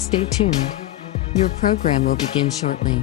Stay tuned. Your program will begin shortly.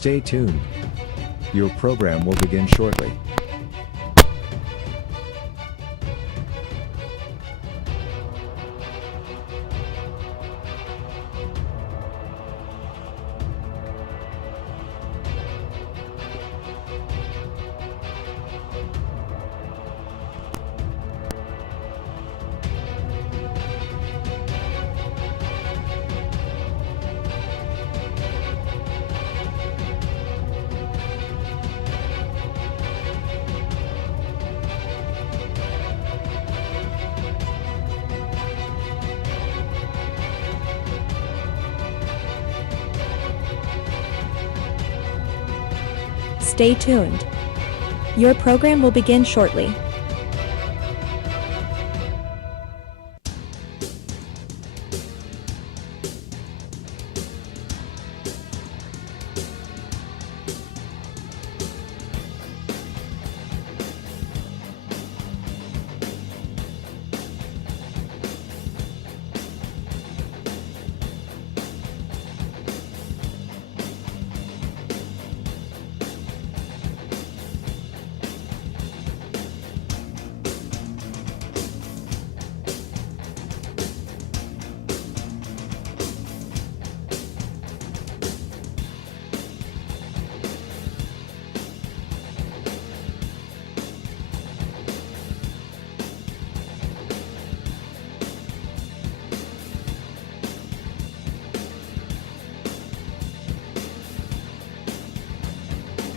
Stay tuned. Your program will begin shortly. Stay tuned. Your program will begin shortly.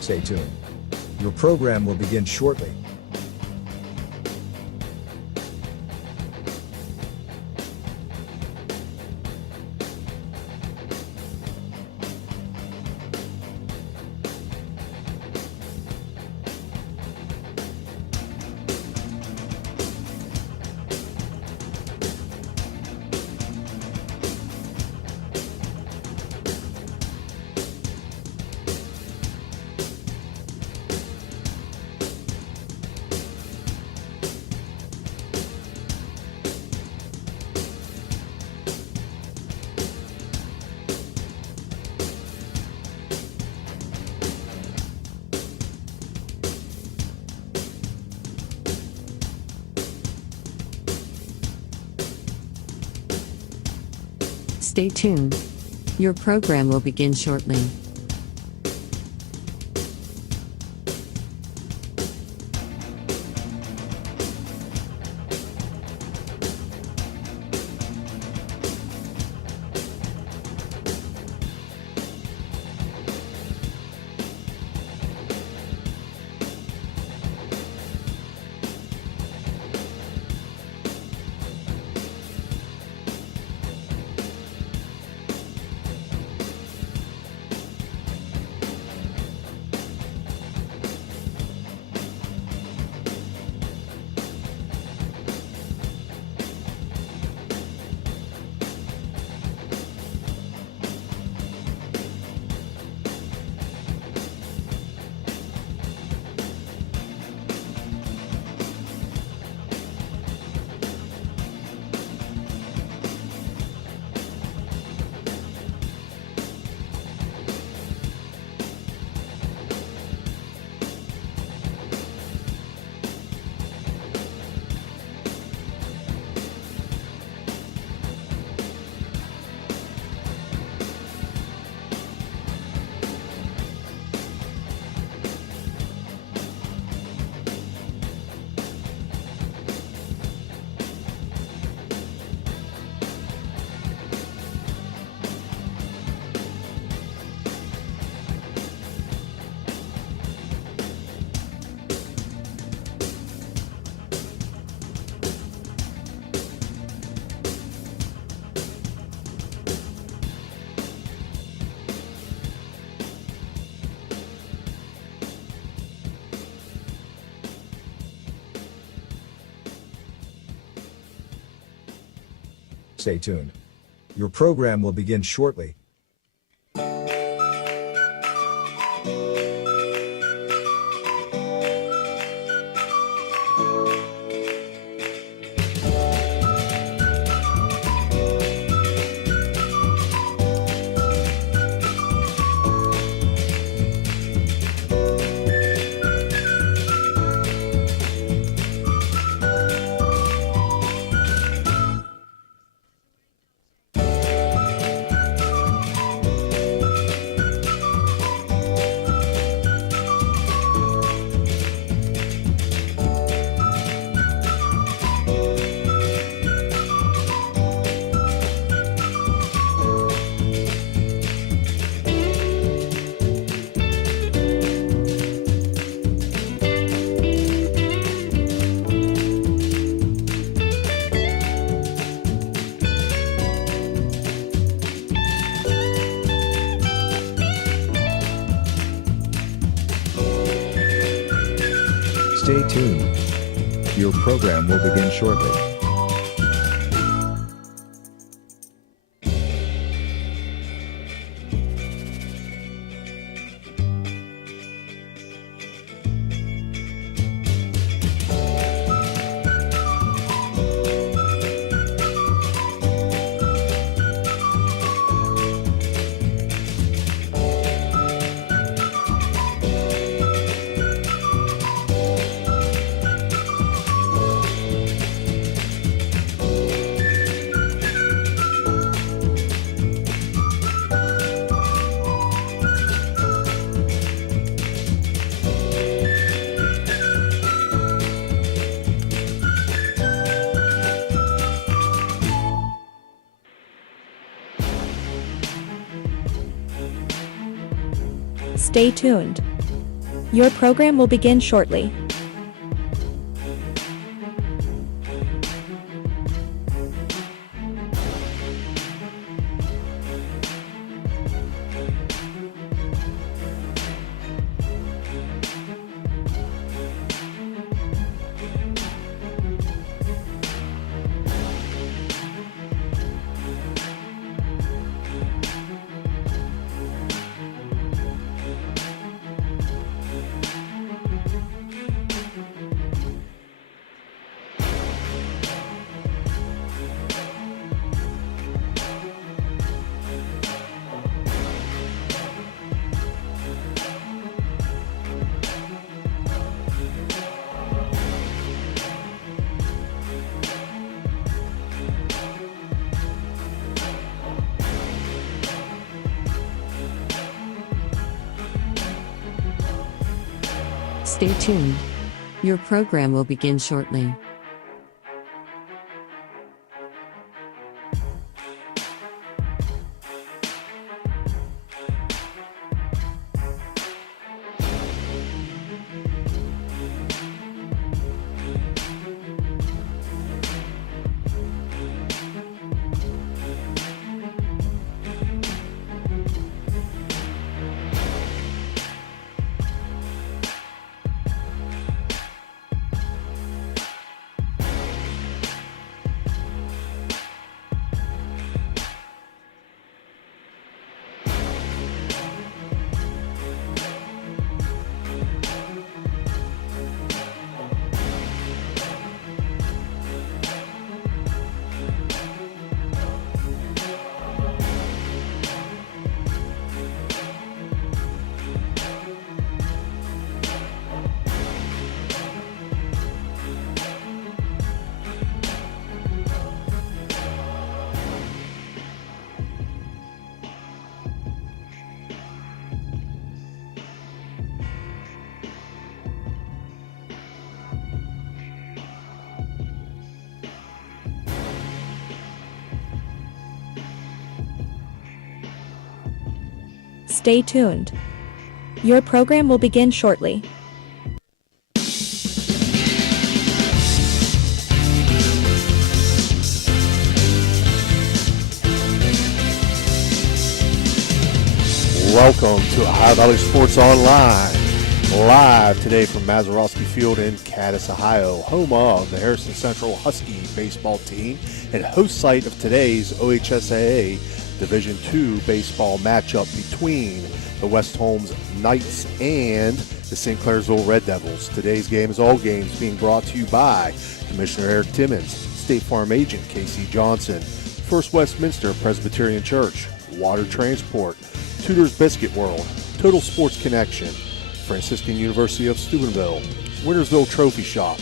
Stay tuned. Your program will begin shortly. Stay tuned. Your program will begin shortly. Stay tuned. Your program will begin shortly. Stay tuned. Your program will begin shortly. Stay tuned. Your program will begin shortly. Stay tuned. Your program will begin shortly. Stay tuned. Your program will begin shortly. Welcome to Ohio Valley Sports Online, Live today from Mazeroski Field in Cadiz, Ohio, home of the Harrison Central Husky baseball team and host site of today's OHSAA Division II baseball matchup between the West Holmes Knights and the St. Clairsville Red Devils. Today's game is all games being brought to you by Commissioner Eric Timmons, State Farm Agent Casey Johnson, First Westminster Presbyterian Church, Water Transport, Tudor's Biscuit World, Total Sports Connection, Franciscan University of Steubenville, Wintersville Trophy Shop,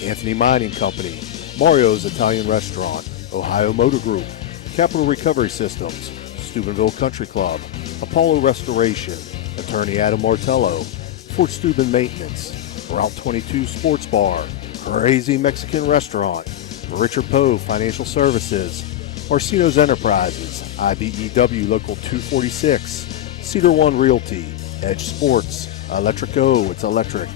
Anthony Mining Company, Mario's Italian Restaurant, Ohio Motor Group, Capital Recovery Systems, Steubenville Country Club, Apollo Restoration, Attorney Adam Martello, Fort Steuben Maintenance, Route 22 Sports Bar, Crazy Mexican Restaurant, Richard Poe Financial Services, Arcino's Enterprises, IBEW Local 246, Cedar One Realty, Edge Sports, Electrico, it's electric,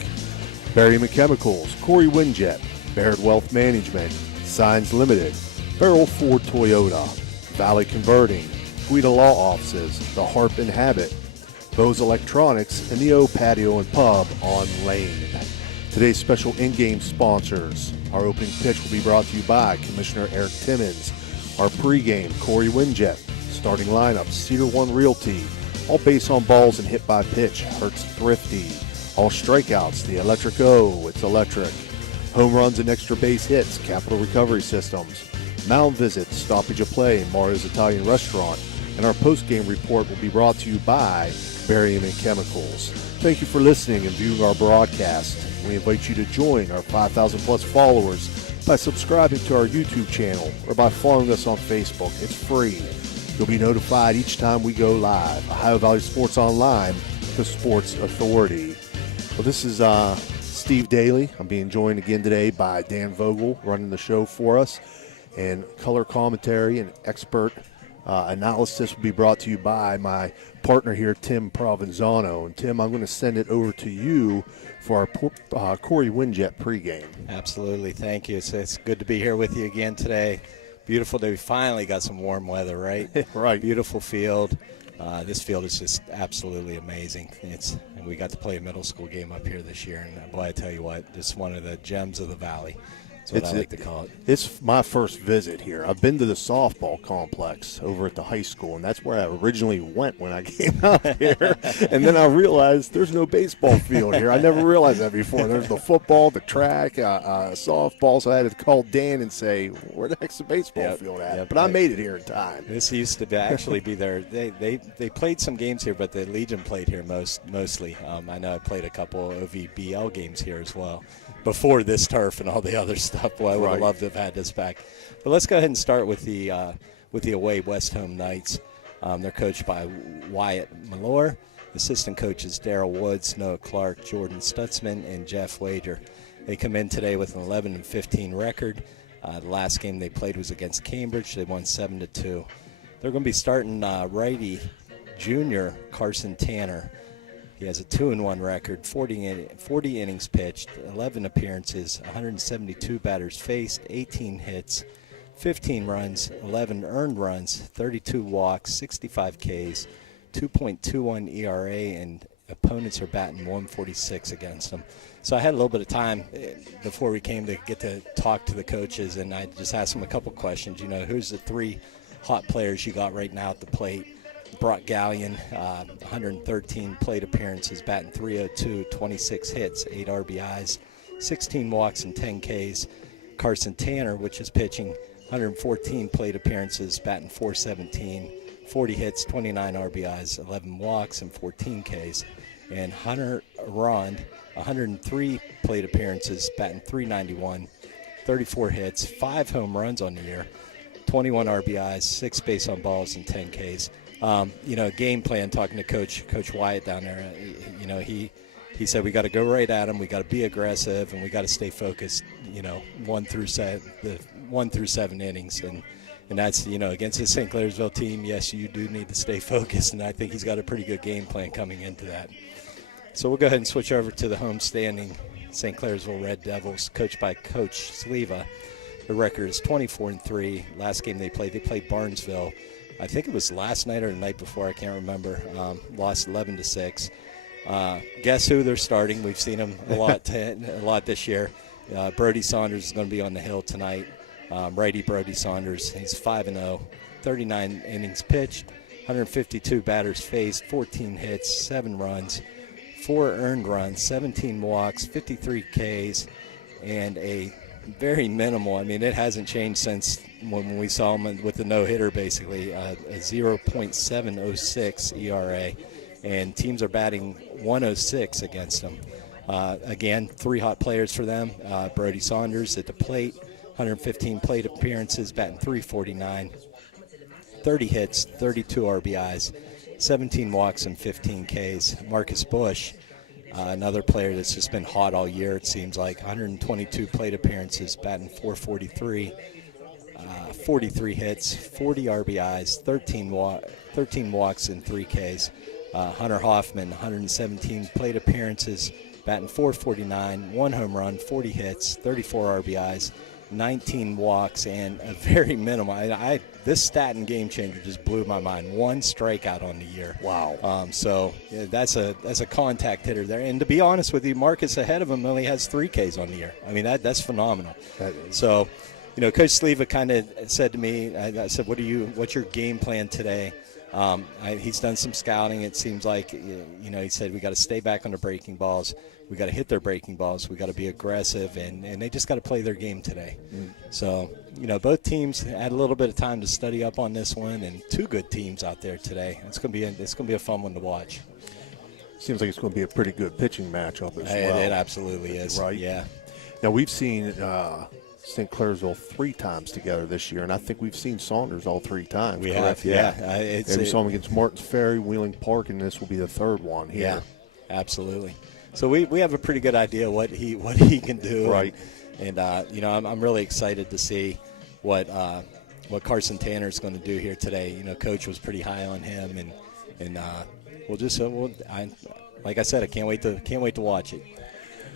Berryman Chemicals, Corey Windjet, Baird Wealth Management, Signs Limited, Beryl Ford Toyota, Valley Converting, Guida Law Offices, The Harp and Habit, Bose Electronics, and the O Patio and Pub on Lane. Today's special in-game sponsors. Our opening pitch will be brought to you by Commissioner Eric Timmons. Our pregame, Corey Windjet. Starting lineup, Cedar One Realty. All base on balls and hit by pitch, Hertz Thrifty. All strikeouts, the Electric O, it's electric. Home runs and extra base hits, Capital Recovery Systems. Mound visits, Stoppage of Play, Mario's Italian Restaurant. And our post-game report will be brought to you by Berryman Chemicals. Thank you for listening and viewing our broadcast. We invite you to join our 5,000 plus followers by subscribing to our YouTube channel or by following us on Facebook. It's free. You'll be notified each time we go live. Ohio Valley Sports Online, the sports authority. Well, this is Steve Daly. I'm being joined again today by Dan Vogel running the show for us. And color commentary and expert analysis will be brought to you by my partner here, Tim Provenzano. And Tim, I'm going to send it over to you for our Corey Windjet pregame. Absolutely. Thank you. It's good to be here with you again today. Beautiful day. We finally got some warm weather, right? Right. Beautiful field. This field is just absolutely amazing. And we got to play a middle school game up here this year, and boy, I tell you what, this is one of the gems of the valley. That's what I like to call it. It's my first visit here. I've been to the softball complex over at the high school, and that's where I originally went when I came out here. And then I realized there's no baseball field here. I never realized that before. There's the football, the track, softball, so I had to call Dan and say, where the heck's the baseball field at? Yep, but I made it here in time. This used to actually be there. They played some games here, but the Legion played here mostly. I know I played a couple OVBL games here as well before this turf and all the other stuff. Boy, I would have loved to have had this back. But let's go ahead and start with the away West Home Knights. They're coached by Wyatt Malore. Assistant coaches Darrell Woods, Noah Clark, Jordan Stutzman, and Jeff Wager. They come in today with an 11-15 record. The last game they played was against Cambridge. They won 7-2. They're going to be starting righty junior Carson Tanner. He has a 2-1 record, 40 innings pitched, 11 appearances, 172 batters faced, 18 hits, 15 runs, 11 earned runs, 32 walks, 65 Ks, 2.21 ERA, and opponents are batting 146 against him. So I had a little bit of time before we came to get to talk to the coaches, and I just asked them a couple questions. You know, who's the three hot players you got right now at the plate? Brock Gallion, 113 plate appearances, batting .302, 26 hits, 8 RBIs, 16 walks, and 10 Ks. Carson Tanner, which is pitching, 114 plate appearances, batting .417, 40 hits, 29 RBIs, 11 walks, and 14 Ks. And Hunter Arond, 103 plate appearances, batting .391, 34 hits, 5 home runs on the year, 21 RBIs, 6 base on balls, and 10 Ks. Game plan, talking to Coach Wyatt down there, he said we got to go right at them, we got to be aggressive, and we got to stay focused, 1 through 7 innings. And that's, against the St. Clairsville team, yes, you do need to stay focused, and I think he's got a pretty good game plan coming into that. So we'll go ahead and switch over to the homestanding St. Clairsville Red Devils, coached by Coach Sleva. The record is 24-3. Last game they played Barnesville. I think it was last night or the night before, I can't remember. Lost 11-6. Guess who they're starting? We've seen him a lot this year. Brody Saunders is going to be on the hill tonight. Righty Brody Saunders. He's 5-0, 39 innings pitched, 152 batters faced, 14 hits, 7 runs, 4 earned runs, 17 walks, 53 Ks, and a very minimal. I mean, it hasn't changed since when we saw him with the no-hitter, basically, a 0.706 ERA, and teams are batting 106 against him. Again, 3 hot players for them. Brody Saunders at the plate, 115 plate appearances, batting .349, 30 hits, 32 RBIs, 17 walks, and 15 Ks. Marcus Bush, another player that's just been hot all year, it seems like, 122 plate appearances, batting .443, 43 hits, 40 RBIs, 13 walks, and 3 Ks. Hunter Hoffman, 117 plate appearances, batting .449, 1 home run, 40 hits, 34 RBIs, 19 walks, and a very minimal. This stat in Game Changer just blew my mind. 1 strikeout on the year. Wow. So yeah, that's a contact hitter there. And to be honest with you, Marcus ahead of him only has 3 Ks on the year. I mean, that's phenomenal. So, Coach Sleva kind of said to me, I said, what's your game plan today? He's done some scouting. It seems like, he said we got to stay back on the breaking balls. We got to hit their breaking balls. We got to be aggressive, and they just got to play their game today. So, both teams had a little bit of time to study up on this one, and 2 good teams out there today. It's gonna be a fun one to watch. Seems like it's going to be a pretty good pitching matchup as well. It absolutely is. Right. Yeah. Now we've seen St. Clairsville 3 times together this year, and I think we've seen Saunders all 3 times. We correct? have, yeah. We saw him against Martins Ferry, Wheeling Park, and this will be the 3rd one here. Yeah, absolutely. So we have a pretty good idea what he can do. Right. And I'm really excited to see what Carson Tanner's going to do here today. Coach was pretty high on him, and like I said, I can't wait to watch it.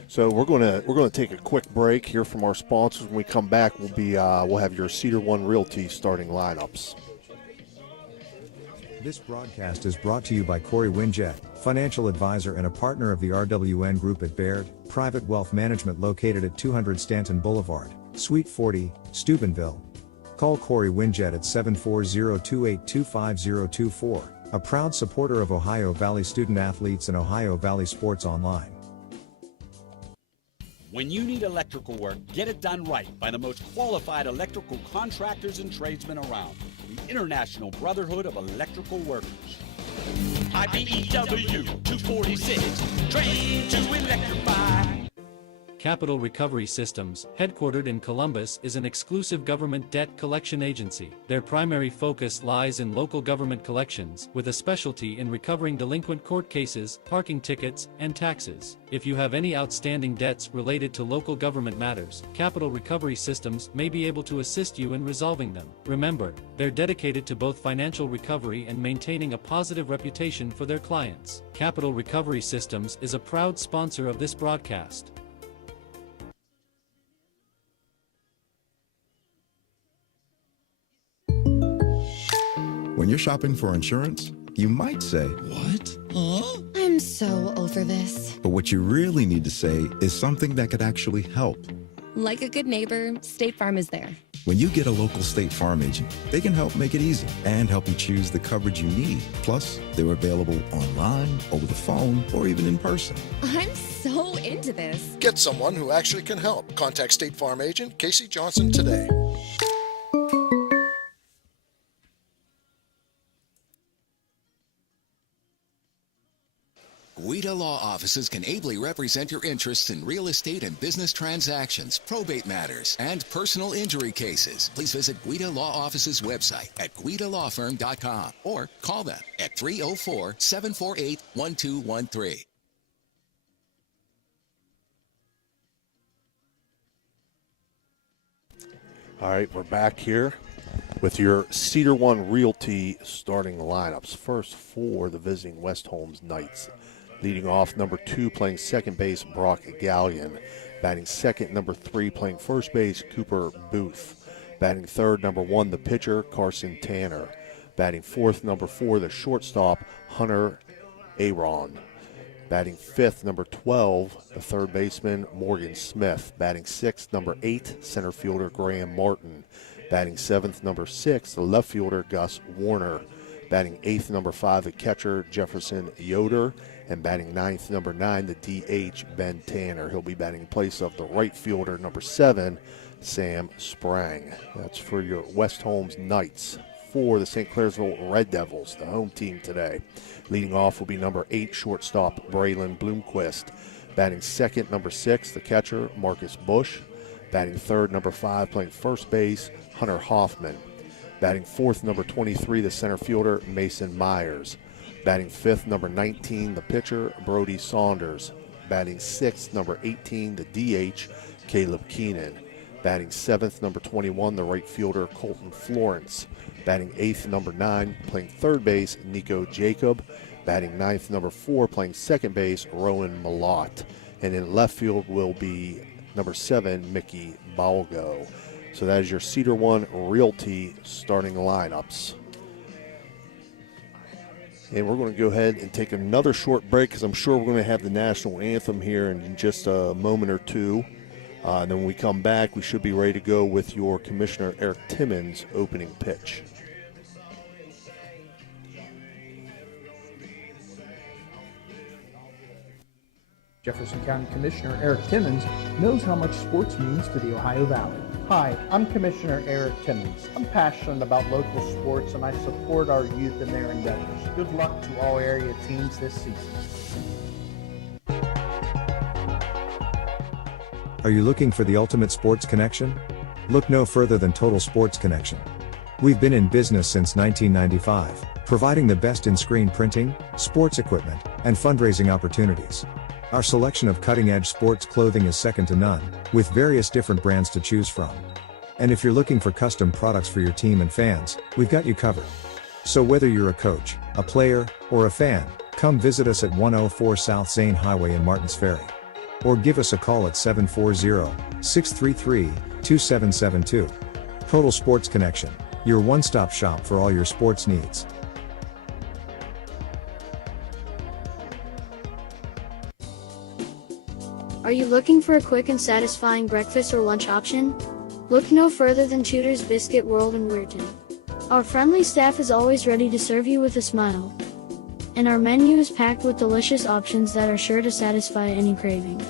So we're going to take a quick break here from our sponsors. When we come back, we'll have your Cedar One Realty starting lineups. This broadcast is brought to you by Corey Winjet, financial advisor and a partner of the RWN Group at Baird, private wealth management located at 200 Stanton Boulevard, Suite 40, Steubenville. Call Corey Winjet at 740-2825024, a proud supporter of Ohio Valley student athletes and Ohio Valley Sports Online. When you need electrical work, get it done right by the most qualified electrical contractors and tradesmen around. The International Brotherhood of Electrical Workers. IBEW 246, trained to electrify. Capital Recovery Systems, headquartered in Columbus, is an exclusive government debt collection agency. Their primary focus lies in local government collections, with a specialty in recovering delinquent court cases, parking tickets, and taxes. If you have any outstanding debts related to local government matters, Capital Recovery Systems may be able to assist you in resolving them. Remember, they're dedicated to both financial recovery and maintaining a positive reputation for their clients. Capital Recovery Systems is a proud sponsor of this broadcast. When you're shopping for insurance, you might say, "What? Huh?" I'm so over this. But what you really need to say is something that could actually help. Like a good neighbor, State Farm is there. When you get a local State Farm agent, they can help make it easy and help you choose the coverage you need. Plus, they're available online, over the phone, or even in person. I'm so into this. Get someone who actually can help. Contact State Farm agent Casey Johnson today. Guida Law Offices can ably represent your interests in real estate and business transactions, probate matters, and personal injury cases. Please visit Guida Law Offices' website at guidalawfirm.com or call them at 304-748-1213. All right, we're back here with your Cedar One Realty starting lineups. First for the visiting West Holmes Knights. Leading off, number 2, playing second base, Brock Gallion. Batting second, number 3, playing first base, Cooper Booth. Batting third, number 1, the pitcher, Carson Tanner. Batting fourth, number 4, the shortstop, Hunter Aaron. Batting fifth, number 12, the third baseman, Morgan Smith. Batting sixth, number 8, center fielder, Graham Martin. Batting seventh, number 6, the left fielder, Gus Warner. Batting eighth, number 5, the catcher, Jefferson Yoder. And batting ninth, number 9, the DH, Ben Tanner. He'll be batting in place of the right fielder, number 7, Sam Sprang. That's for your West Holmes Knights. For the St. Clairsville Red Devils, the home team today. Leading off will be number 8, shortstop Braylon Bloomquist. Batting second, number 6, the catcher Marcus Bush. Batting third, number 5, playing first base, Hunter Hoffman. Batting fourth, number 23, the center fielder Mason Myers. Batting fifth, number 19, the pitcher Brody Saunders. Batting sixth, number 18, the DH Caleb Keenan. Batting seventh, number 21, the right fielder Colton Florence. Batting eighth, number 9, playing third base, Nico Jacob. Batting ninth, number 4, playing second base, Rowan Malott. And in left field will be number 7, Mickey Balgo. So that is your Cedar One Realty starting lineups. And we're going to go ahead and take another short break because I'm sure we're going to have the national anthem here in just a moment or two. Then when we come back, we should be ready to go with your Commissioner Eric Timmons opening pitch. Jefferson County Commissioner Eric Timmons knows how much sports means to the Ohio Valley. Hi, I'm Commissioner Eric Timmons. I'm passionate about local sports and I support our youth in their endeavors. Good luck to all area teams this season. Are you looking for the ultimate sports connection? Look no further than Total Sports Connection. We've been in business since 1995, providing the best in screen printing, sports equipment, and fundraising opportunities. Our selection of cutting-edge sports clothing is second to none, with various different brands to choose from. And if you're looking for custom products for your team and fans, we've got you covered. So whether you're a coach, a player, or a fan, come visit us at 104 South Zane Highway in Martins Ferry. Or give us a call at 740-633-2772. Total Sports Connection, your one-stop shop for all your sports needs. Are you looking for a quick and satisfying breakfast or lunch option? Look no further than Tudor's Biscuit World in Weirton. Our friendly staff is always ready to serve you with a smile. And our menu is packed with delicious options that are sure to satisfy any craving.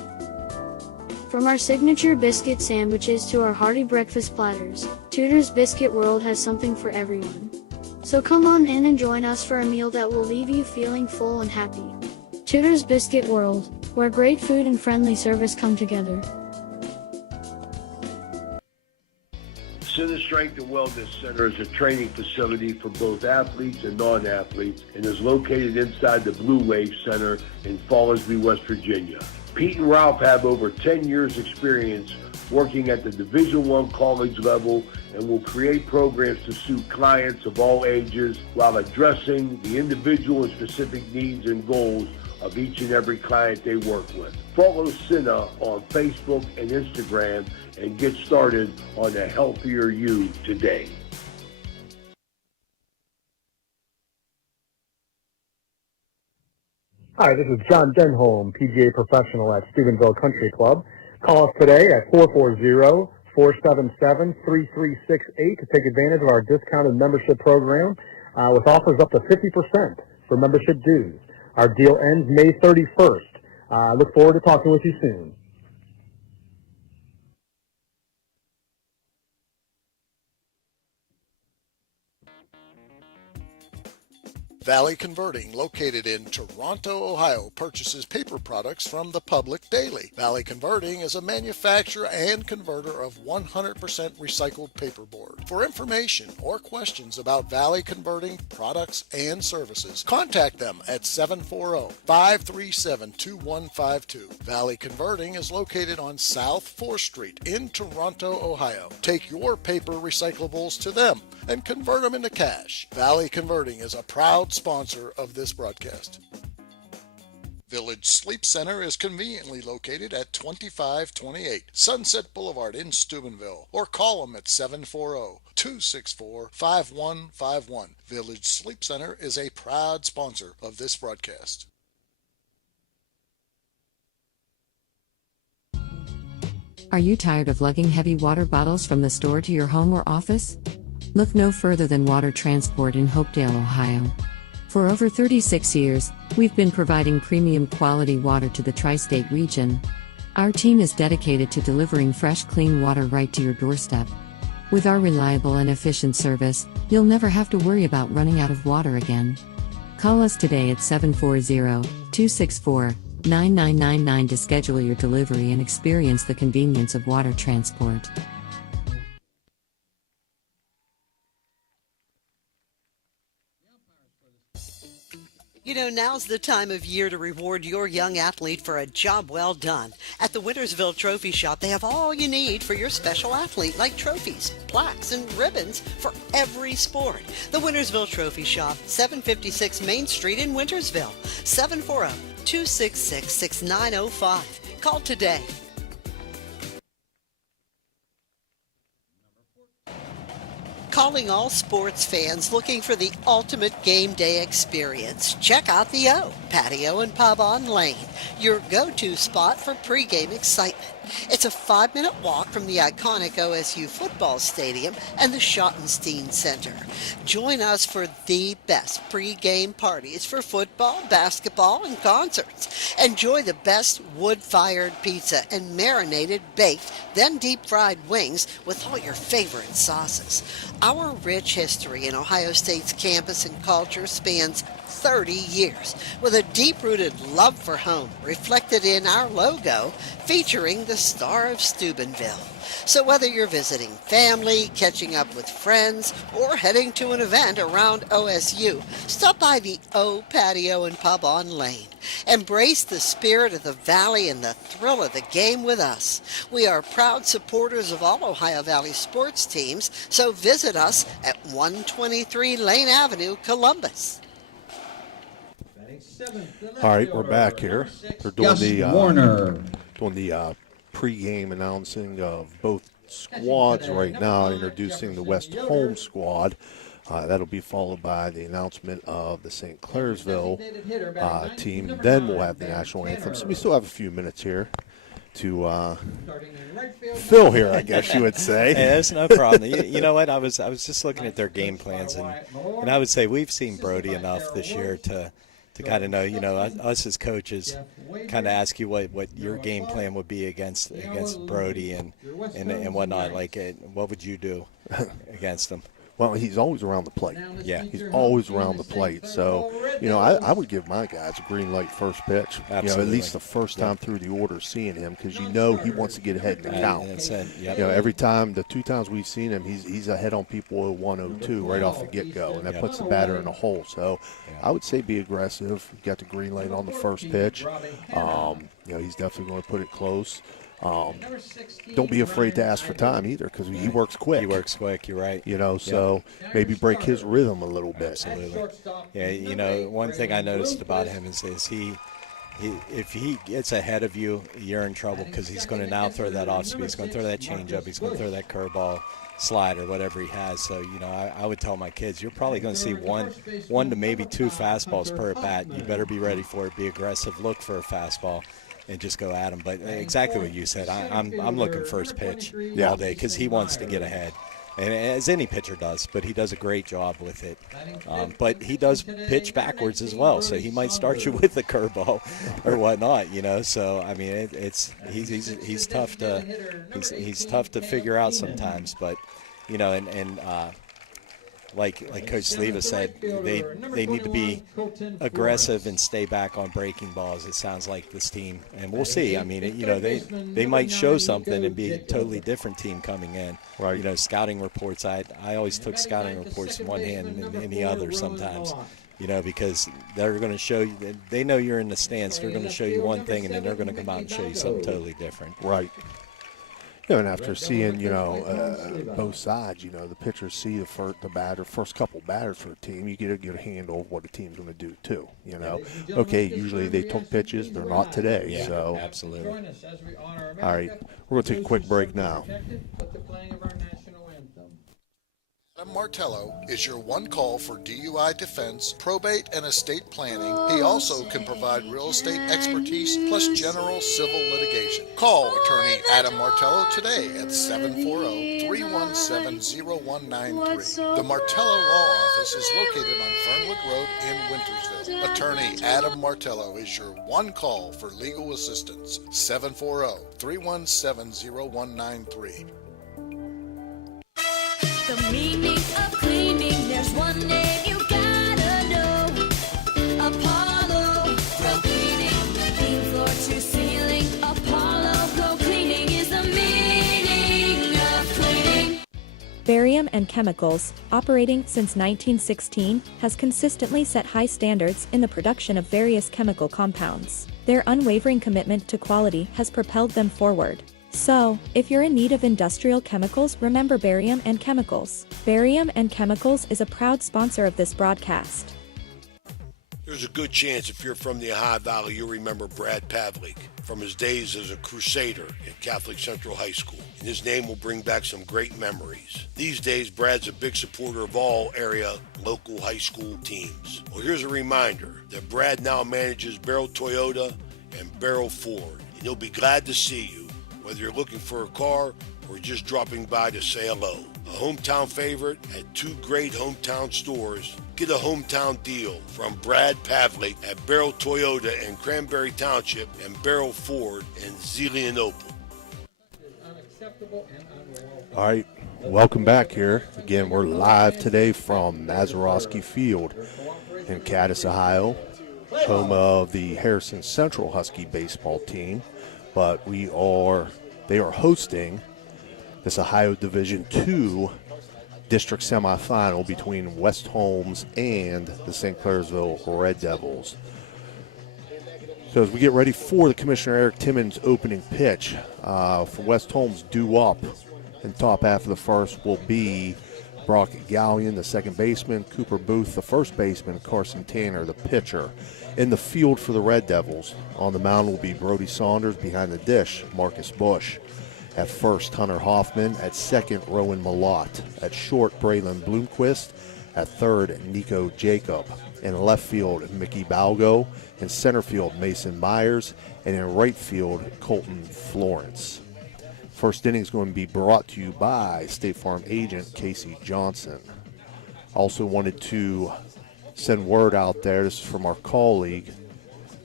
From our signature biscuit sandwiches to our hearty breakfast platters, Tudor's Biscuit World has something for everyone. So come on in and join us for a meal that will leave you feeling full and happy. Tudor's Biscuit World, where great food and friendly service come together. Center Strength and Wellness Center is a training facility for both athletes and non-athletes and is located inside the Blue Wave Center in Fallersby, West Virginia. Pete and Ralph have over 10 years experience working at the Division I college level and will create programs to suit clients of all ages while addressing the individual and specific needs and goals of each and every client they work with. Follow Cinna on Facebook and Instagram and get started on a healthier you today. Hi, this is John Denholm, PGA professional at Steubenville Country Club. Call us today at 440-477-3368 to take advantage of our discounted membership program with offers up to 50% for membership dues. Our deal ends May 31st. I look forward to talking with you soon. Valley Converting, located in Toronto, Ohio, purchases paper products from the public daily. Valley Converting is a manufacturer and converter of 100% recycled paperboard. For information or questions about Valley Converting products and services, contact them at 740-537-2152. Valley Converting is located on South 4th Street in Toronto, Ohio. Take your paper recyclables to them and convert them into cash. Valley Converting is a proud sponsor of this broadcast. Village Sleep Center is conveniently located at 2528 Sunset Boulevard in Steubenville, or call them at 740-264-5151. Village Sleep Center is a proud sponsor of this broadcast. Are you tired of lugging heavy water bottles from the store to your home or office? Look no further than Water Transport in Hopedale, Ohio. For over 36 years, we've been providing premium quality water to the tri-state region. Our team is dedicated to delivering fresh, clean water right to your doorstep. With our reliable and efficient service, you'll never have to worry about running out of water again. Call us today at 740-264-9999 to schedule your delivery and experience the convenience of water transport. You know, now's the time of year to reward your young athlete for a job well done. At the Wintersville Trophy Shop, they have all you need for your special athlete, like trophies, plaques, and ribbons for every sport. The Wintersville Trophy Shop, 756 Main Street in Wintersville, 740-266-6905. Call today. Calling all sports fans looking for the ultimate game day experience. Check out the O, Patio and Pub on Lane, your go-to spot for pregame excitement. It's a 5-minute walk from the iconic OSU football stadium and the Schottenstein Center. Join us for the best pregame parties for football, basketball, and concerts. Enjoy the best wood-fired pizza and marinated baked, then deep-fried wings with all your favorite sauces. Our rich history in Ohio State's campus and culture spans 30 years, with a deep-rooted love for home reflected in our logo featuring the Star of Steubenville. So whether you're visiting family, catching up with friends, or heading to an event around OSU, stop by the O Patio and Pub on Lane. Embrace the spirit of the Valley and the thrill of the game with us. We are proud supporters of all Ohio Valley sports teams, so visit us at 123 Lane Avenue, Columbus. All right, we're back here. They're doing the pregame announcing of both squads right now, introducing the West Holmes squad. That'll be followed by the announcement of the St. Clairsville team. Then we'll have the national anthem. So we still have a few minutes here to fill here, I guess you would say. Hey, that's no problem. You know what? I was just looking at their game plans, and I would say we've seen Brody enough this year to kind of know, us as coaches kind of ask you what your game plan would be against Brody and whatnot. Like, what would you do against him? Well, he's always around the plate. Yeah. He's always around the plate. So, I would give my guys a green light first pitch. Absolutely. At least the first time through the order seeing him, because he wants to get ahead in the count. That's it. Yep. Every time, the 2 times we've seen him, he's ahead on people 0-1-0-2 right off the get-go, and that puts the batter in a hole. So I would say be aggressive. You got the green light on the first pitch. He's definitely going to put it close. Don't be afraid to ask for time either, because he works quick. He works quick, you're right. So maybe break his rhythm a little bit. Absolutely. Yeah, one thing I noticed about him is he if he gets ahead of you, you're in trouble, because he's going to now throw that off speed. He's going to throw that changeup. He's going to throw that curveball, slider, whatever he has. So, I would tell my kids, you're probably going to see one to maybe 2 fastballs per at bat. You better be ready for it. Be aggressive. Look for a fastball and just go at him. But exactly what you said. I'm looking first pitch all day, because he wants to get ahead. And as any pitcher does, but he does a great job with it. But he does pitch backwards as well, so he might start you with a curveball or whatnot, So I mean, he's tough he's tough to figure out sometimes. But like Coach Sleva said, they need to be aggressive and stay back on breaking balls. It sounds like this team, and we'll see. I mean, they might show something and be a totally different team coming in. Right. Scouting reports. I always took scouting reports in one hand and in the other sometimes. Because they're going to show you. They know you're in the stands. They're going to show you one thing, and then they're going to come out and show you something totally different. Right. And after seeing, both sides, the pitchers see the first couple batters for the team, you get a good handle of what the team's going to do too. Okay, usually they took pitches, they're not today. Yeah, so absolutely. All right, we're going to take a quick break now. Adam Martello is your one call for DUI defense, probate, and estate planning. He also can provide real estate expertise plus general civil litigation. Call attorney Adam Martello today at 740-317-0193. The Martello Law Office is located on Fernwood Road in Wintersville. Attorney Adam Martello is your one call for legal assistance. 740-317-0193. The meaning of cleaning, there's one name you gotta know. Apollo Pro Cleaning, clean floor to ceiling. Apollo Pro Cleaning is the meaning of cleaning. Barium and Chemicals, operating since 1916, has consistently set high standards in the production of various chemical compounds. Their unwavering commitment to quality has propelled them forward. So, if you're in need of industrial chemicals, remember Barium and Chemicals. Barium and Chemicals is a proud sponsor of this broadcast. There's a good chance if you're from the Ohio Valley, you'll remember Brad Pavlik from his days as a crusader at Catholic Central High School, and his name will bring back some great memories. These days, Brad's a big supporter of all area local high school teams. Well, here's a reminder that Brad now manages Barrel Toyota and Barrel Ford, and he'll be glad to see you, whether you're looking for a car or just dropping by to say hello. A hometown favorite at two great hometown stores. Get a hometown deal from Brad Pavlik at Barrel Toyota in Cranberry Township and Barrel Ford in Zelienople. All right, welcome back here. Again, we're live today from Mazeroski Field in Cadiz, Ohio, home of the Harrison Central Husky baseball team. But they are hosting this Ohio Division II district semifinal between West Holmes and the St. Clairsville Red Devils. So as we get ready for the Commissioner Eric Timmons opening pitch, for West Holmes due up in the top half of the first will be Brock Gallion, the second baseman, Cooper Booth, the first baseman, Carson Tanner, the pitcher. In the field for the Red Devils, on the mound will be Brody Saunders. Behind the dish, Marcus Bush. At first, Hunter Hoffman. At second, Rowan Malott. At short, Braylon Bloomquist. At third, Nico Jacob. In left field, Mickey Balgo. In center field, Mason Myers. And in right field, Colton Florence. First inning is going to be brought to you by State Farm agent Casey Johnson. Also wanted to send word out there, this is from our colleague,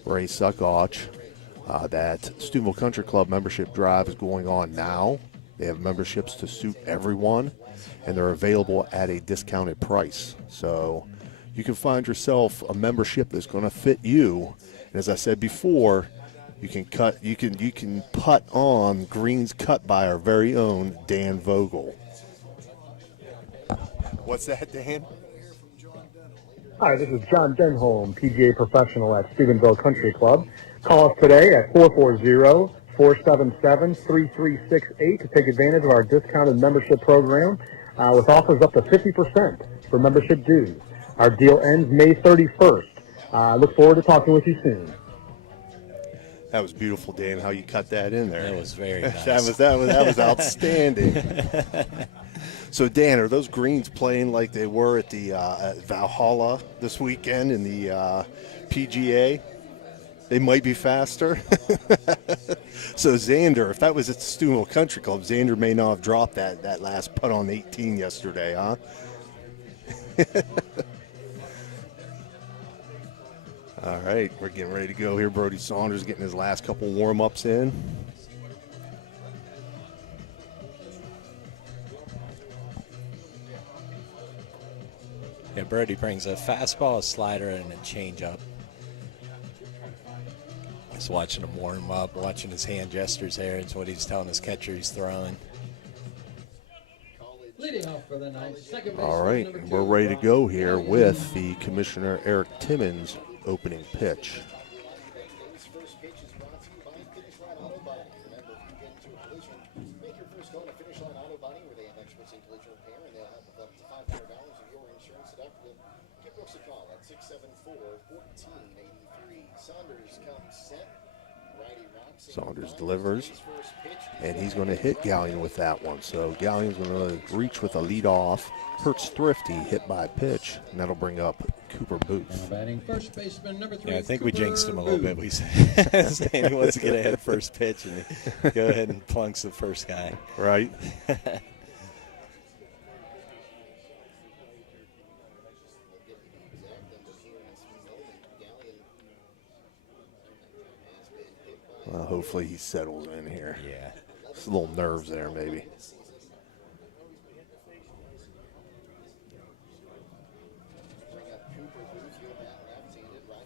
Ray Suckoch, that Steubenville Country Club membership drive is going on now. They have memberships to suit everyone, and they're available at a discounted price. So you can find yourself a membership that's going to fit you. And as I said before, you can putt on greens cut by our very own Dan Vogel. What's that, Dan? Hi, this is John Denholm, PGA professional at Steubenville Country Club. Call us today at 440-477-3368 to take advantage of our discounted membership program with offers up to 50% for membership dues. Our deal ends May 31st. Look forward to talking with you soon. That was beautiful, Dan, how you cut that in there. That was very nice. that was outstanding. So, Dan, are those greens playing like they were at the at Valhalla this weekend in the PGA? They might be faster. So, Xander, if that was at the Steubenville Country Club, Xander may not have dropped that last putt on 18 yesterday, huh? All right, we're getting ready to go here. Brody Saunders getting his last couple warm-ups in. Yeah, Brody brings a fastball, a slider, and a changeup. Just watching him warm up, watching his hand gestures there. It's what he's telling his catcher he's throwing. All right, we're ready to go here with the Commissioner Eric Timmons opening pitch. Saunders delivers, and he's going to hit Gallion with that one. So Gallion's going to reach with a lead off. Hurts Thrifty, hit by a pitch, and that'll bring up Cooper Booth. Batting first baseman number 3. Yeah, I think Cooper we jinxed him a little bit. Booth. We said he wants to get ahead first pitch, and he go ahead and plunks the first guy. Right. Well, hopefully he settles in here. Yeah. Just a little nerves there, maybe.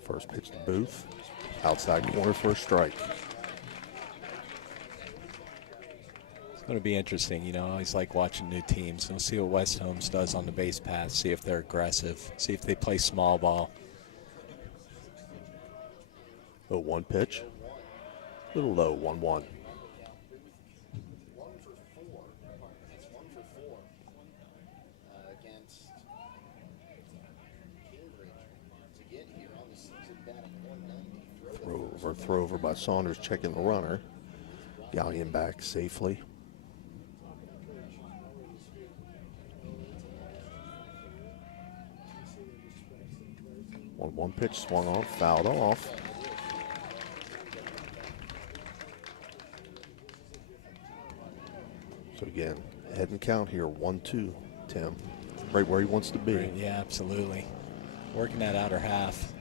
First pitch to Booth. Outside corner for a strike. It's going to be interesting. You know, I always like watching new teams. We'll see what West Holmes does on the base path, see if they're aggressive, see if they play small ball. 0-1 pitch. A little low, 1-1. Throw over by Saunders, checking the runner. Gallion back safely. One pitch swung on, fouled off. So again, head and count here, 1-2, Tim. Right where he wants to be. Yeah, absolutely. Working that outer half.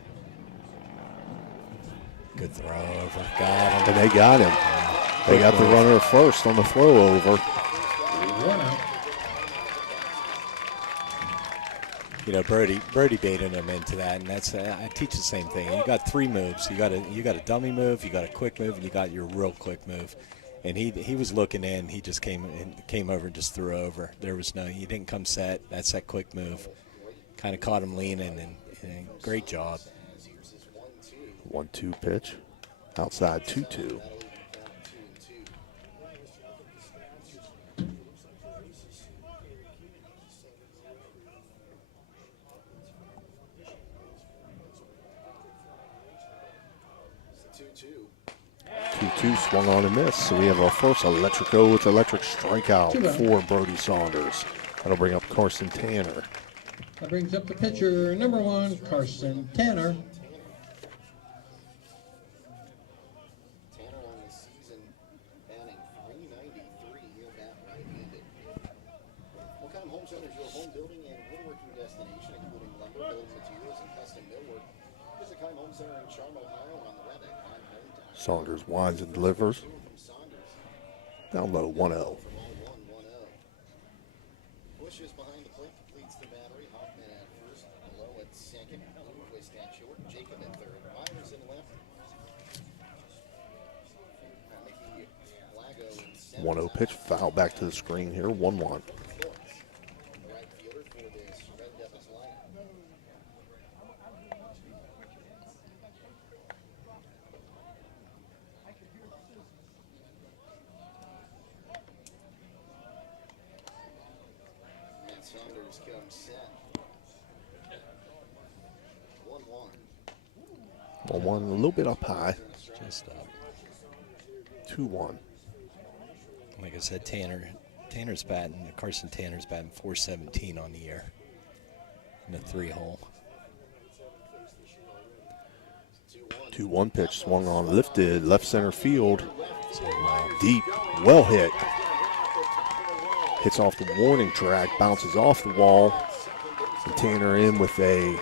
Good throw over. Got him. And they got him. They got the runner at first on the throw over. You know, Brody baited him into that, and that's I teach the same thing. You got 3 moves. You got a dummy move, you got a quick move, and you got your real quick move. And he was looking in. He just came over and just threw over. He didn't come set. That's that quick move. Kind of caught him leaning, and great job. 1-2 pitch. Outside 2-2. Two swung on and missed. So we have our first electrico with electric strikeout for Brody Saunders. That'll bring up Carson Tanner. That brings up the pitcher, number 1, Carson Tanner. Saunders winds and delivers. Down low, 1-0. Bushes behind the plate completes the battery. Hoffman at first, below at second. Bloomquist at short. Jacob at third. Myers in left. Mickey Lago in center. 1-0 pitch, foul back to the screen here, 1-1. Right fielder for this Red Devils line. Saunders comes set. 1-1. 1-1, a little bit up high. Just up. 2-1. Like I said, Tanner's batting, Carson Tanner's batting .417 on the year in the 3-hole. 2-1 pitch swung on, lifted, left center field. Deep, well hit. Hits off the warning track, bounces off the wall. And Tanner in with a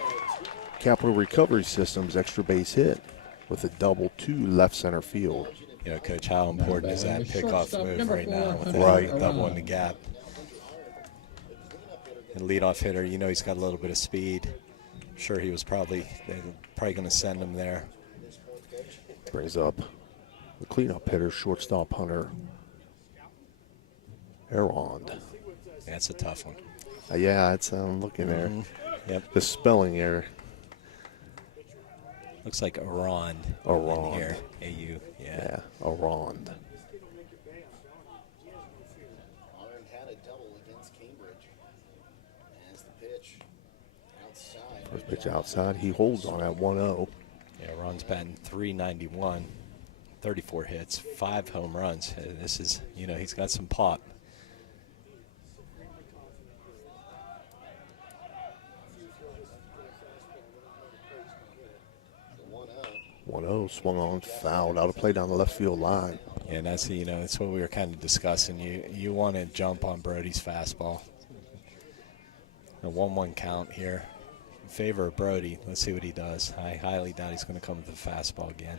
Capital Recovery Systems extra base hit with a double to left center field. You know, Coach, how important is that pickoff move right now with a double in the gap? And leadoff hitter, you know he's got a little bit of speed. I'm sure he was probably going to send him there. Brings up the cleanup hitter, shortstop Hunter Arond. That's a tough one. Yeah, it's I'm looking there. Yep. The spelling error. Looks like Arond. Arond. Here, A-U. Yeah, Arond. Arnd had a double against Cambridge. As the pitch outside. First pitch outside. He holds on at 1-0. Yeah, Arond's batting .391. 34 hits, 5 home runs. This is, he's got some pop. 1-0, swung on, fouled, out of play down the left field line. Yeah, and that's, that's what we were kind of discussing. You want to jump on Brody's fastball. A 1-1 count here in favor of Brody. Let's see what he does. I highly doubt he's going to come with the fastball again.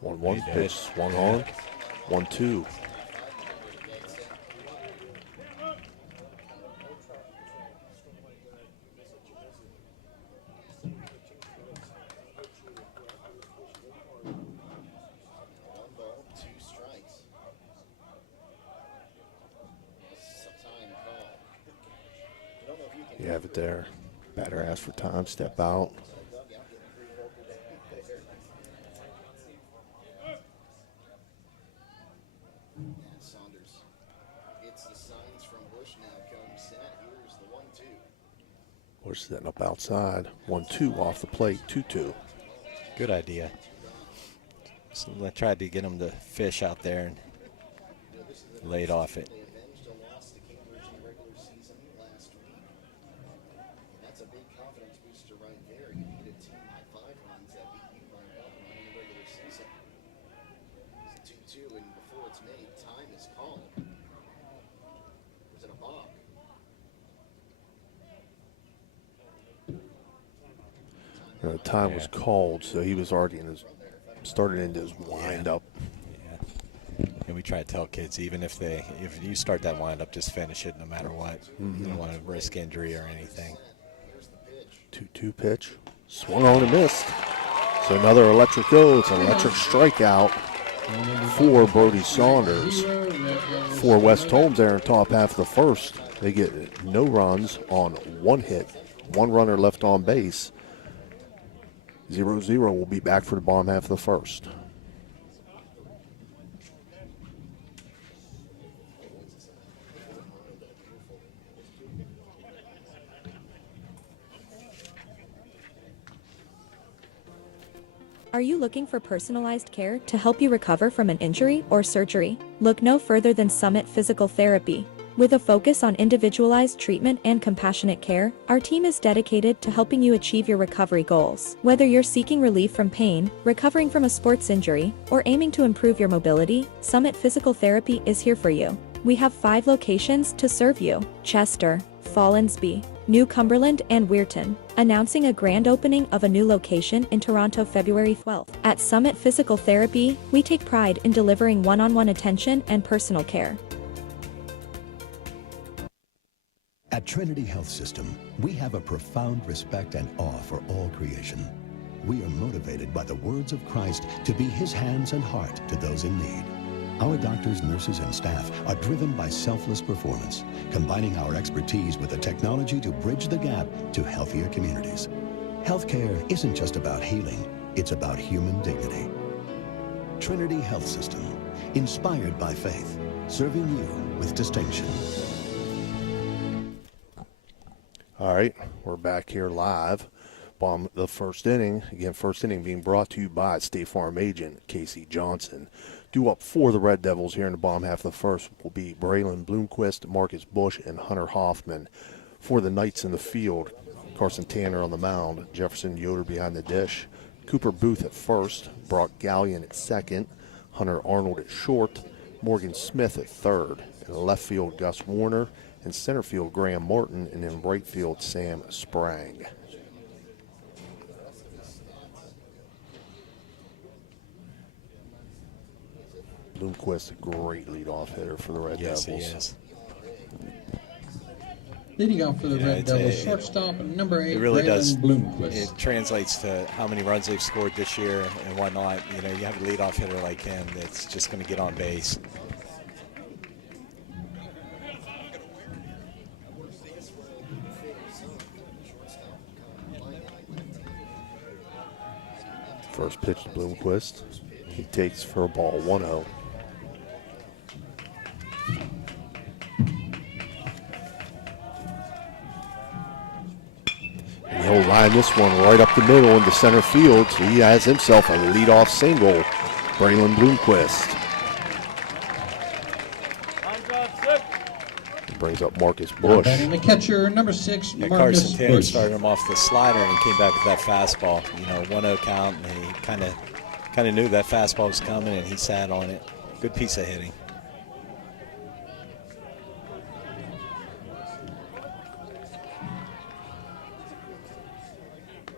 One pitch, swung on, 1-2. You have it there. Batter asks for time, step out. Saunders gets the signs from Bush now. Comes set. Here's the 1-2. Bush setting up outside. 1-2 off the plate, 2-2. Good idea. So I tried to get him to fish out there and laid off it. That's a big confidence booster right there. You need a team by 5 runs that beat you by 1 run in the regular season. It's 2-2, and before it's made, time is called. Was it a balk? Time was called, so he was already started into his wind-up. And we try to tell kids, even if you start that wind-up, just finish it no matter what. You don't want to risk injury or anything. 2-2 pitch, swung on and missed. So another electric go. It's an electric strikeout for Brody Saunders. For West Holmes there in top half of the first. They get no runs on 1 hit, 1 runner left on base. 0-0 will be back for the bottom half of the first. Are you looking for personalized care to help you recover from an injury or surgery? Look no further than Summit Physical Therapy. With a focus on individualized treatment and compassionate care, our team is dedicated to helping you achieve your recovery goals. Whether you're seeking relief from pain, recovering from a sports injury, or aiming to improve your mobility, Summit Physical Therapy is here for you. We have 5 locations to serve you: Chester, Fallensby, New Cumberland, and Weirton. Announcing a grand opening of a new location in Toronto February 12th. At Summit Physical Therapy, we take pride in delivering one-on-one attention and personal care. At Trinity Health System, we have a profound respect and awe for all creation. We are motivated by the words of Christ to be his hands and heart to those in need. Our doctors, nurses, and staff are driven by selfless performance, combining our expertise with the technology to bridge the gap to healthier communities. Healthcare isn't just about healing, it's about human dignity. Trinity Health System, inspired by faith, serving you with distinction. All right, we're back here live. Bottom the first inning. Again, first inning being brought to you by State Farm agent Casey Johnson. Due up for the Red Devils here in the bottom half of the first will be Braylon Bloomquist, Marcus Bush, and Hunter Hoffman. For the Knights in the field, Carson Tanner on the mound, Jefferson Yoder behind the dish, Cooper Booth at first, Brock Gallion at second, Hunter Arnold at short, Morgan Smith at third. In left field, Gus Warner. In center field, Graham Martin. And in right field, Sam Sprang. Bloomquist, a great leadoff hitter for the Red Devils. Yes, he is. Leading off for the Red Devils, shortstop number 8, it really does. Bloomquist. It translates to how many runs they've scored this year and whatnot. You know, you have a leadoff hitter like him that's just going to get on base. First pitch to Bloomquist. He takes for a ball, 1-0. he'll line this one right up the middle into center field. So he has himself a leadoff single. Braylon Bloomquist. Brings up Marcus Bush. Batting the catcher, number 6, Yeah, Marcus Carson Tanner Bush. started him off the slider and came back with that fastball. 1-0 count, and he kind of knew that fastball was coming, and he sat on it. Good piece of hitting.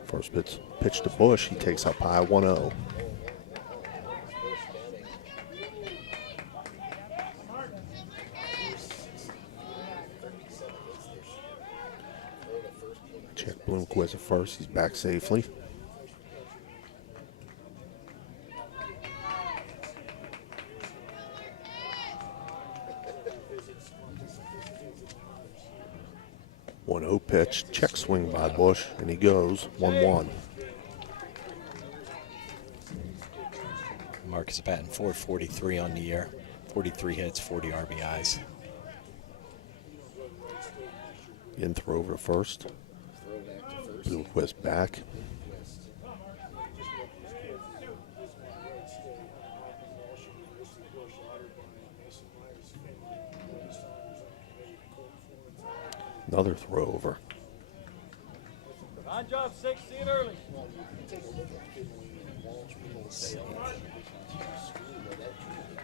First pitch to Bush. He takes up high 1-0. Check Bloomquist at first. He's back safely. One 0 pitch, check swing by Bush, and he goes 1-1. Marcus batting .443 on the year. 43 hits, 40 RBIs. In throw over to first. Bloomquist back. Another throw over. Nine job 6, see it early.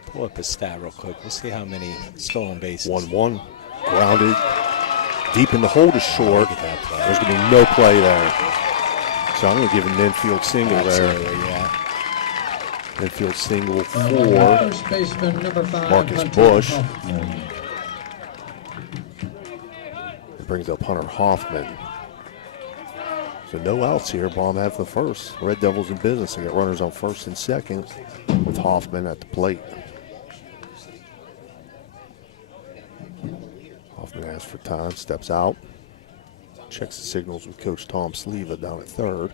Pull up his stat real quick. We'll see how many stolen bases. 1-1. Grounded. Deep in the hole to short. There's going to be no play there. So I'm going to give him an infield single there. Yeah. Infield single for First baseman, number 5, Marcus Hunter Bush. Hoffman. Brings up Hunter Hoffman. So no outs here. Bottom half of the first. Red Devils in business. They got runners on first and second with Hoffman at the plate. Hoffman asks for time, steps out. Checks the signals with Coach Tom Sleva down at third.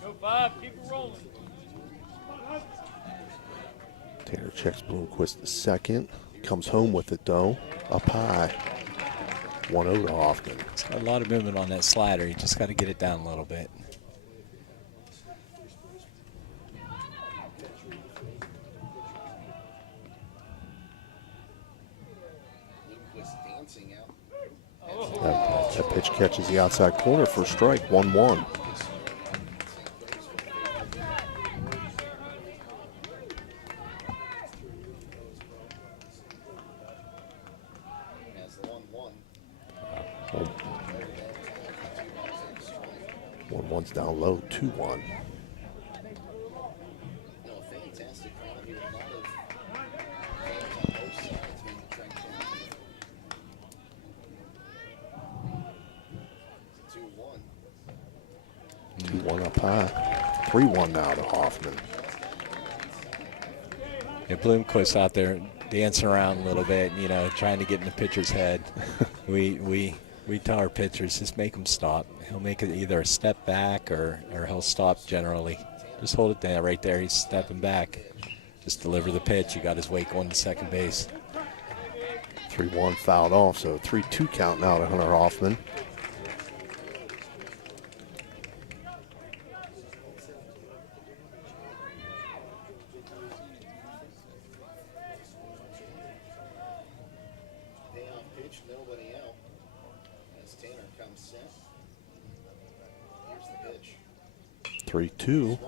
Go 5, keep it rolling. Tanner checks Bloomquist to second. Comes home with it though. Up high. 1-0 to Hoffman. He's got a lot of movement on that slider. You just got to get it down a little bit. That pitch catches the outside corner for a strike. 1-1. One's down low, 2-1. One up high. 3-1 now to Hoffman. Yeah, Bloomquist out there dancing around a little bit, trying to get in the pitcher's head. We tell our pitchers, just make him stop. He'll make it either a step back or he'll stop generally. Just hold it down right there. He's stepping back. Just deliver the pitch. You got his weight going to second base. 3-1 fouled off, so 3-2 count now to Hunter Hoffman. Payoff pitch, nobody out. As Tanner comes set. Here's the pitch. 3-2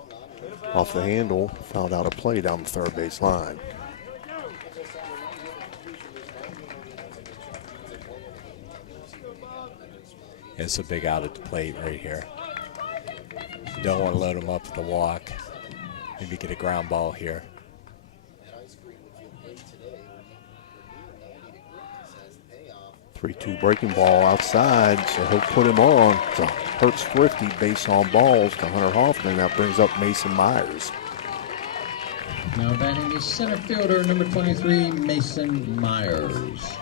off the handle, fouled out a play down the third base line. It's a big out at the plate right here. You don't want to load him up with the walk. Maybe get a ground ball here. 3-2 breaking ball outside, so he'll put him on. It's a Hertz Thrifty base on balls to Hunter Hoffman. That brings up Mason Myers. Now batting is center fielder, number 23, Mason Myers.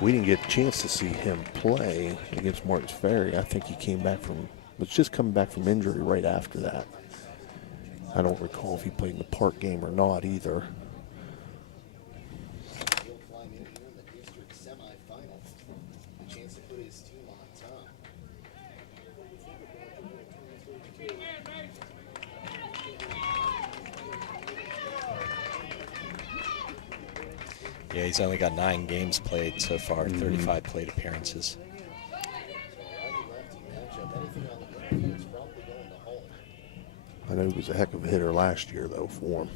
We didn't get a chance to see him play against Martins Ferry. I think he was just coming back from injury right after that. I don't recall if he played in the park game or not either. Yeah, he's only got 9 games played so far, 35 plate appearances. I know he was a heck of a hitter last year, though, for him.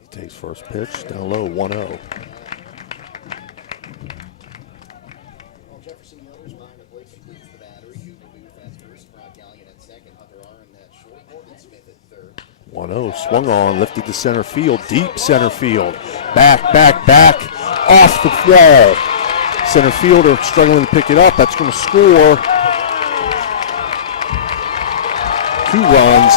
He takes first pitch, down low, 1-0. Swung on, lifted to center field, deep center field. Back, off the wall. Center fielder struggling to pick it up. That's going to score. 2 runs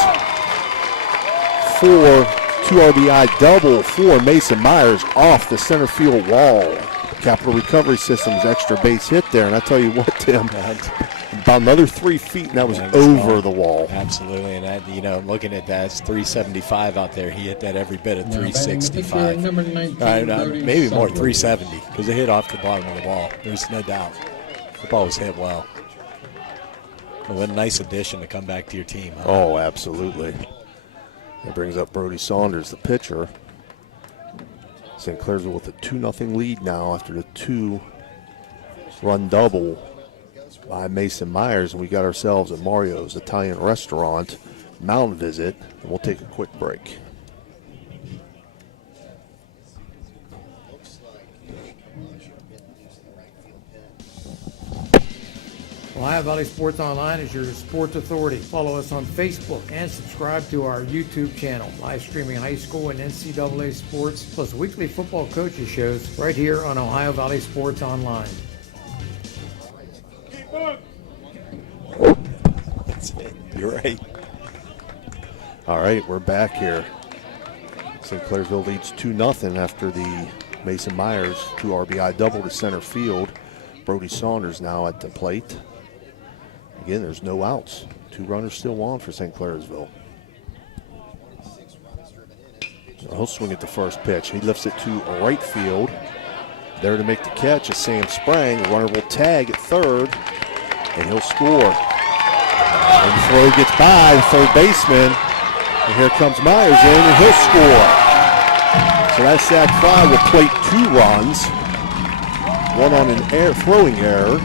for 2 RBI double for Mason Myers off the center field wall. Capital Recovery Systems extra base hit there, and I tell you what, Tim, about another 3 feet, and that was over the wall. Absolutely, and that, looking at that, it's 375 out there. He hit that every bit of 365. Maybe more, 370, because it hit off the bottom of the ball. There's no doubt. The ball was hit well. What a nice addition to come back to your team. Huh? Oh, absolutely. It brings up Brody Saunders, the pitcher. St. Clairsville with a 2-0 lead now after the 2-run double by Mason Myers, and we got ourselves at Mario's Italian Restaurant mound visit, and we'll take a quick break. Ohio Valley Sports Online is your sports authority. Follow us on Facebook and subscribe to our YouTube channel. Live streaming high school and NCAA sports, plus weekly football coaches shows right here on Ohio Valley Sports Online. That's it. You're right. All right, we're back here. St. Clairsville leads 2-0 after the Mason Myers 2 RBI double to center field. Brody Saunders now at the plate. Again, there's no outs. 2 runners still on for St. Clairsville. He'll swing at the first pitch. He lifts it to right field. There to make the catch is Sam Sprang. The runner will tag at third, and he'll score. And before he gets by the third baseman, and here comes Myers in, and he'll score. So that sac fly will plate 2 runs. 1 on an throwing error.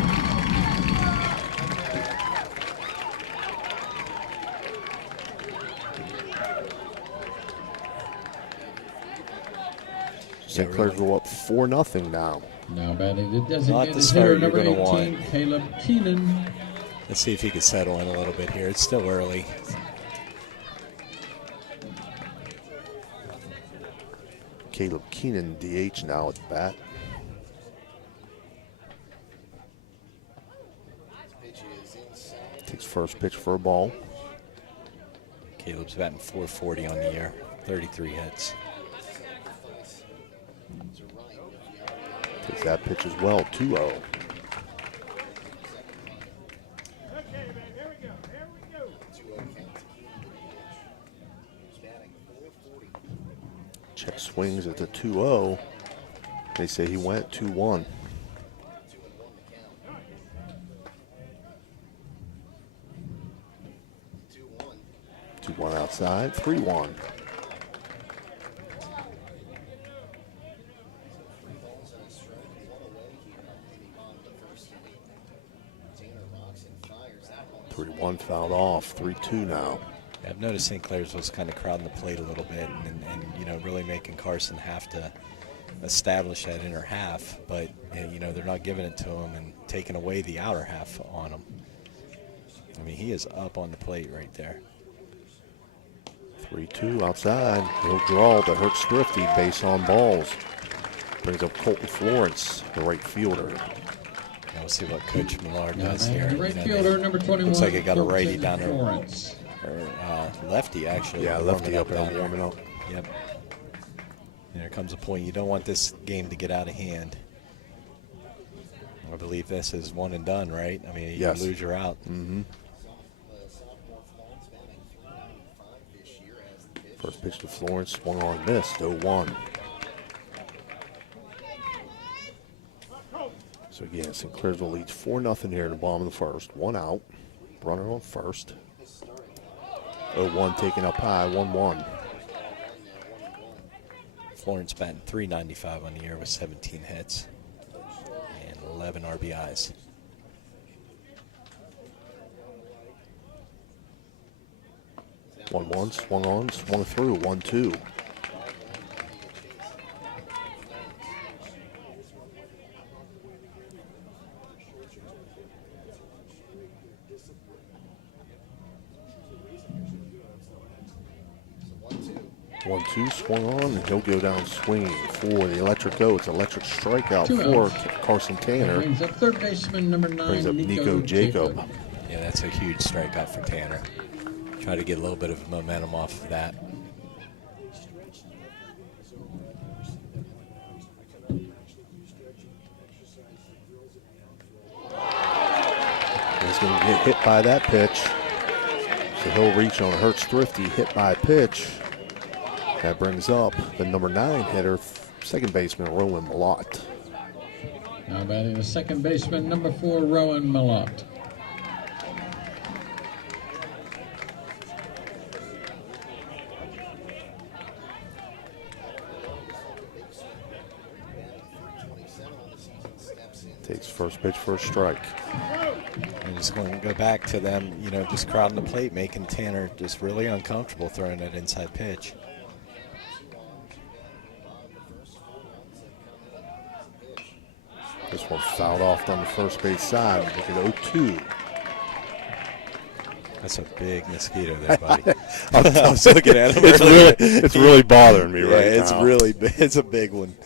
St. Clairsville up 4-0 now. Now batting the designated hitter number 18, Caleb Keenan. Let's see if he can settle in a little bit here. It's still early. Caleb Keenan, DH now at the bat. Takes first pitch for a ball. Caleb's batting .440 on the year, 33 hits. Takes that pitch as well, 2-0. Check swings at the 2-0. They say he went 2-1. One outside, 3-1. One fouled off, 3-2 now. Yeah, I've noticed St. Clairsville's kind of crowding the plate a little bit and really making Carson have to establish that inner half, but they're not giving it to him and taking away the outer half on him. I mean, he is up on the plate right there. 3-2 outside. He'll draw to hurt Thrifty, base on balls. Brings up Colton Florence, the right fielder. We'll see what Coach Millard does here. Right fielder, number 21. Looks like he got a righty down there. Florence. or lefty, actually. Yeah, lefty up there warming up. Yep. And there comes a point. You don't want this game to get out of hand. I believe this is one and done, right? I mean, you lose, you're out. Mm-hmm. First pitch to Florence, swung on, missed, 0-1. So again, St. Clairsville leads 4-0 here in the bottom of the first. One out, runner on first. 0-1 taken up high, 1-1. Florence batting .395 on the year with 17 hits and 11 RBIs. One swung on, swung through, 1-2. One-two swung on, and he'll go down swinging for the electric go. It's electric strikeout for Carson Tanner. Brings up third baseman number 9, brings up Nico Jacob. Yeah, that's a huge strikeout for Tanner. Try to get a little bit of momentum off of that. He's going to get hit by that pitch. So he'll reach on Hertz Thrifty, hit by a pitch. That brings up the number 9 hitter, second baseman Rowan Malott. Now batting the second baseman number 4, Rowan Malott. Takes first pitch for a strike. I'm just going to go back to them, just crowding the plate, making Tanner just really uncomfortable throwing that inside pitch. This one fouled off on the first base side. Look at 0-2. That's a big mosquito there, buddy. I was looking at him. It's really bothering me right now. It's really big. It's a big one.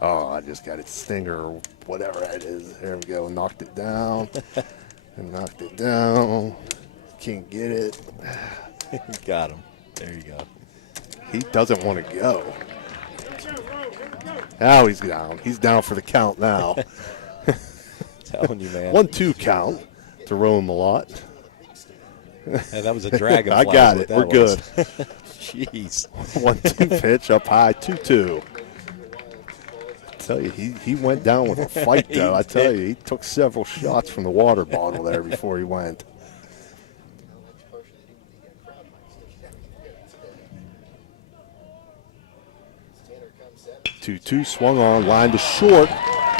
Oh, I just got its stinger or whatever it is. There we go. Knocked it down. And knocked it down. Can't get it. Got him. There you go. He doesn't want to go. Now he's down. He's down for the count now. Telling you, man. 1-2 count to Rowan Malott. Hey, that was a dragonfly. I got it. We're good. Jeez. 1-2 pitch up high, 2-2. Tell you, he went down with a fight, though. I tell you, he took several shots from the water bottle there before he went. Two swung on, line to short,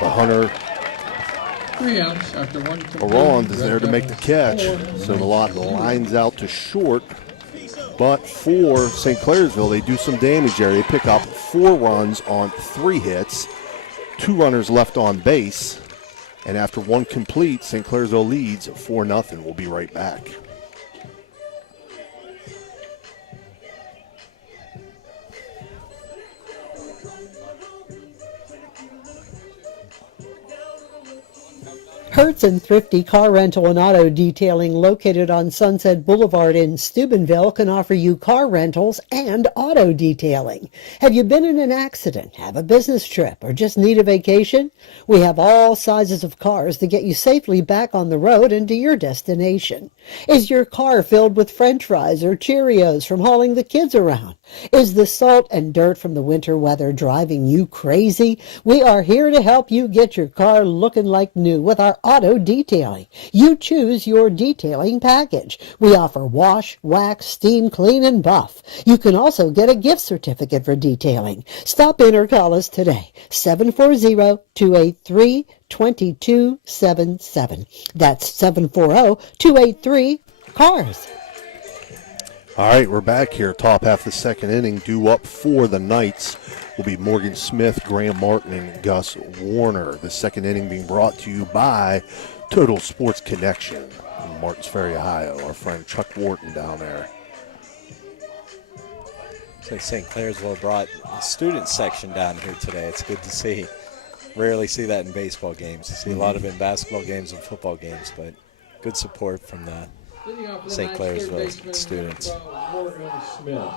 but Hunter 3 outs after 1. Arond is there to make the catch. So the lot lines out to short. But for St. Clairsville, they do some damage there. They pick up 4 runs on 3 hits. 2 runners left on base. And after 1 complete, St. Clairsville leads 4-0. We'll be right back. Hertz and Thrifty Car Rental and Auto Detailing, located on Sunset Boulevard in Steubenville, can offer you car rentals and auto detailing. Have you been in an accident, have a business trip, or just need a vacation? We have all sizes of cars to get you safely back on the road and to your destination. Is your car filled with French fries or Cheerios from hauling the kids around? Is the salt and dirt from the winter weather driving you crazy? We are here to help you get your car looking like new with our auto detailing. You choose your detailing package. We offer wash, wax, steam, clean, and buff. You can also get a gift certificate for detailing. Stop in or call us today, 740-283-2277. That's 740-283-CARS. All right, we're back here. Top half of the second inning. Due up for the Knights will be Morgan Smith, Graham Martin, and Gus Warner. The second inning being brought to you by Total Sports Connection in Martins Ferry, Ohio. Our friend Chuck Wharton down there. St. Clairsville brought the student section down here today. It's good to see. Rarely see that in baseball games. You see a lot of it in basketball games and football games, but good support from the St. Clairsville students. Morgan Smith.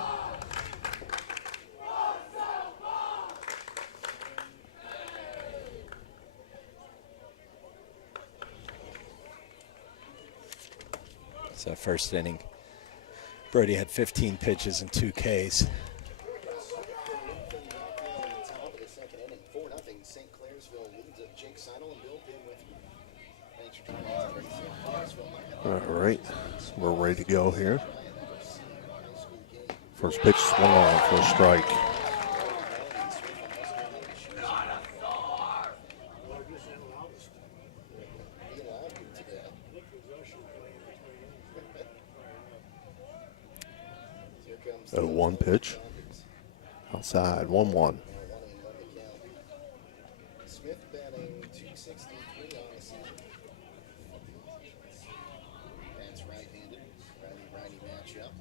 So first inning, Brody had 15 pitches and 2 Ks. All right, so we're ready to go here. First pitch swung on for a strike. Oh, 1 pitch. Outside, 1-1. Smith batting 263 on the season. That's right-handed, righty-righty matchup.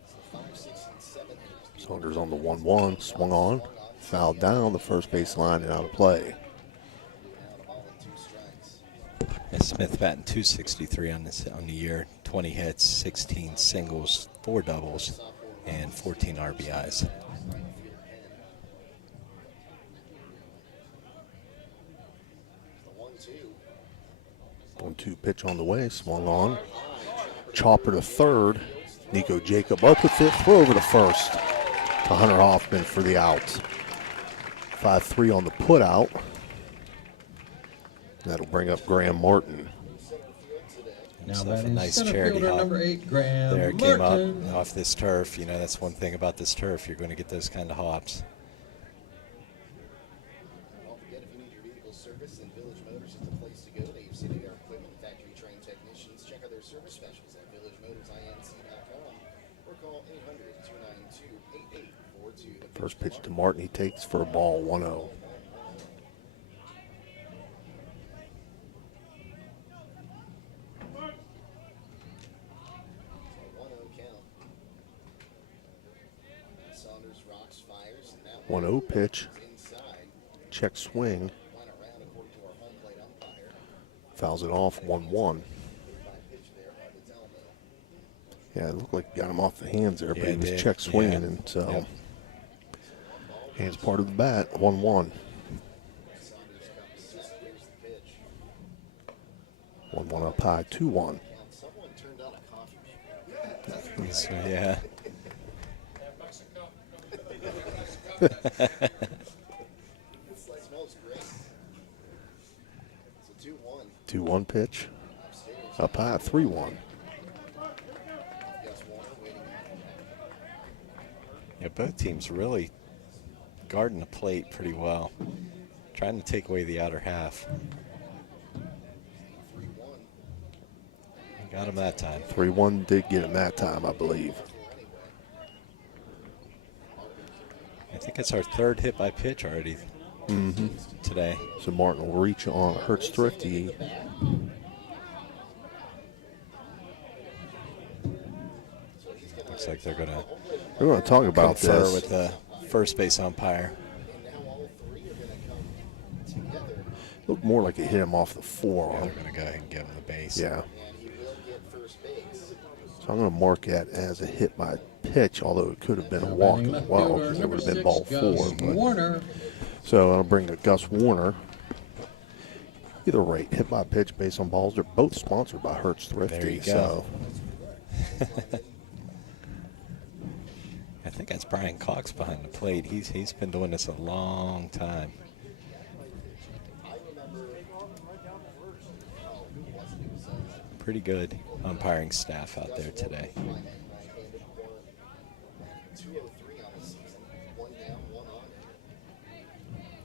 It's the 5, 6, and 7 hitters. Saunders on the 1-1, swung on, fouled down the first base line and out of play. Yeah, Smith batting 263 on the year, 20 hits, 16 singles, 4 doubles, and 14 RBIs. The 1-2 pitch on the way, swung on. Chopper to third. Nico Jacob up with it, throw over to first. To Hunter Hoffman for the out. 5-3 on the put out. That'll bring up Graham Martin. Now a nice charity hop number 8, Graham there. Martin. Came up off this turf. You know, that's one thing about this turf. You're going to get those kind of hops. Don't forget, if you need your vehicle serviced, then Village Motors is the place to go. They have city-art equipment, factory-trained technicians. Check out their service specials at villagemotorsinc.com or call 800-292-8842. First pitch to Martin, he takes for a ball, 1-0. Saunders rocks, fires, and that 1-0 pitch. Check swing. Fouls it off, 1-1. Yeah, it looked like he got him off the hands there, but he was check swinging, and so hands part of the bat, 1-1. 1-1 up high, 2-1. Yeah. smells great. It's a 2-1. 2-1 pitch. Up high, 3-1. Yeah, both teams really guarding the plate pretty well. Trying to take away the outer half. Got him that time. 3-1 did get him that time, I believe. I think it's our third hit by pitch already today. So Martin will reach on Hertz Thrifty. Looks like they're gonna talk about confer this with the first base umpire. Looked more like it hit him off the forearm. They're gonna go ahead and give him the base. Yeah. So I'm going to mark that as a hit by pitch, although it could have been a walk as well, because it would have been ball 4. Warner. So I'll bring a Gus Warner. Either rate, hit by pitch, base on balls, they're both sponsored by Hertz Thrifty. There you go. I think that's Brian Cox behind the plate. He's been doing this a long time. Pretty good umpiring staff out there today. 203 on the season. 1 down, 1 on.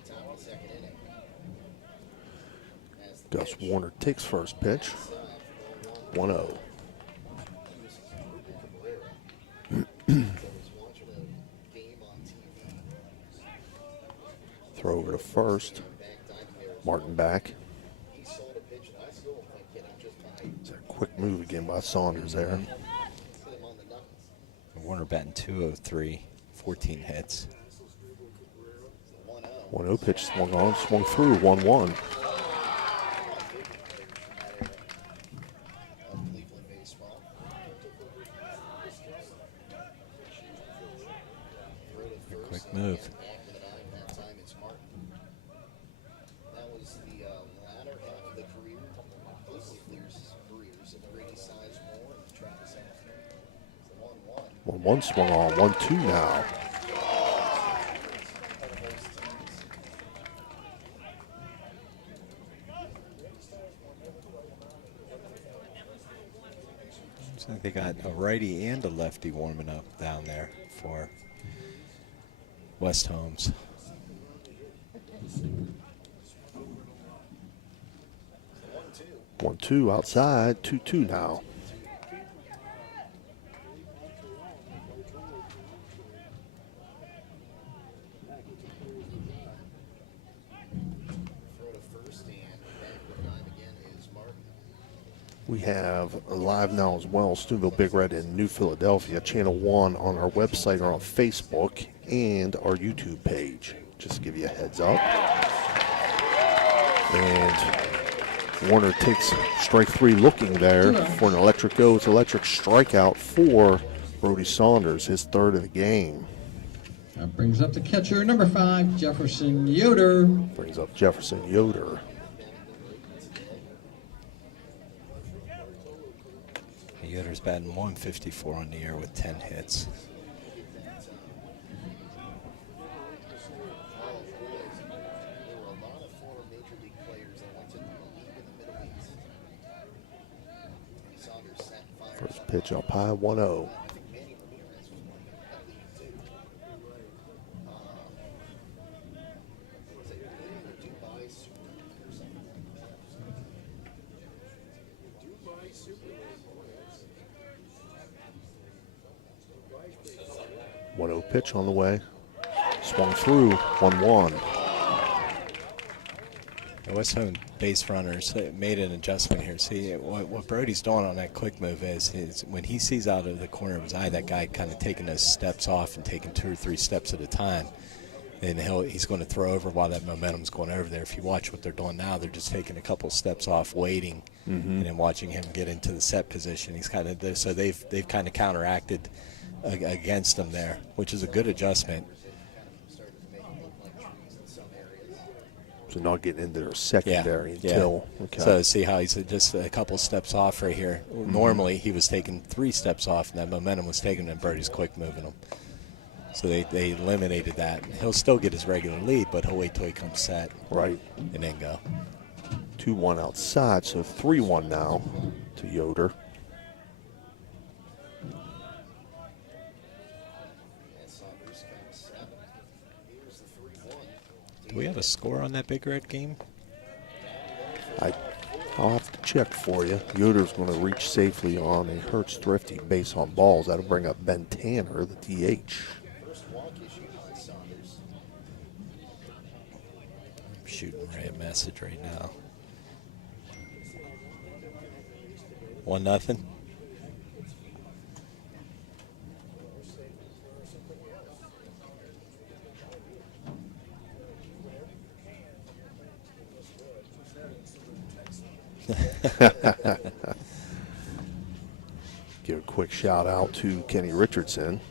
Top of the second inning. Gus Warner takes first pitch. 1-0. Throw over to first. Martin back. It's a quick move again by Saunders there. Warner batting 203, 14 hits. 1-0 pitch swung on, swung through, 1-1. 1 swung on, 1-2 now. Looks like they got a righty and a lefty warming up down there for West Holmes. 1-2 outside, 2-2 now. We have live now as well, Steubenville Big Red in New Philadelphia, Channel 1 on our website or on Facebook and our YouTube page. Just to give you a heads up. And Warner takes strike 3 looking there for an electric go. It's electric strikeout for Brody Saunders, his 3rd of the game. That brings up the catcher, number 5, Jefferson Yoder. Brings up Jefferson Yoder. Yoder's batting 154 on the year with 10 hits. First pitch up high, 1-0. Pitch on the way. Swung through, 1-1. The West Holmes base runners made an adjustment here. See, what Brody's doing on that quick move is when he sees out of the corner of his eye that guy kind of taking those steps off and taking 2 or 3 steps at a time, then he's going to throw over while that momentum's going over there. If you watch what they're doing now, they're just taking a couple steps off, waiting, and then watching him get into the set position. He's kind of so they've kind of counteracted against them there, which is a good adjustment. So not getting into their secondary until. Okay. So see how he's just a couple steps off right here. Normally he was taking 3 steps off, and that momentum was taken, and Birdie's quick moving him. So they eliminated that. He'll still get his regular lead, but he'll wait till he comes set. Right. And then go. 2-1 outside, so 3-1 now to Yoder. Do we have a score on that Big Red game? I'll have to check for you. Yoder's going to reach safely on a Hertz Thrifty base on balls. That'll bring up Ben Tanner, the DH. I'm shooting Ray a message right now. 1-0. Give a quick shout out to Kenny Richardson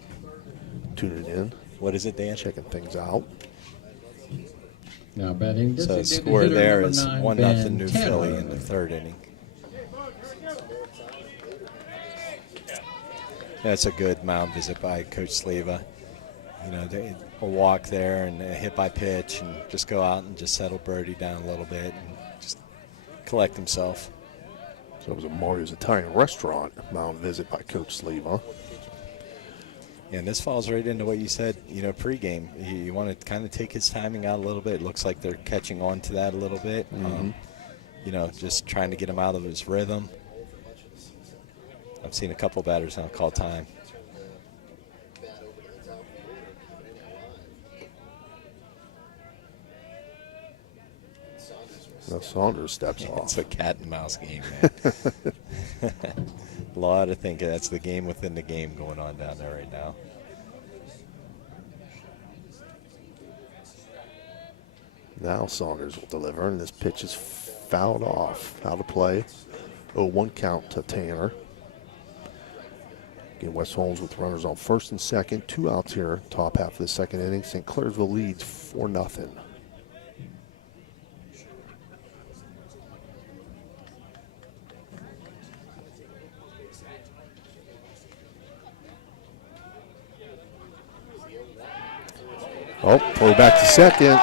tuning in. What is it, Dan? Checking things out. Now batting. So the score there is 1-0 New Philly in the 3rd inning. That's a good mound visit by Coach Sleva. You know, a walk there and a hit by pitch, and just go out and just settle Birdie down a little bit and just collect himself. So it was a Mario's Italian Restaurant mound visit by Coach Sleva. Yeah, and this falls right into what you said, you know, pregame. You want to kind of take his timing out a little bit. It looks like they're catching on to that a little bit. You know, just trying to get him out of his rhythm. I've seen a couple batters now call time. Now Saunders steps off. It's a cat and mouse game, man. A lot of thinking. That's the game within the game going on down there right now. Now Saunders will deliver, and this pitch is fouled off. Out of play. 0-1 count to Tanner. Again, West Holmes with runners on 1st and 2nd. 2 outs here, top half of the 2nd inning. St. Clairsville leads 4-0. Oh, throw back to second.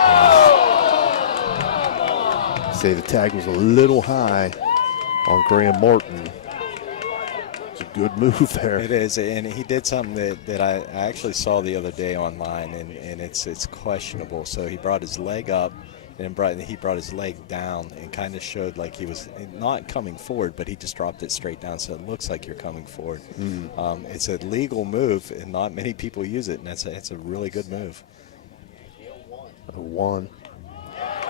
Say the tag was a little high on Graham Martin. It's a good move there. It is, and he did something that I actually saw the other day online, and it's questionable. So he brought his leg up, and he brought his leg down, and kind of showed like he was not coming forward, but he just dropped it straight down, so it looks like you're coming forward. It's a legal move, and not many people use it, and it's a really good move. 1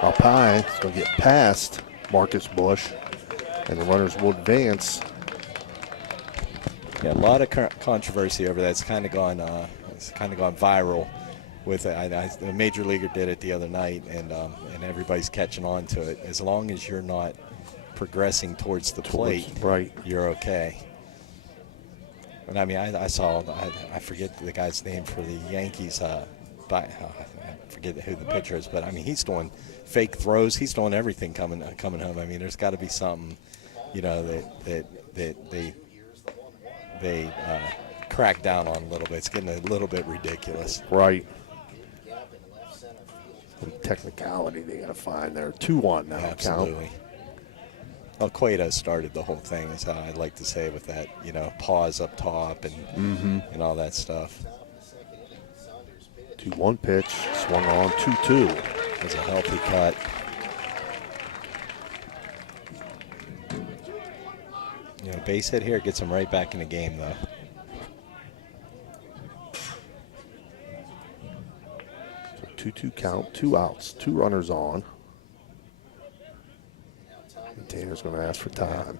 up high. It's going to get past Marcus Bush, and the runners will advance. Yeah, a lot of controversy over that. It's kind of gone viral. With the major leaguer did it the other night, and everybody's catching on to it. As long as you're not progressing towards the plate, right, you're okay. And I mean, I saw I forget the guy's name for the Yankees. I forget who the pitcher is, but I mean, he's doing fake throws. He's doing everything coming home. I mean, there's got to be something, that they crack down on a little bit. It's getting a little bit ridiculous. Right. Some technicality they got to find there. 2-1 now. Absolutely. Well, Cueto started the whole thing, is how I like to say, with that, pause up top and all that stuff. 2-1 pitch, swung on 2-2. It was a healthy cut. Base hit here gets him right back in the game, though. So 2-2 count, 2 outs, 2 runners on. And Tanner's going to ask for time.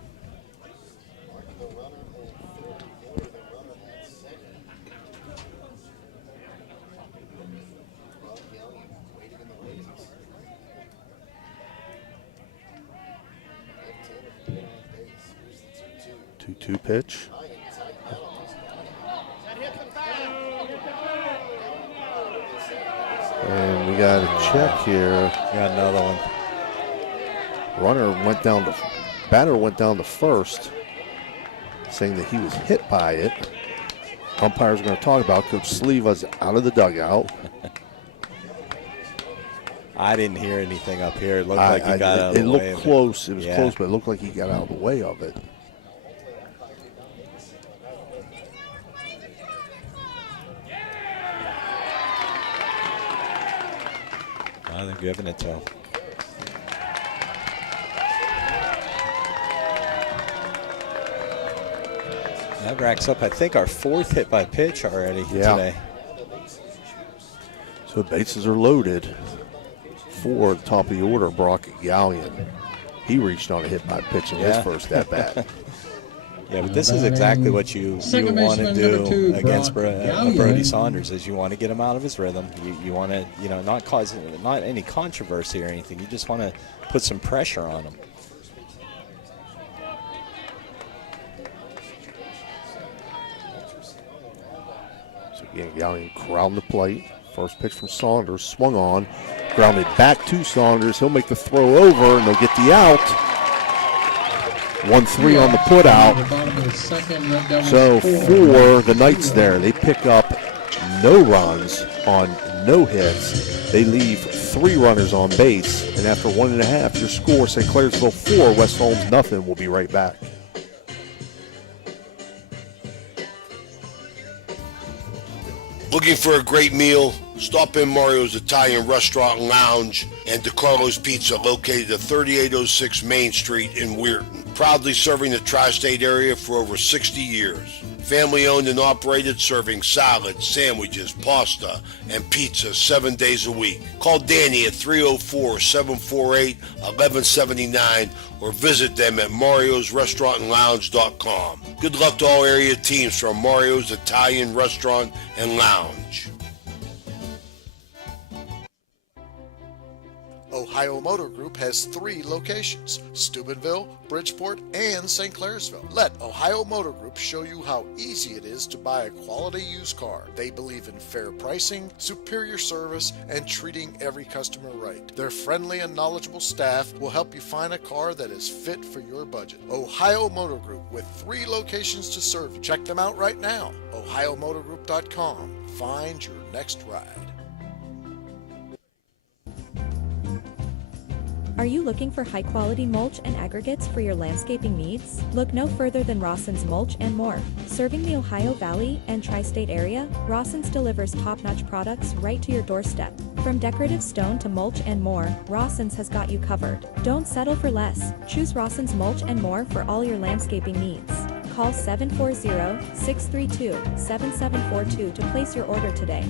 Two pitch. And we got a check here. Got another one. Batter went down to first, saying that he was hit by it. Umpires are going to talk about Coach Sleeve was out of the dugout. I didn't hear anything up here. It looked like he got out of the way. It looked close. It was close, but it looked like he got out of the way of it. They're giving it to him. That racks up, I think, our 4th hit by pitch already today. So bases are loaded for the top of the order, Brock Gallion. He reached on a hit by pitch in his first at bat. Yeah, but this is exactly what you want to do against Brody Saunders, is you want to get him out of his rhythm. You want to, not cause not any controversy or anything. You just want to put some pressure on him. So again, Gallion corralled the plate. First pitch from Saunders, swung on, grounded back to Saunders. He'll make the throw over, and they'll get the out. 1-3 on the put out. So for the Knights there, they pick up no runs on no hits. They leave 3 runners on base. And after 1.5, your score, St. Clairsville 4, West Holmes nothing. We'll be right back. Looking for a great meal? Stop in Mario's Italian Restaurant and Lounge and DeCarlo's Pizza, located at 3806 Main Street in Weirton. Proudly serving the tri-state area for over 60 years. Family owned and operated, serving salads, sandwiches, pasta, and pizza 7 days a week. Call Danny at 304-748-1179 or visit them at mariosrestaurantandlounge.com. Good luck to all area teams from Mario's Italian Restaurant and Lounge. Ohio Motor Group has 3 locations: Steubenville, Bridgeport, and St. Clairsville. Let Ohio Motor Group show you how easy it is to buy a quality used car. They believe in fair pricing, superior service, and treating every customer right. Their friendly and knowledgeable staff will help you find a car that is fit for your budget. Ohio Motor Group, with 3 locations to serve you. Check them out right now. OhioMotorGroup.com. Find your next ride. Are you looking for high-quality mulch and aggregates for your landscaping needs? Look no further than Rawson's Mulch and More. Serving the Ohio Valley and Tri-State area, Rawson's delivers top-notch products right to your doorstep. From decorative stone to mulch and more, Rawson's has got you covered. Don't settle for less. Choose Rawson's Mulch and More for all your landscaping needs. Call 740-632-7742 to place your order today.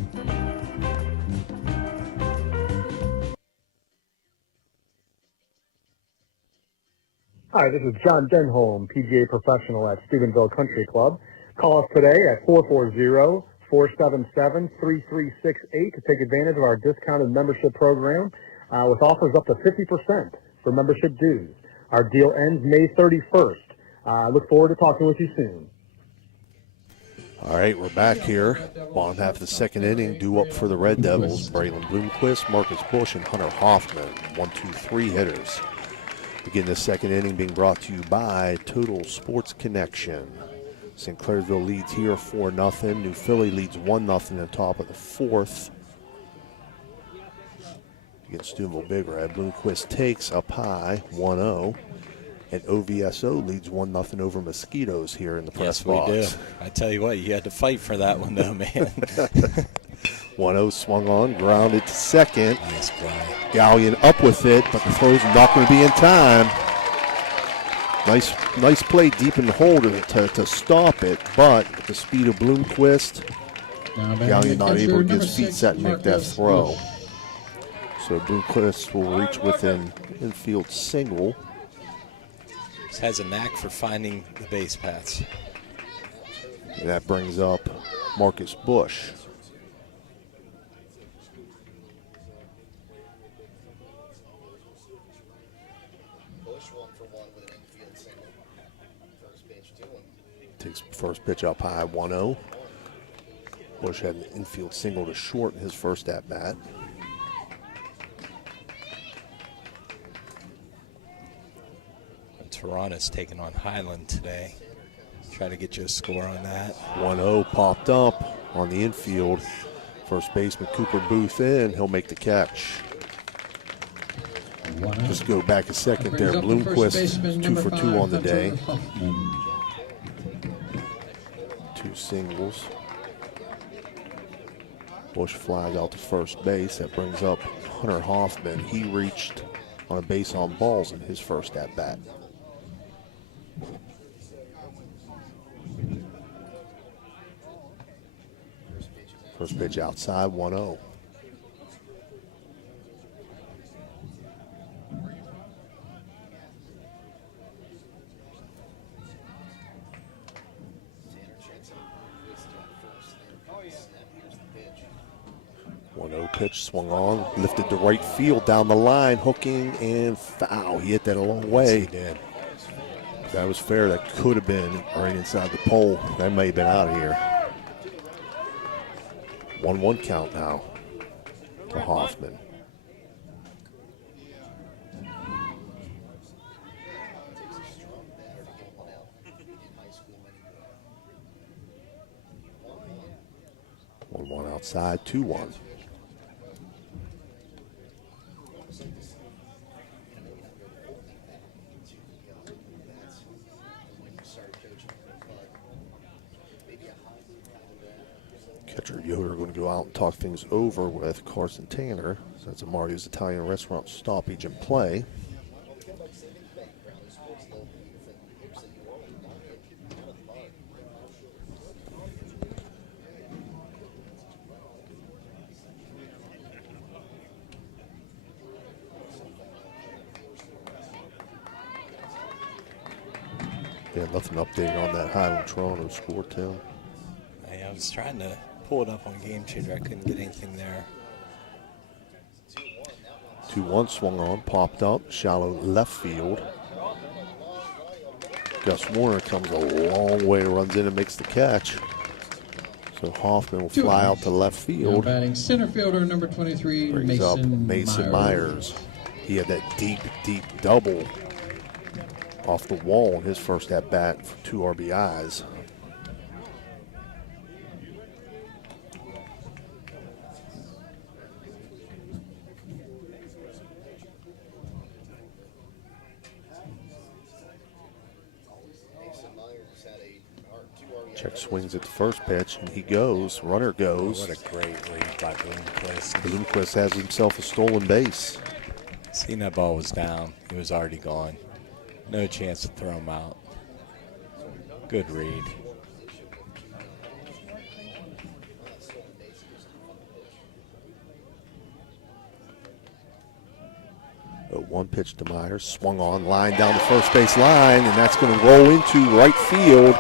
Hi, this is John Denholm, PGA professional at Steubenville Country Club. Call us today at 440-477-3368 to take advantage of our discounted membership program with offers up to 50% for membership dues. Our deal ends May 31st. Look forward to talking with you soon. All right, we're back here. Bottom half of the second inning, due up for the Red Devils. Braylon Bloomquist, Marcus Bush, and Hunter Hoffman. 1, 2, 3 hitters. Again, this second inning being brought to you by Total Sports Connection. St. Clairsville leads here 4-0. New Philly leads 1-0 in the top of the fourth. Against Steubenville Big Red. Bloomquist takes up high 1-0. And OVSO leads 1-0 over Mosquitoes here in the press box. Yes, we do. I tell you what, you had to fight for that one, though, man. 1-0 swung on, grounded to second. Nice play. Gallion up with it, but the throw's not going to be in time. Nice play deep in the hole to stop it, but with the speed of Bloomquist, Gallion not able to get his feet set and make that throw. So Bloomquist will reach within infield single. Just has a knack for finding the base paths. And that brings up Marcus Bush. Takes first pitch up high, 1-0. Bush had an infield single to short in his first at-bat. Toronto's taking on Highland today. Try to get you a score on that. 1-0 popped up on the infield. First baseman Cooper Booth in. He'll make the catch. Just go back a second there. Bloomquist 2 for 2 on the day. 2 singles. Bush flies out to first base. That brings up Hunter Hoffman. He reached on a base on balls in his first at-bat. First pitch outside, 1-0. Pitch swung on, lifted to right field down the line, hooking and foul. He hit that a long way. Yes, he did. If that was fair, that could have been right inside the pole. That may have been out of here. 1-1 count now to Hoffman. One outside, 2-1. Catcher Yoder going to go out and talk things over with Carson Tanner. So that's a Mario's Italian Restaurant stoppage in play. Yeah, nothing updated on that Highland Toronto score, Tim. I was trying to pull it up on Game Changer. I couldn't get anything there. 2-1 swung on, popped up, shallow left field. Gus Warner comes a long way, runs in and makes the catch. So Hoffman will fly out to left field. Now batting center fielder number 23, Brings up Mason Myers. He had that deep double off the wall in his first at-bat for 2 RBIs. Check swings at the first pitch, and he goes. Runner goes. What a great read by Bloomquist. Bloomquist has himself a stolen base. Seeing that ball was down, he was already gone. No chance to throw him out. Good read. One pitch to Myers, swung on, line down the first base line, and that's going to roll into right field.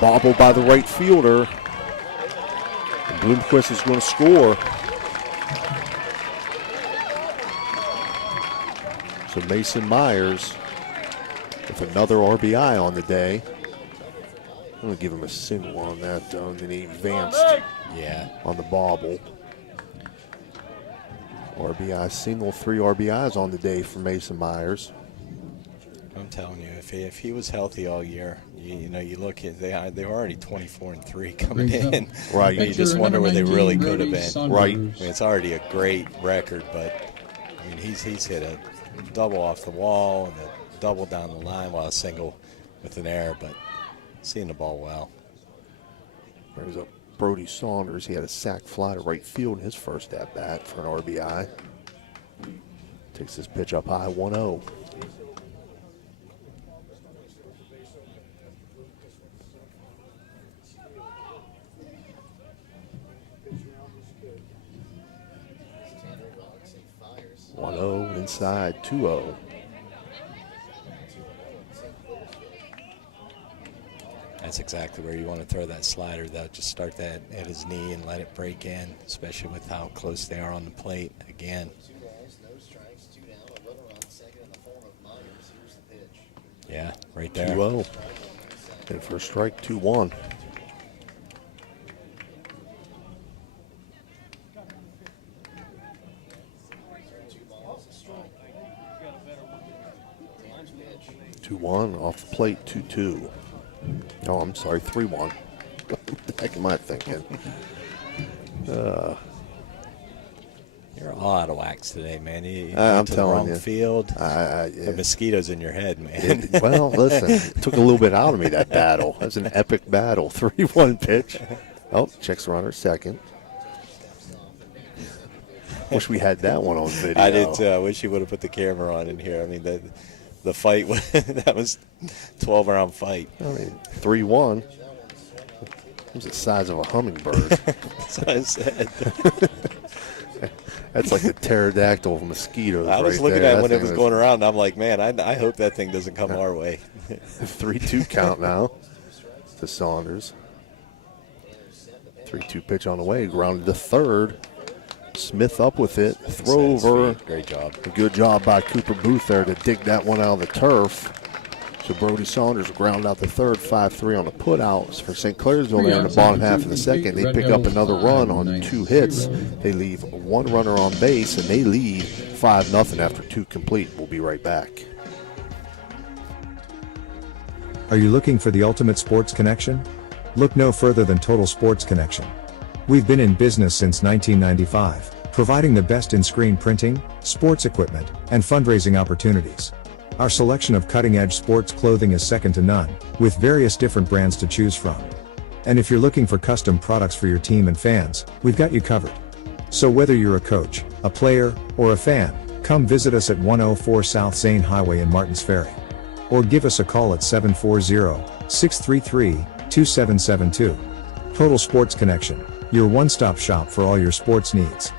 Bobbled by the right fielder. And Bloomquist is going to score. So Mason Myers with another RBI on the day. I'm going to give him a single on that, though, and then he advanced on the bobble. RBI single, 3 RBIs on the day for Mason Myers. I'm telling you, if he was healthy all year, you look at they were already 24-3 coming in. Right. You just wonder where they really could have been. Right. I mean, it's already a great record, but I mean he's hit a double off the wall and a double down the line while a single with an error, but seeing the ball well. There's a Brody Saunders. He had a sac fly to right field in his first at bat for an RBI. Takes his pitch up high, 1-0. Inside, 2-0. That's exactly where you want to throw that slider. That just start that at his knee and let it break in, especially with how close they are on the plate again. Yeah, right there. 2-0. And for a strike, 2-1. Off the plate, 2-2. Oh, I'm sorry, 3-1. What the heck am I thinking? You're all out of wax today, man. You I'm to the telling wrong you. field. Yeah. The mosquitoes in your head, man. Well, listen, it took a little bit out of me, that battle. That was an epic battle. 3-1 pitch. Oh, checks runner, second. Wish we had that one on video. I did too. I wish you would have put the camera on in here. I mean, the fight, that was 12-round fight. I mean, 3-1. It was the size of a hummingbird. That's what I said. That's like the pterodactyl of mosquitoes. I was looking at it when it was going around, and I'm like, man, I hope that thing doesn't come our way. 3-2 count now to Saunders. 3-2 pitch on the way, grounded to third. Smith up with it, throw over. Great job. A good job by Cooper Booth there to dig that one out of the turf. So Brody Saunders ground out the third, 5-3 on the putouts for St. Clairsville there in the bottom half of the second. They pick up another run on 2 hits. They leave 1 runner on base, and they lead 5-0 after 2 complete. We'll be right back. Are you looking for the ultimate sports connection? Look no further than Total Sports Connection. We've been in business since 1995, providing the best in screen printing, sports equipment, and fundraising opportunities. Our selection of cutting-edge sports clothing is second to none, with various different brands to choose from. And if you're looking for custom products for your team and fans, we've got you covered. So whether you're a coach, a player, or a fan, come visit us at 104 South Zane Highway in Martins Ferry. Or give us a call at 740-633-2772. Total Sports Connection, your one-stop shop for all your sports needs.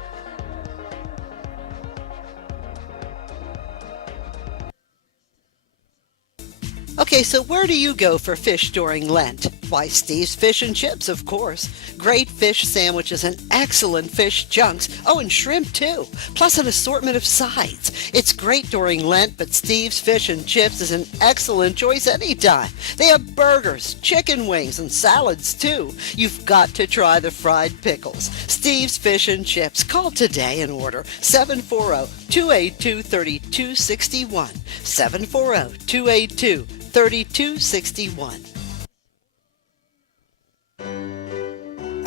Okay, so where do you go for fish during Lent? Why, Steve's Fish and Chips, of course. Great fish sandwiches and excellent fish chunks. Oh, and shrimp, too. Plus an assortment of sides. It's great during Lent, but Steve's Fish and Chips is an excellent choice anytime. They have burgers, chicken wings, and salads, too. You've got to try the fried pickles. Steve's Fish and Chips. Call today and order 740-282-3261. 740-282-3261.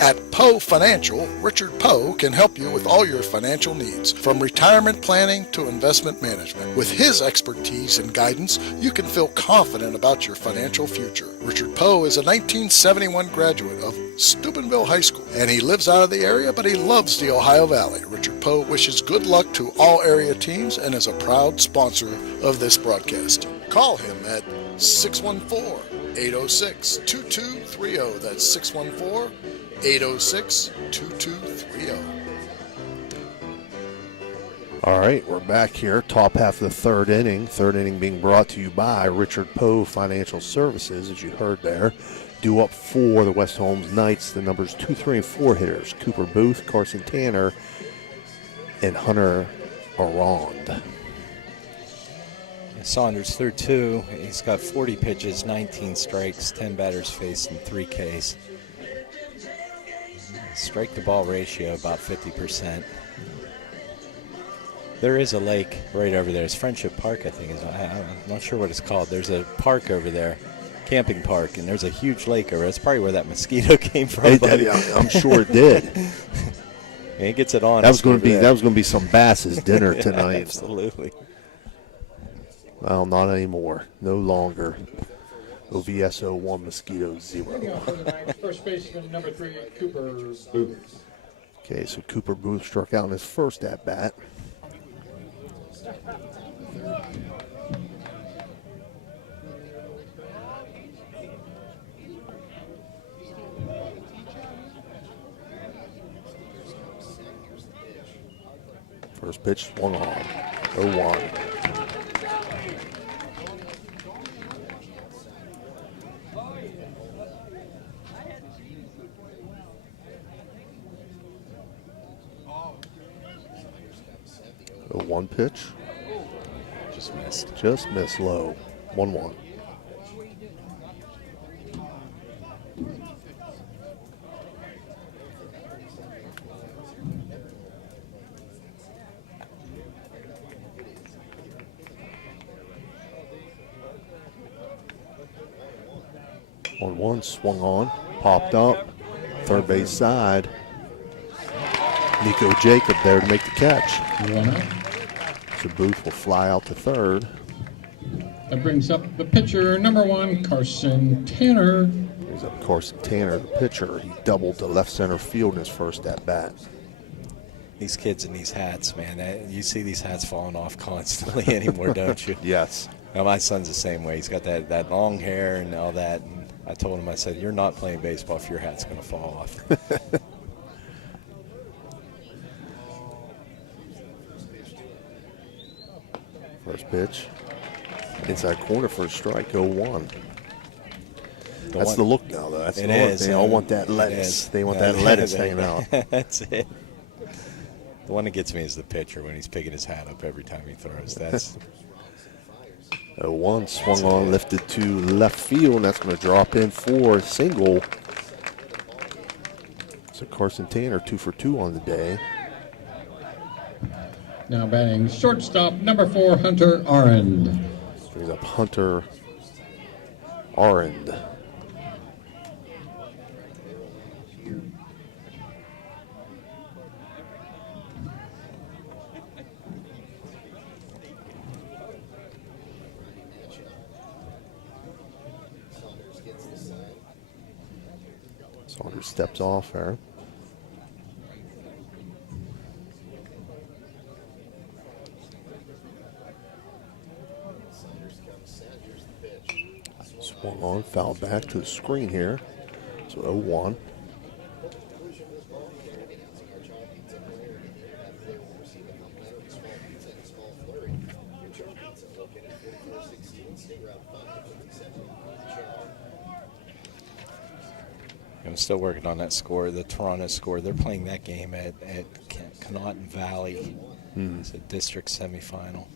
At Poe Financial, Richard Poe can help you with all your financial needs, from retirement planning to investment management. With his expertise and guidance, you can feel confident about your financial future. Richard Poe is a 1971 graduate of Steubenville High School, and he lives out of the area, but he loves the Ohio Valley. Richard Poe wishes good luck to all area teams and is a proud sponsor of this broadcast. Call him at 614-806-2230. That's 614-806-2230. All right, we're back here, top half of the third inning. Third inning being brought to you by Richard Poe Financial Services, as you heard there. Due up for the West Holmes Knights, the numbers 2, 3, and 4 hitters, Cooper Booth, Carson Tanner, and Hunter Arond. Saunders through 2. He's got 40 pitches, 19 strikes, 10 batters faced, and 3 Ks. Strike to ball ratio about 50%. There is a lake right over there. It's Friendship Park, I think. I'm not sure what it's called. There's a park over there, camping park, and there's a huge lake over there. That's probably where that mosquito came from. I'm sure it did. And it gets it on. That was going to be some Bass's dinner tonight. Absolutely. Well, not anymore. No longer. OVSO 1, Mosquito 0. First baseman number 3, Cooper Booth. Okay, so Cooper Booth struck out in his first at bat. First pitch swung on. 0-1. One pitch. Just missed. Just missed low. 1-1. One swung on, popped up, third base side. Nico Jacob there to make the catch. 1 out. So Booth will fly out to third. That brings up the pitcher, number 1, Carson Tanner. Brings up Carson Tanner, the pitcher. He doubled to left center field in his first at bat. These kids in these hats, man, you see these hats falling off constantly anymore, don't you? Yes. Now, my son's the same way. He's got that long hair and all that. And I told him, I said, you're not playing baseball if your hat's going to fall off. First pitch. Inside corner for a strike, 0-1. That's the look now, though. That's the look. They all want that lettuce. They want that lettuce hanging out. That's it. The one that gets me is the pitcher when he's picking his hat up every time he throws. That's 0-1, swung on, lifted to left field, and that's going to drop in for a single. So Carson Tanner 2 for 2 on the day. Now batting shortstop, number 4, Hunter Arend. Brings up Hunter Arend. Saunders steps off there. Swung on, foul back to the screen here. So 0-1. I'm still working on that score, the Toronto score. They're playing that game at Connaughton Valley. It's a district semifinal.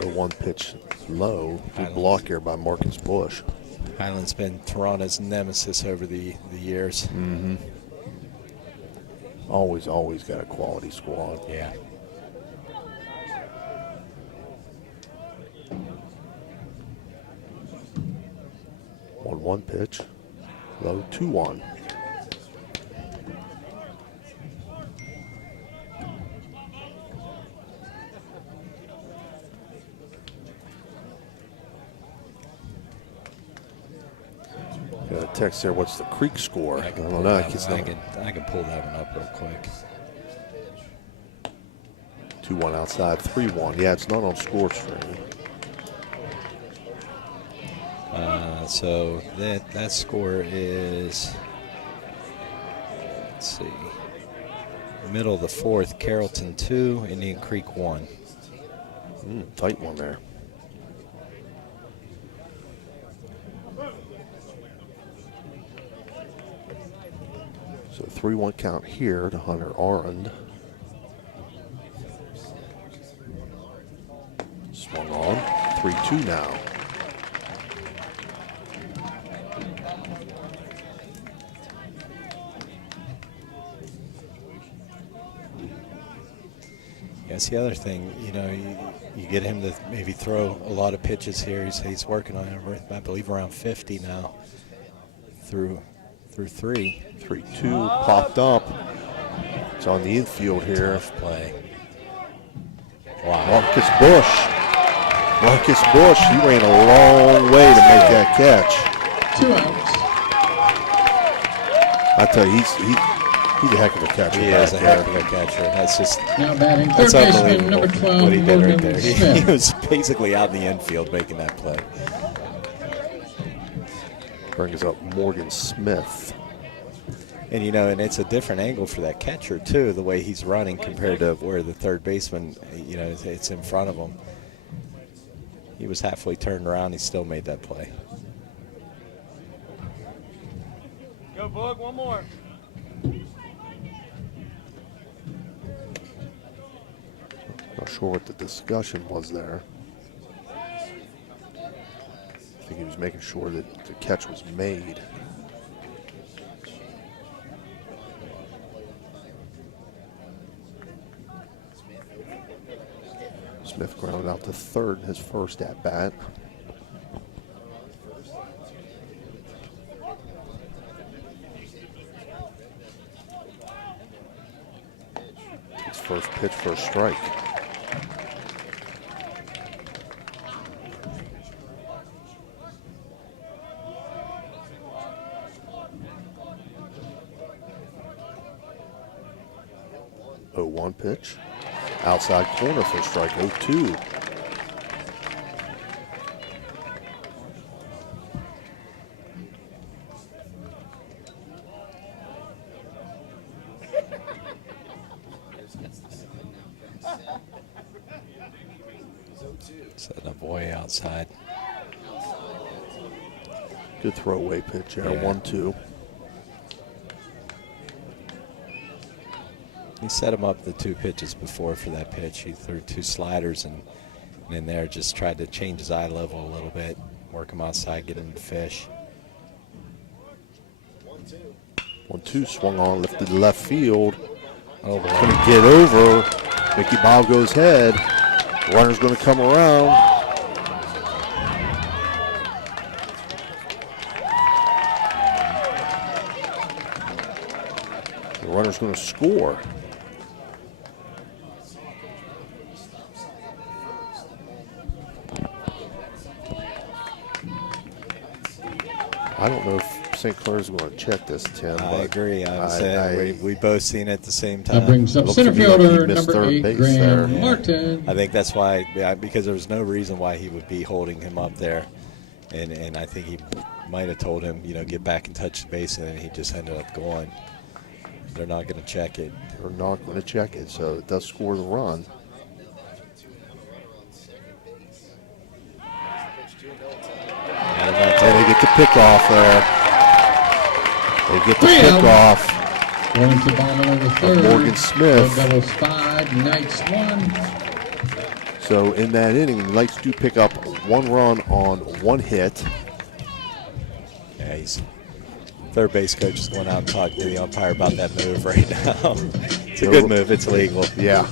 The one pitch low. Good block here by Marcus Bush. Highland's been Toronto's nemesis over the years. Mm-hmm. Always got a quality squad. Yeah. One pitch. Low 2-1. text there, what's the Creek score? I can pull that one up real quick. 2-1 outside, 3-1. Yeah, it's not on score stream. So that score is, let's see, middle of the fourth, Carrollton 2, Indian Creek 1. Tight one there. So 3-1 count here to Hunter Arend. Swung on, 3-2 now. That's the other thing, you get him to maybe throw a lot of pitches here. He's working on it, I believe, around 50 now through 3. 3-2 popped up. It's on the infield here. Tough play. Wow. Marcus Bush, he ran a long way to make that catch. 2 outs. I tell you, he's a heck of a catcher. He is a heck of a catcher. That's just now batting third baseman number 12, what he did right Morgan there. Smith. He was basically out in the infield making that play. Brings up Morgan Smith. And and it's a different angle for that catcher too, the way he's running compared to where the third baseman, it's in front of him. He was halfway turned around, he still made that play. Go, Boog, one more. Not sure what the discussion was there. I think he was making sure that the catch was made. Smith grounded out to third in his first at-bat. His first pitch for a strike. Oh, 1 pitch. Outside corner for strike, 0-2. Setting up way outside. Good throwaway pitch there, Yeah. 1-2. He set him up the 2 pitches before for that pitch. He threw 2 sliders and in there just tried to change his eye level a little bit, work him outside, get him to fish. 1-2 swung on, lifted to left field. Oh, boy. Going to get over. Mickey Balgo's head. Runner's going to come around. The runner's going to score. I don't know if St. Clair's going to check this, Tim. I agree. I'm saying we both seen it at the same time. That brings up Looks center to me like he fielder missed number third 8, base Graham there. Martin. I think that's why, because there was no reason why he would be holding him up there. And I think he might have told him, get back and touch the base, and then he just ended up going. They're not going to check it. They're not going to check it, so it does score the run. And they get the pick off there. They get the pick off. Going to bottom of the third. Morgan Smith. Red Devils 5, Knights 1. So in that inning, the Knights do pick up 1 run on 1 hit. Yeah, third base coach is going out and talking to the umpire about that move right now. It's a good move. It's legal. Yeah.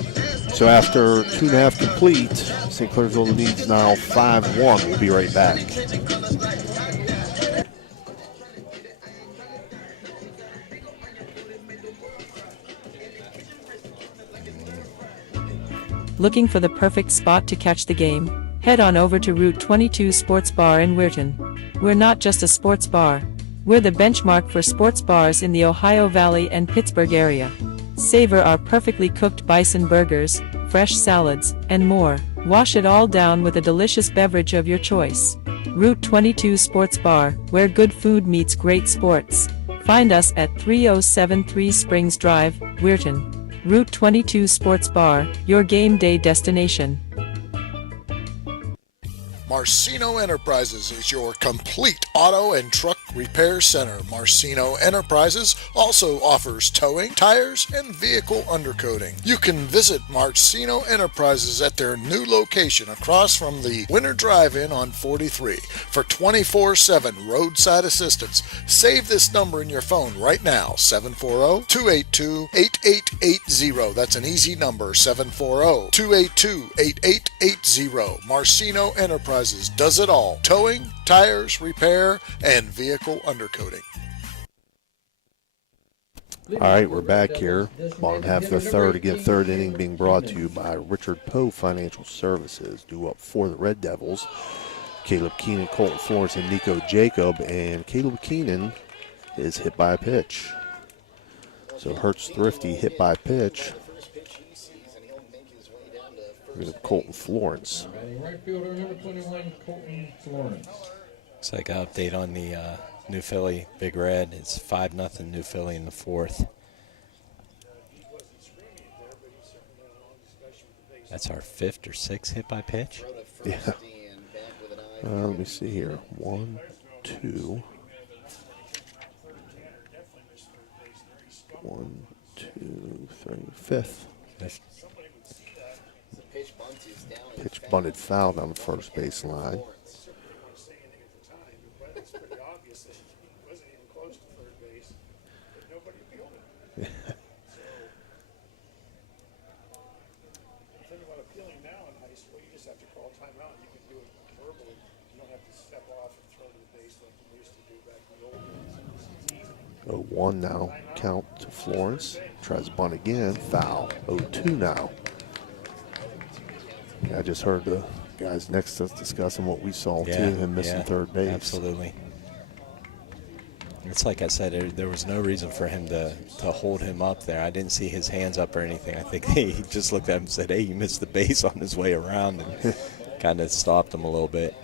So after 2.5 complete, St. Clairsville leads now 5-1. We'll be right back. Looking for the perfect spot to catch the game? Head on over to Route 22 Sports Bar in Weirton. We're not just a sports bar. We're the benchmark for sports bars in the Ohio Valley and Pittsburgh area. Savor our perfectly cooked bison burgers, fresh salads, and more. Wash it all down with a delicious beverage of your choice. Route 22 Sports Bar, where good food meets great sports. Find us at 3073 Springs Drive, Weirton. Route 22 Sports Bar, your game day destination. Marcino Enterprises is your complete auto and truck repair center. Marcino Enterprises also offers towing, tires, and vehicle undercoating. You can visit Marcino Enterprises at their new location across from the Winter Drive-In on 43 for 24/7 roadside assistance. Save this number in your phone right now, 740-282-8880. That's an easy number, 740-282-8880. Marcino Enterprises does it all: towing, tires, repair, and vehicle undercoating. All right, we're back here. Bottom half of the third. Again, third inning being brought to you by Richard Poe Financial Services. Due up for the Red Devils, Caleb Keenan, Colton Florence, and Nico Jacob. And Caleb Keenan is hit by a pitch. So Hertz Thrifty hit by a pitch. We're going to Colton Florence. Right fielder number 21, Colton Florence. Looks like an update on the New Philly Big Red. It's 5-0 New Philly in the fourth. That's our fifth or sixth hit by pitch? Yeah. Let me see here. 1, 2. 1, 2, 3. Fifth. Pitch bunted foul down the first base line. Oh, 1 now. Count to Florence. Tries to bunt again. Foul. 0-2 now. I just heard the guys next to us discussing what we saw, too, him missing third base. Absolutely. It's like I said, there was no reason for him to hold him up there. I didn't see his hands up or anything. I think he just looked at him and said, hey, you missed the base on his way around, and kind of stopped him a little bit.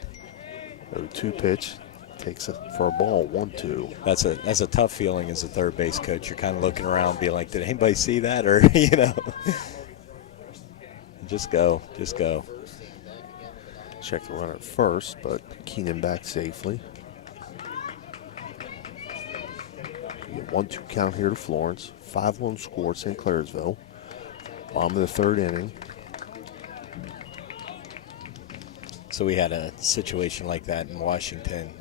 0-2 pitch. Takes it for a ball, 1-2. That's a tough feeling as a third base coach. You're kind of looking around being like, did anybody see that? Or, Just go. Check the runner at first, but Keenan back safely. 1-2 count here to Florence. 5-1 score, St. Clairsville. Bottom of the third inning. So we had a situation like that in Washington.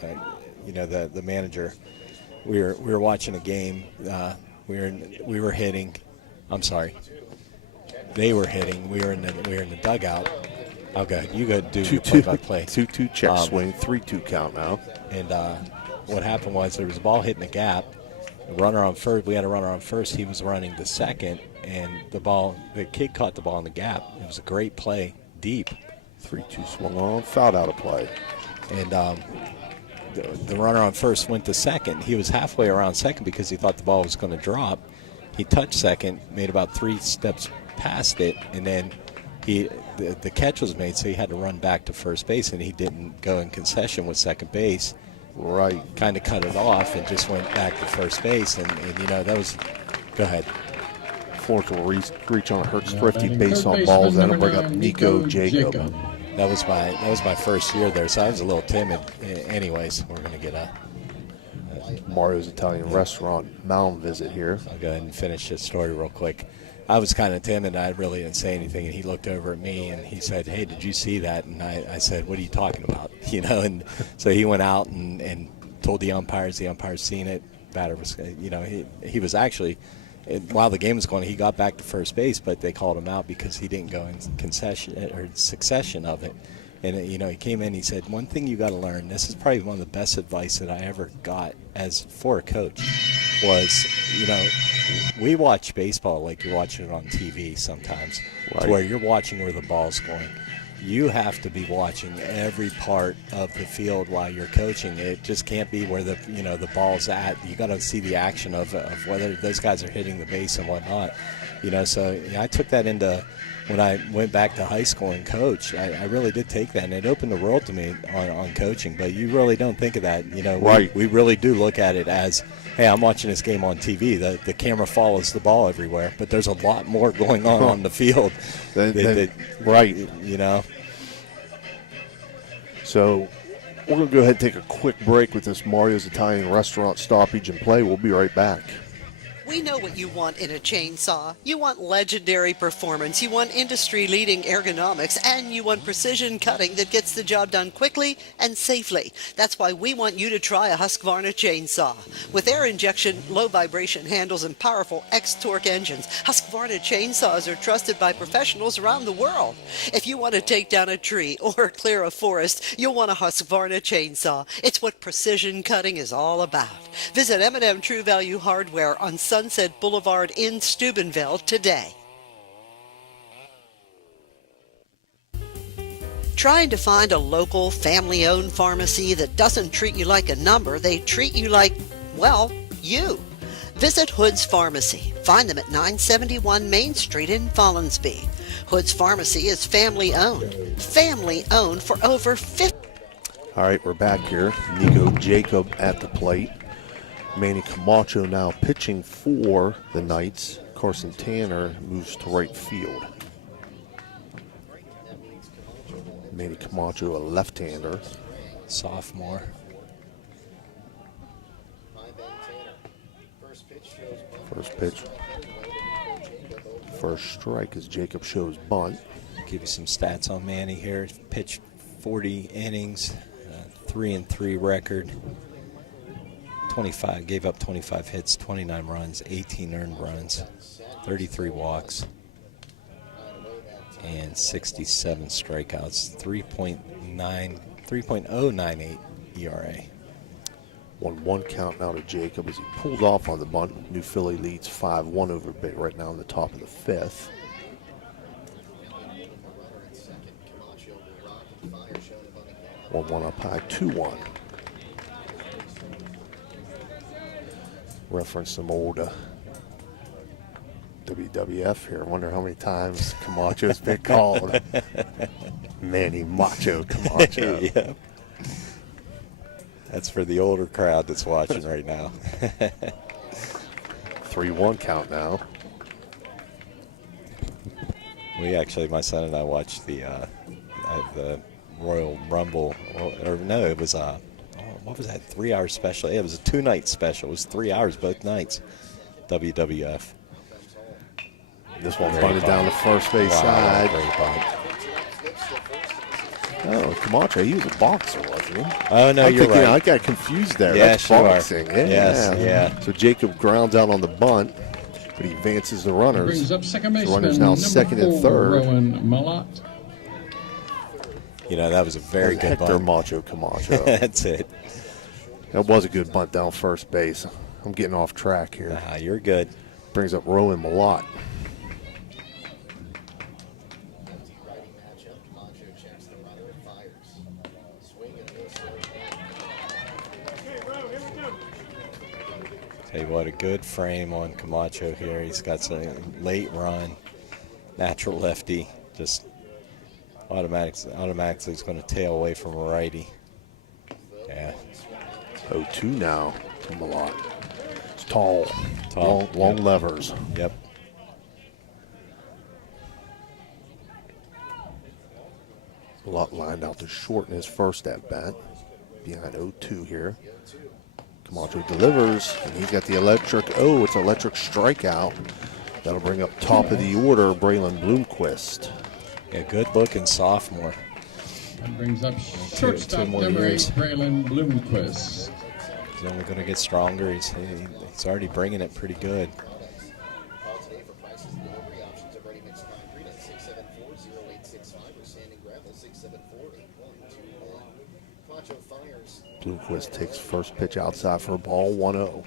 The manager, we were watching a game. We were hitting. I'm sorry. They were hitting. We were in the dugout. Oh, go ahead. You go do your play-by-play. 2-2 check swing, 3-2 count now. And what happened was there was a ball hitting the gap. The runner on first. We had a runner on first. He was running the second, and the kid caught the ball in the gap. It was a great play, deep. 3-2 swung on, fouled out of play. And the runner on first went to second. He was halfway around second because he thought the ball was going to drop. He touched second, made about 3 steps past it, and then the catch was made, so he had to run back to first base, and he didn't go in concession with second base. Right. Kind of cut it off and just went back to first base, and that was – go ahead. Florence will reach on a Hertz Thrifty base on balls. That'll bring up Nico Jacob. That was my first year there, so I was a little timid. Anyways, we're going to get a Mario's Italian Restaurant mound visit here. I'll go ahead and finish this story real quick. I was kind of timid. I really didn't say anything, and he looked over at me and he said, hey, did you see that? And I said, what are you talking about? And so he went out and told the umpires. The umpires seen it. Batter was, he was actually, while the game was going, he got back to first base, but they called him out because he didn't go in succession of it. And, he came in, he said, one thing you got to learn, this is probably one of the best advice that I ever got for a coach, was, we watch baseball like you're watching it on TV sometimes, to where you're watching where the ball's going. you have to be watching every part of the field while you're coaching. It just can't be where the ball's at. You got to see the action of whether those guys are hitting the base and whatnot. So I took that into when I went back to high school and coached. I really did take that, and it opened the world to me on coaching. But you really don't think of that. Right. We really do look at it as, hey, I'm watching this game on TV. The camera follows the ball everywhere, but there's a lot more going on the field. Right. So we're going to go ahead and take a quick break with this Mario's Italian Restaurant stoppage and play. We'll be right back. We know what you want in a chainsaw. You want legendary performance, you want industry-leading ergonomics, and you want precision cutting that gets the job done quickly and safely. That's why we want you to try a Husqvarna chainsaw. With air injection, low vibration handles, and powerful X-Torque engines, Husqvarna chainsaws are trusted by professionals around the world. If you want to take down a tree or clear a forest, you'll want a Husqvarna chainsaw. It's what precision cutting is all about. Visit M&M True Value Hardware on Sunset Boulevard in Steubenville today. Trying to find a local, family-owned pharmacy that doesn't treat you like a number, they treat you like, well, you. Visit Hood's Pharmacy. Find them at 971 Main Street in Follinsby. Hood's Pharmacy is family-owned. Family-owned for over 50. All right, we're back here. Nico Jacob at the plate. Manny Camacho now pitching for the Knights. Carson Tanner moves to right field. Manny Camacho, a left-hander. Sophomore. First pitch. First strike as Jacob shows bunt. Give you some stats on Manny here. Pitched 40 innings, 3-3 record. Gave up 25 hits, 29 runs, 18 earned runs, 33 walks, and 67 strikeouts, 3.098 ERA. 1-1 count now to Jacob as he pulls off on the bunt. New Philly leads 5-1 over Bay right now in the top of the fifth. 1-1 up high, 2-1. Reference some old WWF here. I wonder how many times Camacho's been called Manny Macho Camacho. Yeah. That's for the older crowd that's watching right now. 3-1 count now. We actually, my son and I watched the Royal Rumble, or no, it was what was that, 3-hour special? Yeah, it was a 2-night special. It was 3 hours both nights. WWF. This one bunted down the first base side. Great bunt. Oh, Camacho, he was a boxer, wasn't he? Oh, no, you're right. I got confused there. Yes, that's boxing. Yeah. Yes, yeah. So Jacob grounds out on the bunt, but he advances the runners. Brings up second baseman, the runners now second and third. Rowan Malott. That was a very good Hector bunt. Macho Camacho. That's it. That was a good bunt down first base. I'm getting off track here. You're good. Brings up Rowan Malott. Tell you what, a good frame on Camacho here. He's got some late run, natural lefty, just automatically is going to tail away from a righty. Yeah. 0-2 now to Malott. It's tall. Long levers. Yep. Malott lined out to short in his first at bat. Behind 0-2 here. Camacho delivers, and he's got the electric. Oh, it's an electric strikeout. That'll bring up top of the order, Braylon Bloomquist. Yeah, good looking sophomore. That brings up shortstop more number 8, years. Braylon Bloomquist. He's only going to get stronger. He's already bringing it pretty good. Bloomquist takes first pitch outside for a ball, 1-0.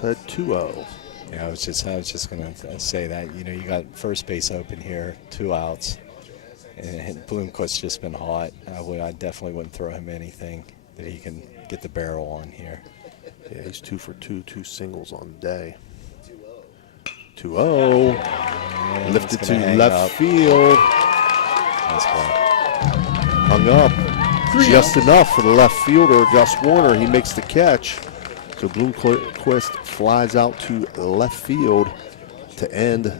ahead 2-0. Yeah, I was just going to say that. You got first base open here, 2 outs. And Bloomquist's just been hot. I definitely wouldn't throw him anything that he can get the barrel on here. Yeah, he's 2 for 2, 2 singles on the day. 2-0. Lifted to left field. That's ball. Hung up. Just enough for the left fielder, Gus Warner. He makes the catch. So Bloomquist flies out to left field to end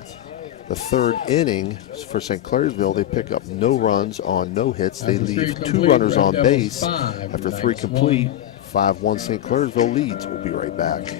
the third inning. For St. Clairsville, they pick up no runs on no hits. They leave 2 runners on base. After 3 complete, 5-1 St. Clairsville leads. We'll be right back.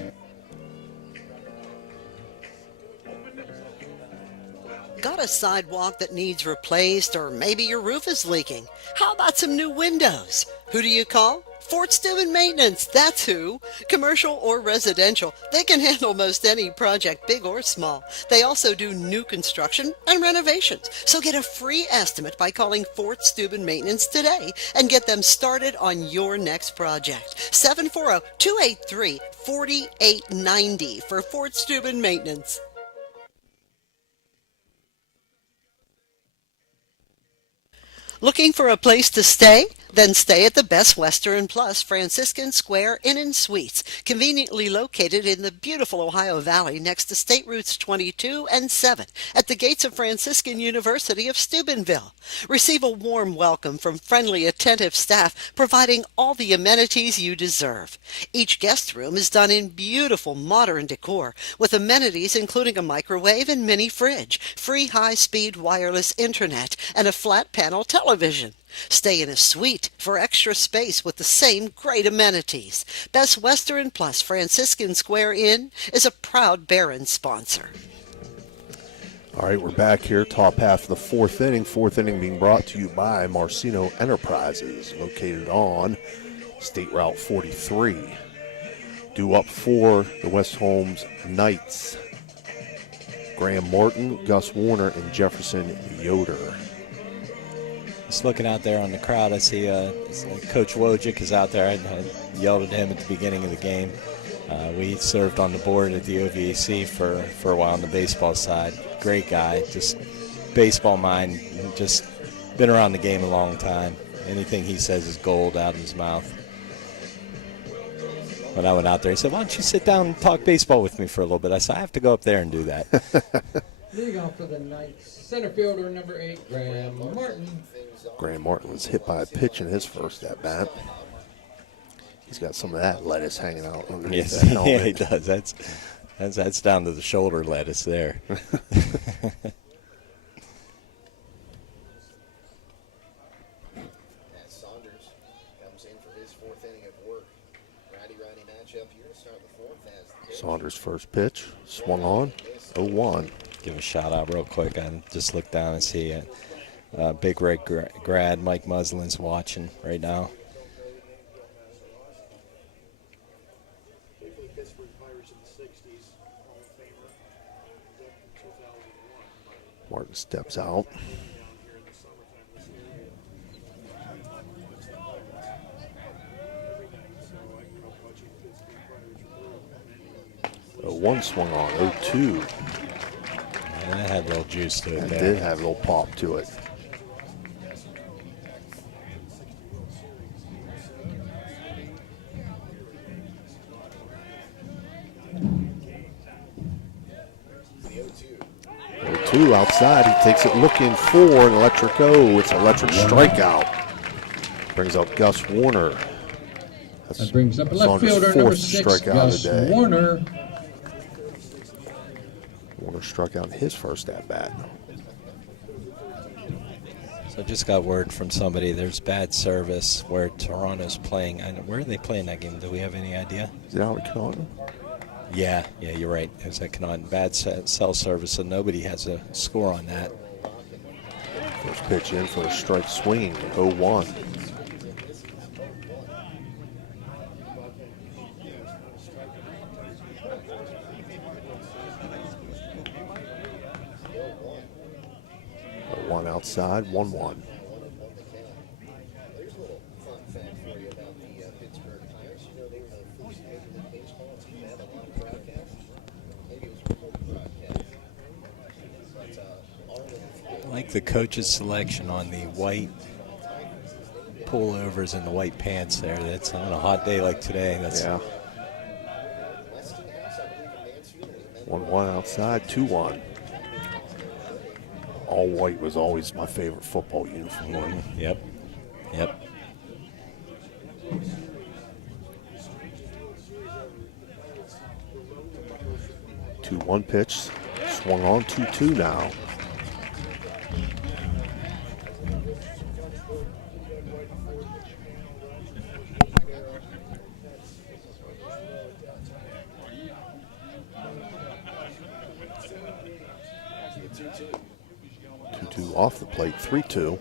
Got a sidewalk that needs replaced, or maybe your roof is leaking? How about some new windows? Who do you call? Fort Steuben Maintenance, that's who. Commercial or residential, they can handle most any project, big or small. They also do new construction and renovations. So get a free estimate by calling Fort Steuben Maintenance today and get them started on your next project. 740-283-4890 for Fort Steuben Maintenance. Looking for a place to stay? Then stay at the Best Western Plus Franciscan Square Inn and Suites, conveniently located in the beautiful Ohio Valley next to State Routes 22 and 7 at the gates of Franciscan University of Steubenville. Receive a warm welcome from friendly, attentive staff, providing all the amenities you deserve. Each guest room is done in beautiful modern decor, with amenities including a microwave and mini fridge, free high-speed wireless internet, and a flat panel television. Stay in a suite for extra space with the same great amenities. Best Western Plus Franciscan Square Inn is a proud Barron sponsor. All right, we're back here, top half of the 4th inning. 4th inning being brought to you by Marcino Enterprises, located on State Route 43. Due up for the West Holmes Knights, Graham Martin, Gus Warner, and Jefferson Yoder. Just looking out there on the crowd, I see Coach Wojcik is out there. I yelled at him at the beginning of the game. We served on the board at the OVAC for a while on the baseball side. Great guy, just baseball mind, just been around the game a long time. Anything he says is gold out of his mouth. When I went out there, he said, "Why don't you sit down and talk baseball with me for a little bit?" I said, "I have to go up there and do that." Leading off for the Knights, center fielder number 8, Graham Martin. Graham Martin was hit by a pitch in his first at-bat. He's got some of that lettuce hanging out underneath that helmet. Yeah, he does. That's down to the shoulder lettuce there. Saunders comes in for his 4th inning of work. Righty-righty matchup here to start the 4th. Saunders' first pitch, swung on, 0-1. Give a shout out real quick. I just looked down and see Big Red grad Mike Muslin's watching right now. Martin steps out. One swung on, 0-2. And that had a little juice to it. That there. did have a little pop to it. Two outside, he takes it looking for an electric O. It's an electric strikeout. Brings up Gus Warner. That brings up a left Saunders' fielder, fourth number 6, strikeout Gus of the day. Warner. Warner struck out in his first at-bat. So I just got word from somebody. There's bad service where Toronto's playing. Where are they playing that game? Do we have any idea? Is it out at Canton? Yeah, you're right. It's at Canton. Bad cell service, so nobody has a score on that. First pitch in for a strike swing, 0-1. One outside, 1-1. There's a little fun fact for you about the Pittsburgh Pirates. You know, they were the first Major League Baseball team to have a lot of crowd the coach's selection on the white pullovers and the white pants there. That's on a hot day like today. That's yeah. 1-1 outside, 2-1. All white was always my favorite football uniform. Yep. 2-1 pitch, swung on 2-2 now. Off the plate, 3-2.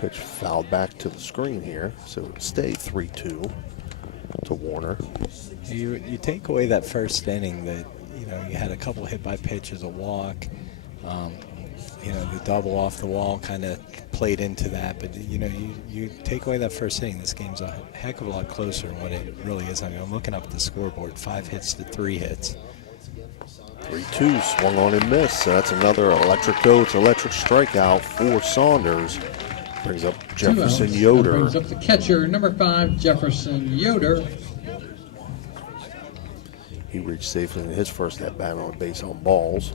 Pitch fouled back to the screen here, so it stay 3-2 to Warner. You take away that first inning that you had a couple hit by pitches, a walk, the double off the wall kind of played into that. But you take away that first inning, this game's a heck of a lot closer than what it really is. I mean, I'm looking up at the scoreboard, 5 hits to 3 hits. 3-2 swung on and missed. So that's another electric go. It's electric strikeout for Saunders. Brings up Jefferson Yoder. Brings up the catcher, number 5, Jefferson Yoder. He reached safely in his first at bat on base on balls.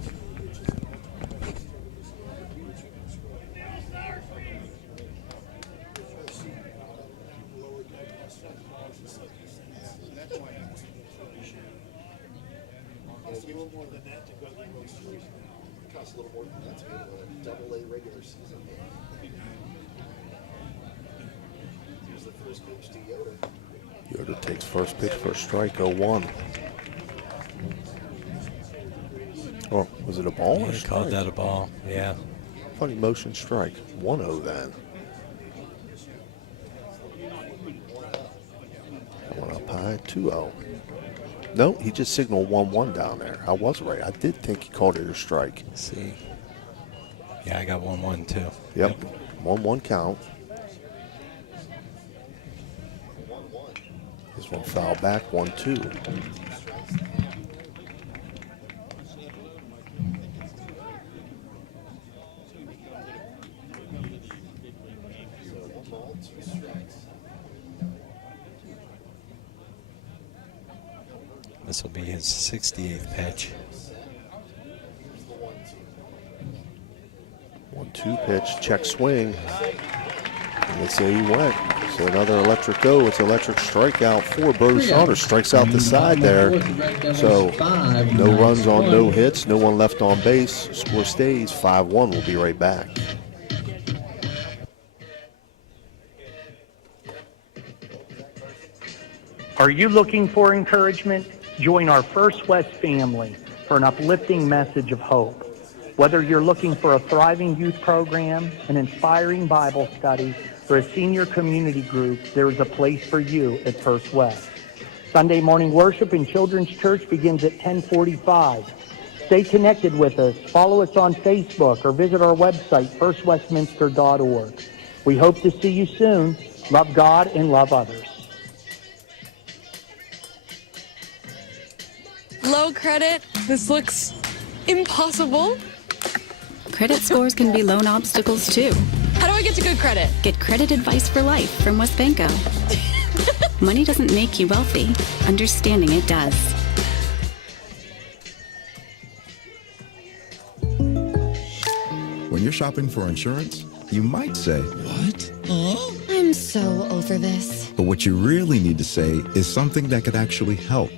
Yoder takes first pitch for a strike, 0-1. Oh, was it a ball or a strike? Called that a ball, yeah. Funny motion strike, 1-0 then. One up high, 2-0. No, he just signaled 1-1 down there. I was right. I did think he called it a strike. Let's see. Yeah, I got 1-1 too. Yep. 1-1 count. This one foul back, 1-2. This will be his 68th pitch. 1-2 pitch, check swing. And they say he went. So another electric go. It's electric strikeout for Brody Saunders. Strikes out the side there. So no runs on no hits, no one left on base. Score stays 5-1. We'll be right back. Are you looking for encouragement? Join our First West family for an uplifting message of hope. Whether you're looking for a thriving youth program, an inspiring Bible study, or a senior community group, there is a place for you at First West. Sunday morning worship in Children's Church begins at 10:45. Stay connected with us. Follow us on Facebook or visit our website, firstwestminster.org. We hope to see you soon. Love God and love others. Low credit. This looks impossible. Credit scores can be loan obstacles too. How do I get to good credit? Get credit advice for life from WestBanco. Money doesn't make you wealthy. Understanding it does. When you're shopping for insurance, you might say, "What? Huh?" I'm so over this. But what you really need to say is something that could actually help.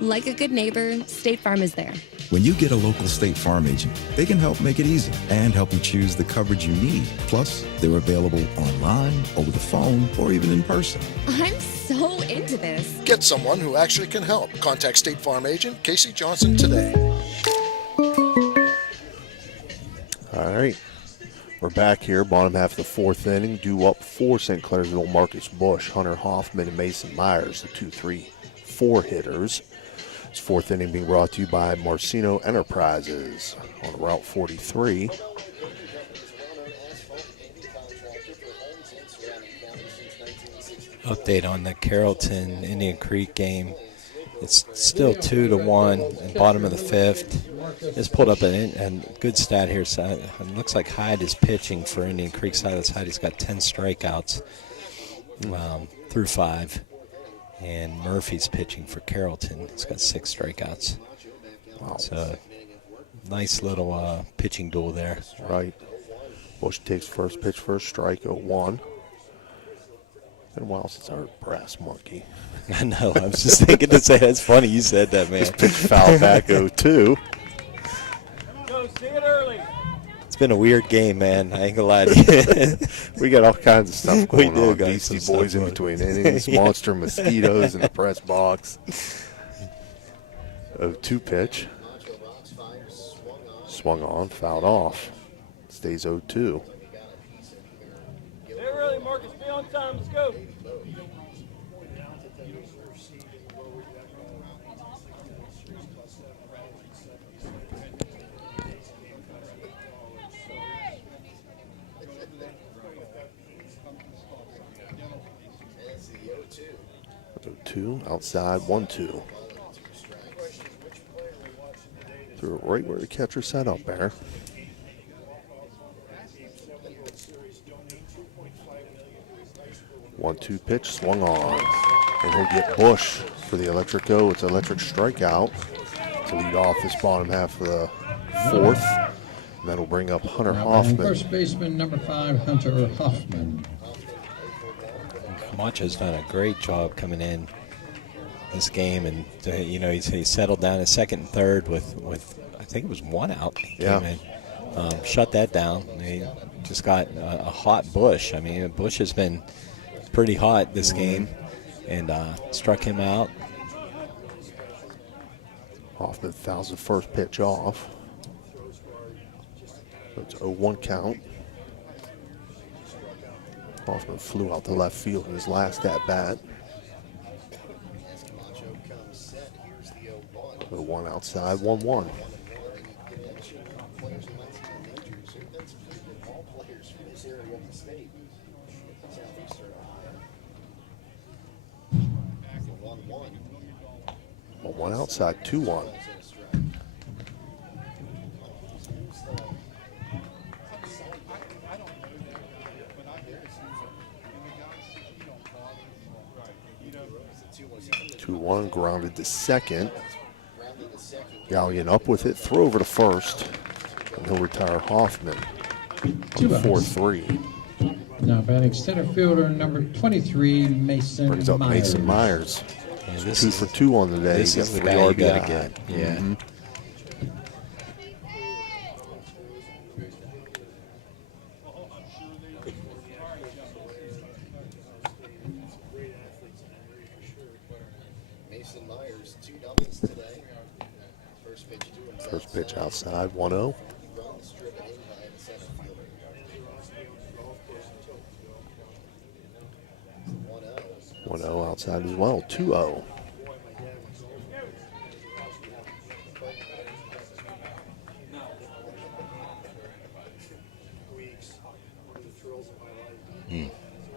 Like a good neighbor, State Farm is there. When you get a local State Farm agent, they can help make it easy and help you choose the coverage you need. Plus, they're available online, over the phone, or even in person. I'm so into this. Get someone who actually can help. Contact State Farm agent Casey Johnson today. All right. We're back here, bottom half of the fourth inning. Due up for St. Clairsville, Marcus Bush, Hunter Hoffman, and Mason Myers, the 2-3-4 hitters. This fourth inning being brought to you by Marcino Enterprises on Route 43. Update on the Carrollton Indian Creek game. It's still 2-1 in bottom of the fifth. Just pulled up a good stat here. So it looks like Hyde is pitching for Indian Creek side of the side. He's got 10 strikeouts through 5. And Murphy's pitching for Carrollton. He's got 6 strikeouts. Wow. So nice little pitching duel there. Right. Bush takes first pitch for a strike, 0-1. Been a while since our brass monkey. I know. I was just thinking to say, that's funny you said that, man. This pitch foul back 0-2. Go, see it early. It's been a weird game, man. I ain't gonna lie to you. We got all kinds of stuff going on. got Beastie some Boys stuff in going. between innings, monster mosquitoes in the press box. 0-2 pitch. Swung on, fouled off. Stays 0-2. Get early, Marcus. Be on time. Let's go. Outside, 1-2. Threw it right where the catcher set up there. One-two pitch, swung on. And he'll get Bush for the electric go. It's an electric strikeout to lead off this bottom half of the fourth. And that'll bring up Hunter Hoffman. First baseman, number 5, Hunter Hoffman. Camacho's done a great job coming in this game, and he settled down at second and third with I think it was 1 out. He came in, shut that down. He just got a hot Bush. I mean, Bush has been pretty hot this game, and struck him out. Hoffman fouls the first pitch off. So it's 0-1 count. Hoffman flew out to left field in his last at-bat. 0-1 outside, 1-1. One outside, 2-1. Grounded to second. Gallion up with it, throw over to first, and he'll retire Hoffman. 4-3. Now batting center fielder number 23, Mason Brings up Myers. Mason Myers. Yeah, 2 for 2 on the day. This is the 3 guy you gotta RBI. get. Yeah. Mhm. Mason Myers, 2 doubles today. First pitch outside, 1-0. 1-0 outside as well, 2-0.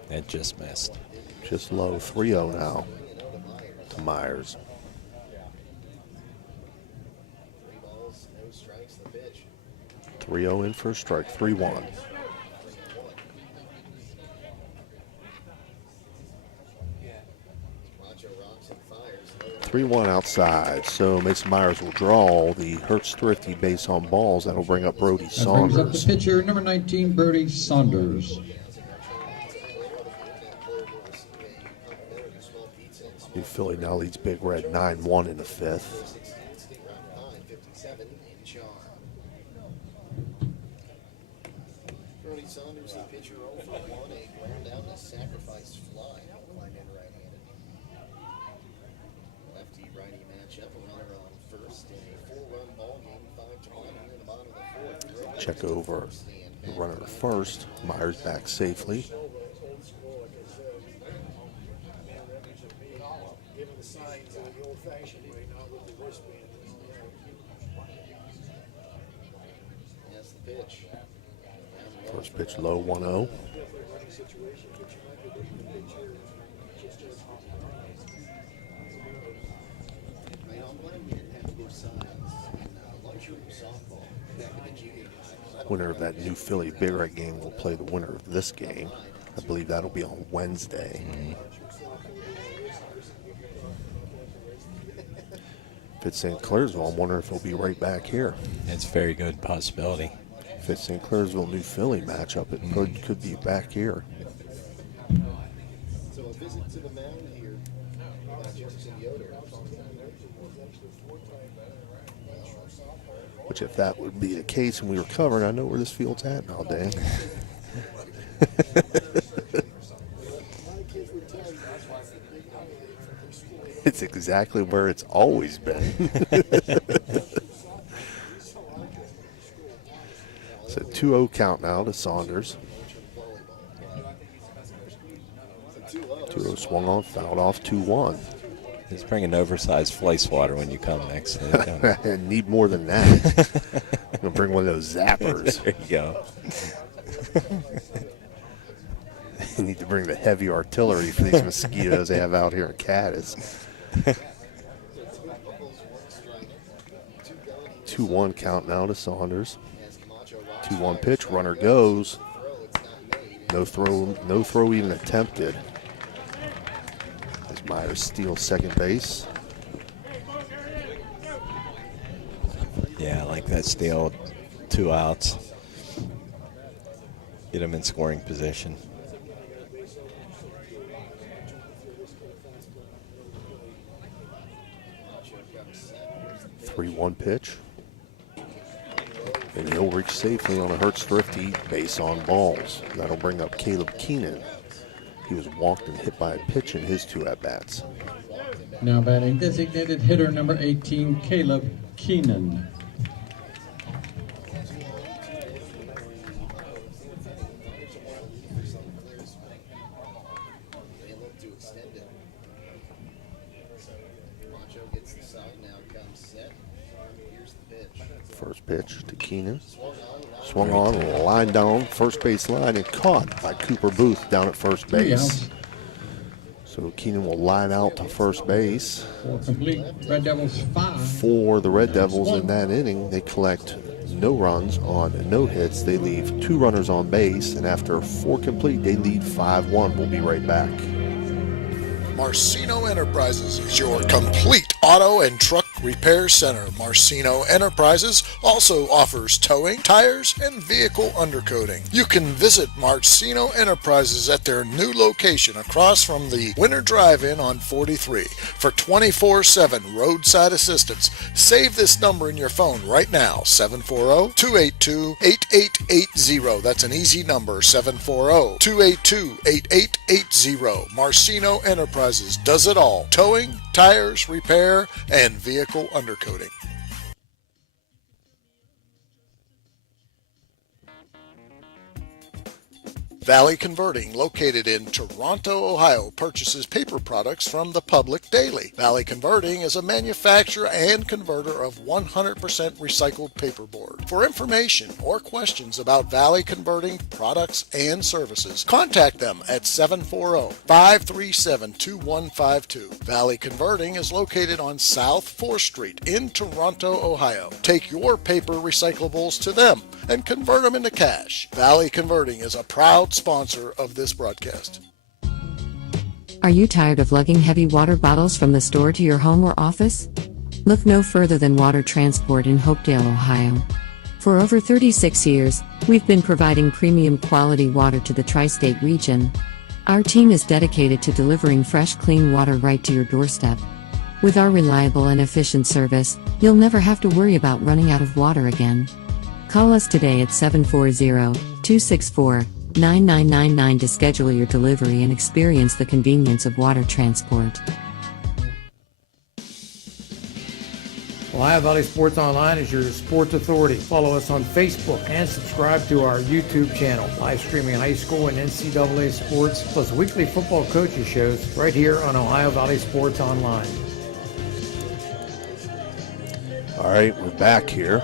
That just missed. Just low, 3-0 now to Myers. 3-0 in for a strike, 3-1. Three-one outside, so Mason Myers will draw the Hertz Thrifty base on balls. That'll bring up Brody That brings up the Saunders. pitcher, number 19, Brody Saunders. New Philly now leads Big Red 9-1 in the fifth. Brody Saunders, the pitcher, 0 for 1, a ground out and a sacrifice fly. Line in right-handed. Lefty-righty matchup, a runner on first in a 4-run ball game, 5-1 in the bottom of the fourth. Check over the runner to first. Myers back safely. Pitch low, 1-0. Winner of that New Philly Big Red game will play the winner of this game. I believe that'll be on Wednesday. If it's St. Clairsville, I'm wondering if he'll be right back here. It's a very good possibility. If it's St. Clairsville New Philly matchup, it could be back here. So a visit to the mound here. Jefferson Yoder. Which, if that would be the case and we were covering, I know where this field's at now, Dan. It's exactly where it's always been. So 2-0 count now to Saunders. 2-0 swung on, fouled off, 2-1. He's bringing oversized flice water when you come next. I need more than that. I'm going to bring one of those zappers. There you go. You need to bring the heavy artillery for these mosquitoes they have out here in Cadiz. 2-1 count now to Saunders. 2-1 pitch, runner goes. No throw even attempted. As Myers steals second base. Yeah, I like that steal. 2 outs. Get him in scoring position. 3-1 pitch. And he'll reach safely on a Hertz thrifty base on balls. That'll bring up Caleb Keenan. He was walked and hit by a pitch in his 2 at-bats. Now batting designated hitter number 18, Caleb Keenan. First pitch to Keenan. Swung on, line down, first base line, and caught by Cooper Booth down at first base. So Keenan will line out to first base. For complete, Red Devils 5. For the Red Devils in that inning, they collect no runs on no hits. They leave 2 runners on base, and after 4 complete, they lead 5-1. We'll be right back. Marcino Enterprises is your complete auto and truck repair center. Marcino Enterprises also offers towing, tires, and vehicle undercoating. You can visit Marcino Enterprises at their new location across from the Winter Drive-In on 43 for 24/7 roadside assistance. Save this number in your phone right now, 740-282-8880. That's an easy number, 740-282-8880. Marcino Enterprises does it all: towing, tires, repair, and vehicle undercoating. Valley Converting, located in Toronto, Ohio, purchases paper products from the public daily. Valley Converting is a manufacturer and converter of 100% recycled paperboard. For information or questions about Valley Converting products and services, contact them at 740-537-2152. Valley Converting is located on South 4th Street in Toronto, Ohio. Take your paper recyclables to them and convert them into cash. Valley Converting is a proud sponsor of this broadcast. Are you tired of lugging heavy water bottles from the store to your home or office? Look no further than Water Transport in Hopedale, Ohio. For over 36 years, we've been providing premium quality water to the tri-state region. Our team is dedicated to delivering fresh, clean water right to your doorstep. With our reliable and efficient service, you'll never have to worry about running out of water again. Call us today at 740-264-9999 to schedule your delivery and experience the convenience of water transport. Ohio Valley Sports Online is your sports authority. Follow us on Facebook and subscribe to our YouTube channel. Live streaming high school and NCAA sports, plus weekly football coaches shows right here on Ohio Valley Sports Online. All right, we're back here.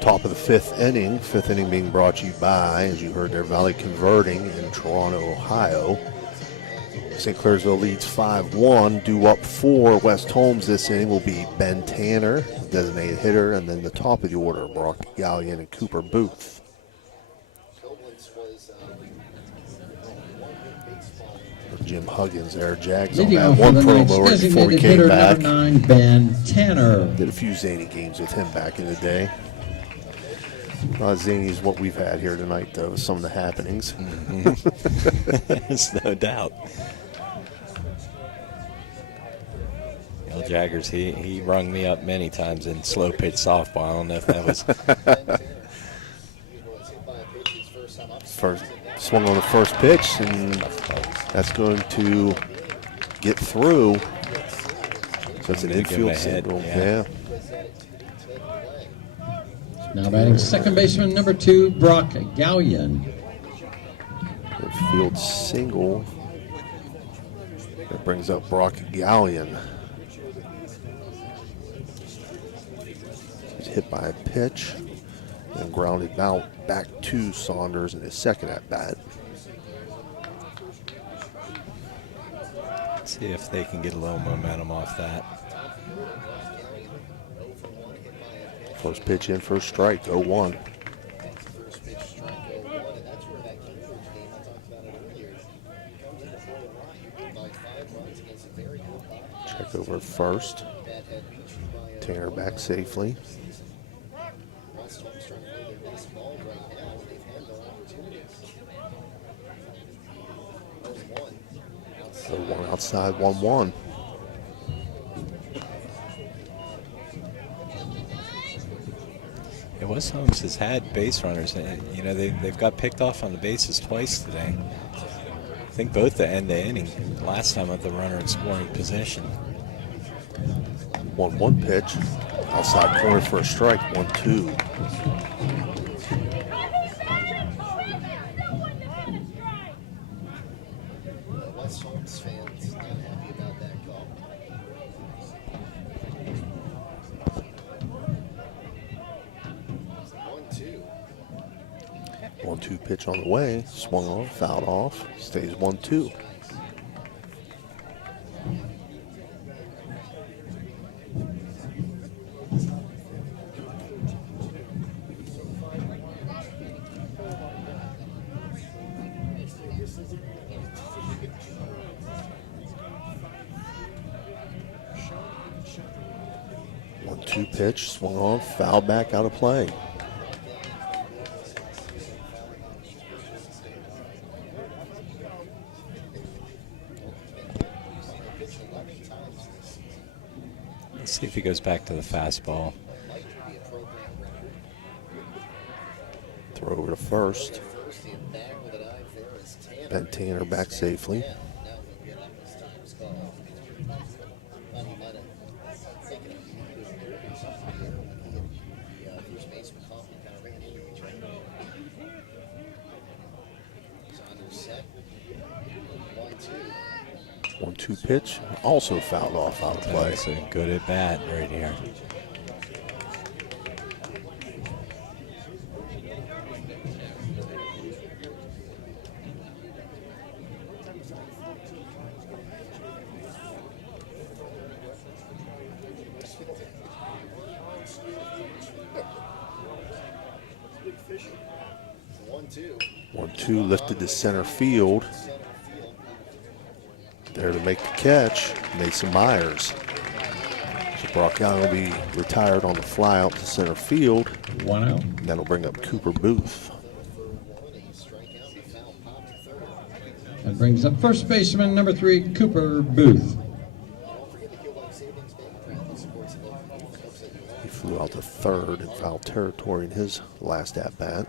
Top of the fifth inning being brought to you by, as you heard there, Valley Converting in Toronto, Ohio. St. Clairsville leads 5-1. Due up for West Holmes this inning will be Ben Tanner, designated hitter, and then the top of the order, Brock Gallion and Cooper Booth. Jim Huggins there, Jags on that one promo right before we came back. Number 9, Ben Tanner. Did a few zany games with him back in the day. Not as zany as what we've had here tonight, though, with some of the happenings. There's no doubt. Jaggers, he rung me up many times in slow pitch softball. I don't know if that was first swung on the first pitch, and that's going to get through. So it's an infield single. Yeah. Now batting second baseman number 2, Brock Gallion. Infield single. That brings up Brock Gallion. He's hit by a pitch and grounded out back to Saunders in his second at bat. See if they can get a little momentum off that. First pitch in for a strike, 0-1. Check over at first. Tanner back safely. So one outside, 1-1. West Holmes has had base runners. You know, they've got picked off on the bases twice today. I think both the end of the inning. Last time with the runner in scoring position. 1-1 pitch. Outside corner for a strike. 1-2. West Holmes fans not happy about that call. 1-2 pitch on the way. Swung on, fouled off. Stays 1-2. Pitch, swung on, foul back, out of play. Let's see if he goes back to the fastball. Throw over to first. Ben Tanner back safely. Pitch, also fouled off, out of play. That's a good at bat right here. One, 2 lifted to center field. There to make the catch, Mason Myers. So Brock Gallion will be retired on the fly out to center field. 1 out. And that'll bring up Cooper Booth. That brings up first baseman number 3, Cooper Booth. He flew out to third in foul territory in his last at-bat.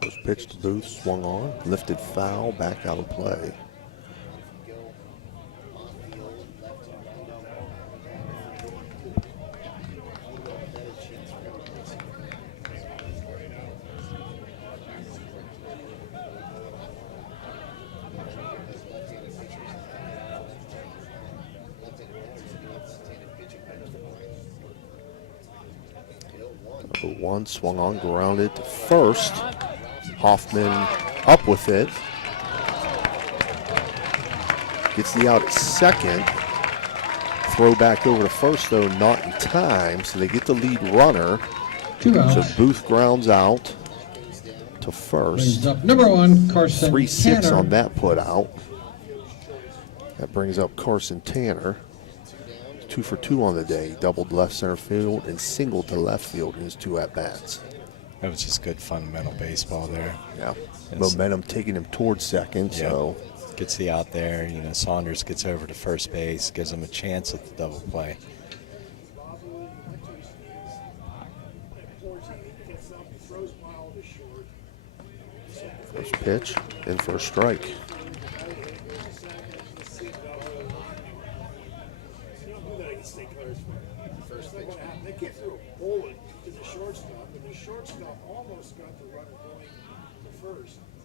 First pitch to Booth, swung on, lifted foul, back out of play. 0-1, swung on, grounded to first. Hoffman up with it. Gets the out at second. Throw back over to first, though, not in time, so they get the lead runner. 2 outs. So Booth grounds out to first. Brings up number 1, Carson 3-6 Tanner. on that put out. That brings up Carson Tanner. 2 for 2 on the day. Doubled left center field and singled to left field in his 2 at-bats. That was just good fundamental baseball there. Yeah. Momentum taking him towards second, so. Gets the out there. You know, Saunders gets over to first base, gives him a chance at the double play. First pitch in for a strike.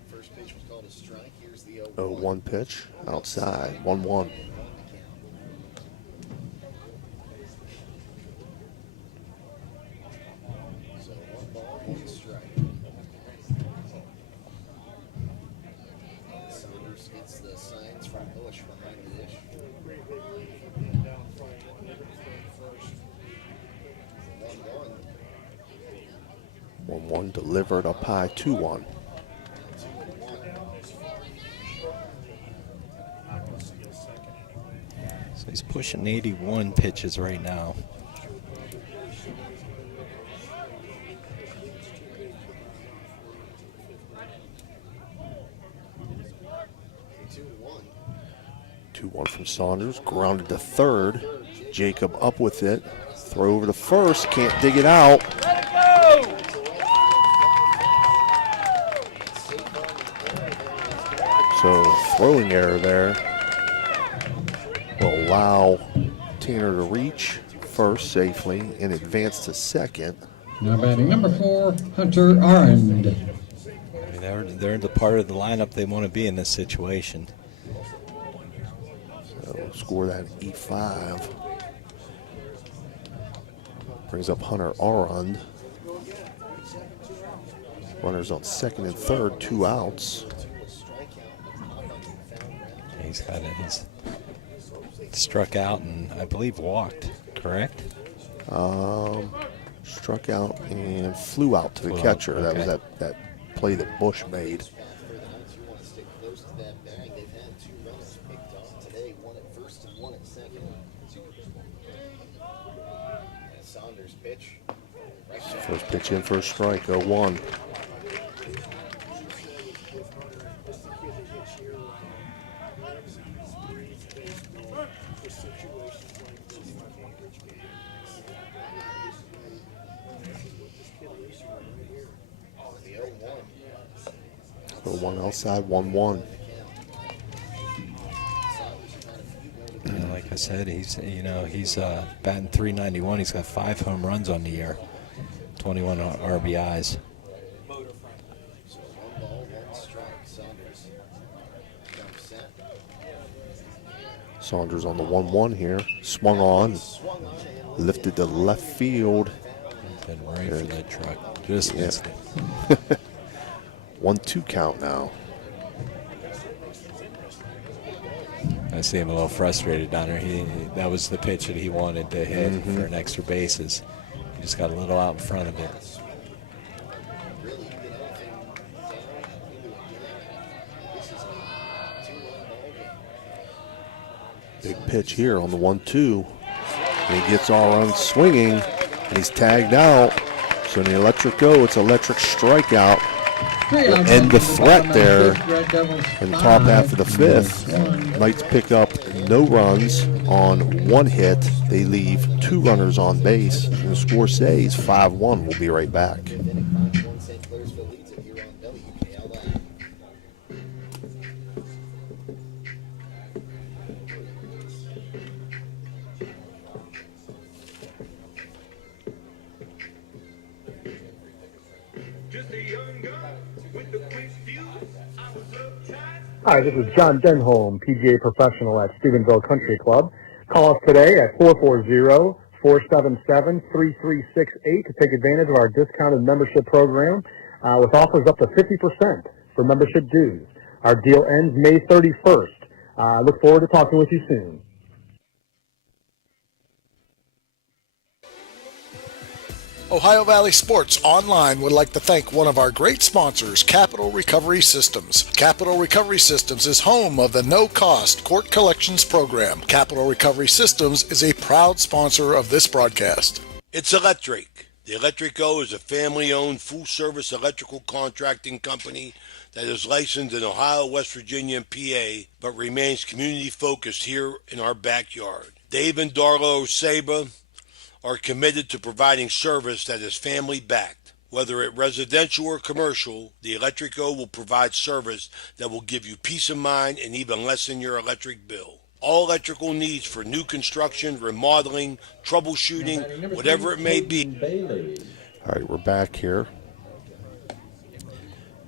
First pitch was called a strike. Here's the 0-1 pitch outside. 1-1. So 1 ball, 1 strike. Saunders gets the signs from Bush behind the dish. 1-1 delivered up high. 2-1. So he's pushing 81 pitches right now. One from Saunders, grounded to third. Jacob up with it. Throw over to first, can't dig it out. So throwing error there will allow Tanner to reach first safely and advance to second. Now batting number 4, Hunter Arend. I mean, they're the part of the lineup they want to be in this situation. So score that E5. Brings up Hunter Arend. Runners on second and third, 2 outs. He's struck out and I believe walked, correct? Struck out and flew out to the catcher. Okay. That was that play that Bush made. Saunders pitch. First pitch in for a strike, 0-1. One outside, 1-1. Like I said, he's batting .391. He's got 5 home runs on the year, 21 RBIs. Saunders on the 1-1 here. Swung on, lifted to left field. Heading right for that truck. Just missed it. 1-2 count now. I see him a little frustrated down there. That was the pitch that he wanted to hit for an extra bases. He just got a little out in front of it. Big pitch here on the 1-2. And he gets all around swinging, and he's tagged out. So in the electric go, it's electric strikeout. Will end the threat there in the top half of the 5th. Knights pick up no runs on 1 hit. They leave 2 runners on base. And the score stays 5-1. We'll be right back. Hi, this is John Denholm, PGA professional at Steubenville Country Club. Call us today at 477-3368 to take advantage of our discounted membership program with offers up to 50% for membership dues. Our deal ends May 31st. Look forward to talking with you soon. Ohio Valley Sports Online would like to thank one of our great sponsors, Capital Recovery Systems. Capital Recovery Systems is home of the no-cost court collections program. Capital Recovery Systems is a proud sponsor of this broadcast. It's electric. The Electrico is a family-owned, full-service electrical contracting company that is licensed in Ohio, West Virginia, and PA, but remains community-focused here in our backyard. Dave and Darla Oseba are committed to providing service that is family-backed. Whether it residential or commercial, the Electrico will provide service that will give you peace of mind and even lessen your electric bill. All electrical needs for new construction, remodeling, troubleshooting, whatever it may be. All right, we're back here.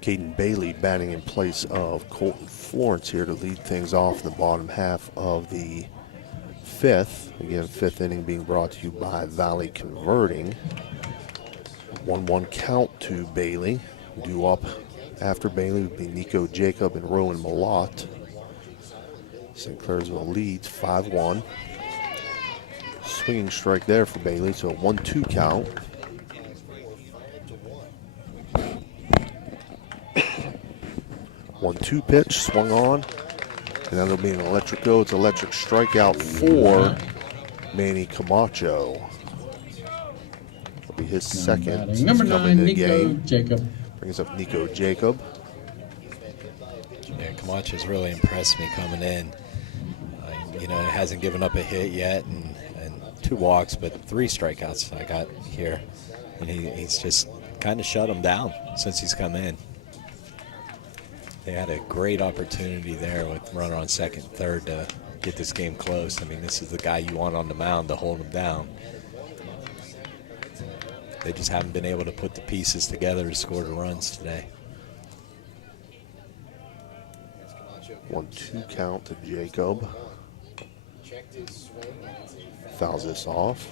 Caden Bailey batting in place of Colton Florence here to lead things off in the bottom half of the fifth. Again, fifth inning being brought to you by Valley Converting. 1-1 count to Bailey. Due up after Bailey would be Nico Jacob and Rowan Malott. St. Clairsville leads 5-1. Swinging strike there for Bailey, so a 1-2 count. One-two pitch, swung on. And that'll be an Electrico. It's electric strikeout for Manny Camacho. That'll be his second. Number 9, Nico Jacob. Brings up Nico Jacob. Yeah, Camacho's really impressed me coming in. Hasn't given up a hit yet, and 2 walks, but 3 strikeouts I got here. And he's just kind of shut him down since he's come in. They had a great opportunity there with runner on second, third to get this game close. I mean, this is the guy you want on the mound to hold him down. They just haven't been able to put the pieces together to score the runs today. 1-2 count to Jacob. Fouls this off.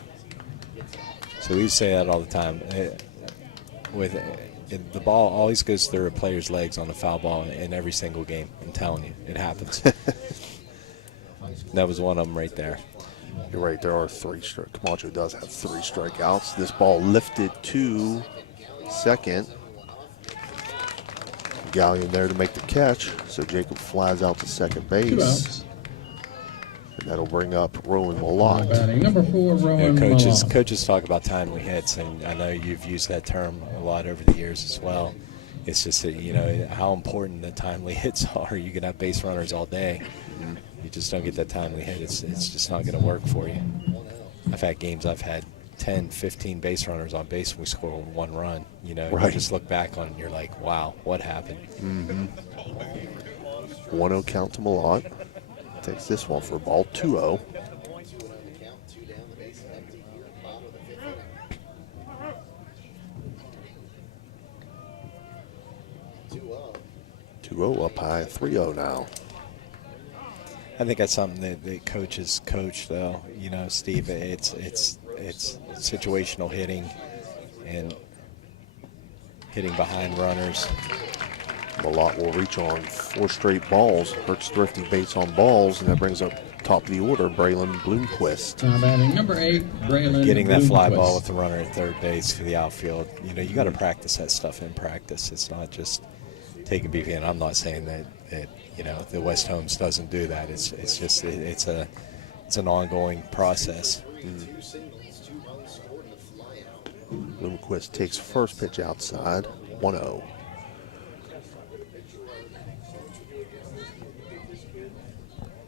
So we say that all the time. The ball always goes through a player's legs on a foul ball in every single game. I'm telling you, it happens. That was one of them right there. You're right, there are 3 strikeouts. Camacho does have 3 strikeouts. This ball lifted to second. Gallion there to make the catch, so Jacob flies out to second base. And that'll bring up Rowan Malott. Batting number 4, Rowan Malott. Coaches talk about timely hits, and I know you've used that term a lot over the years as well. It's just that, how important the timely hits are. You can have base runners all day. You just don't get that timely hit. It's just not going to work for you. I've had games I've had 10, 15 base runners on base and we score 1 run. Right. You just look back on it and you're like, wow, what happened? 1-0 count to Malott. Takes this one for a ball, 2-0. Up high, 3-0 now. I think that's something that the coaches coach, though. Steve, it's situational hitting and hitting behind runners. Malott will reach on 4 straight balls. Hurts thrifty base on balls, and that brings up top of the order, Braylon Bloomquist. Now batting number 8, Braylon Getting that fly Bloomquist. ball with the runner at third base to the outfield. You got to practice that stuff in practice. It's not just taking BP. And I'm not saying that the West Holmes doesn't do that. It's an ongoing process. Bloomquist takes first pitch outside, 1-0.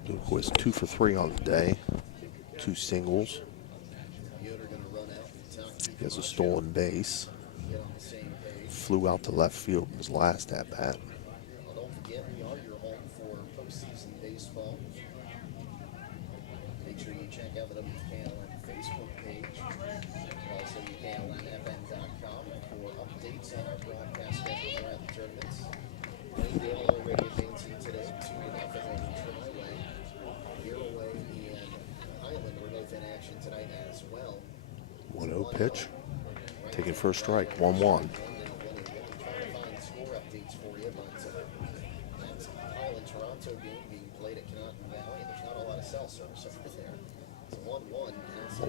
Bloomquist 2 for 3 on the day, 2 singles. He has a stolen base. Flew out to left field in his last at bat. Don't forget, we are your home for postseason baseball. Make sure you check out the WKLN Facebook page. Also, WKLNFN.com for updates on our broadcast schedule throughout the tournaments. Glendale already advancing today, 2-0 over Tri-Way. Yarroway and Highland were both in action tonight as well. pitch. Taking first strike, 1-1.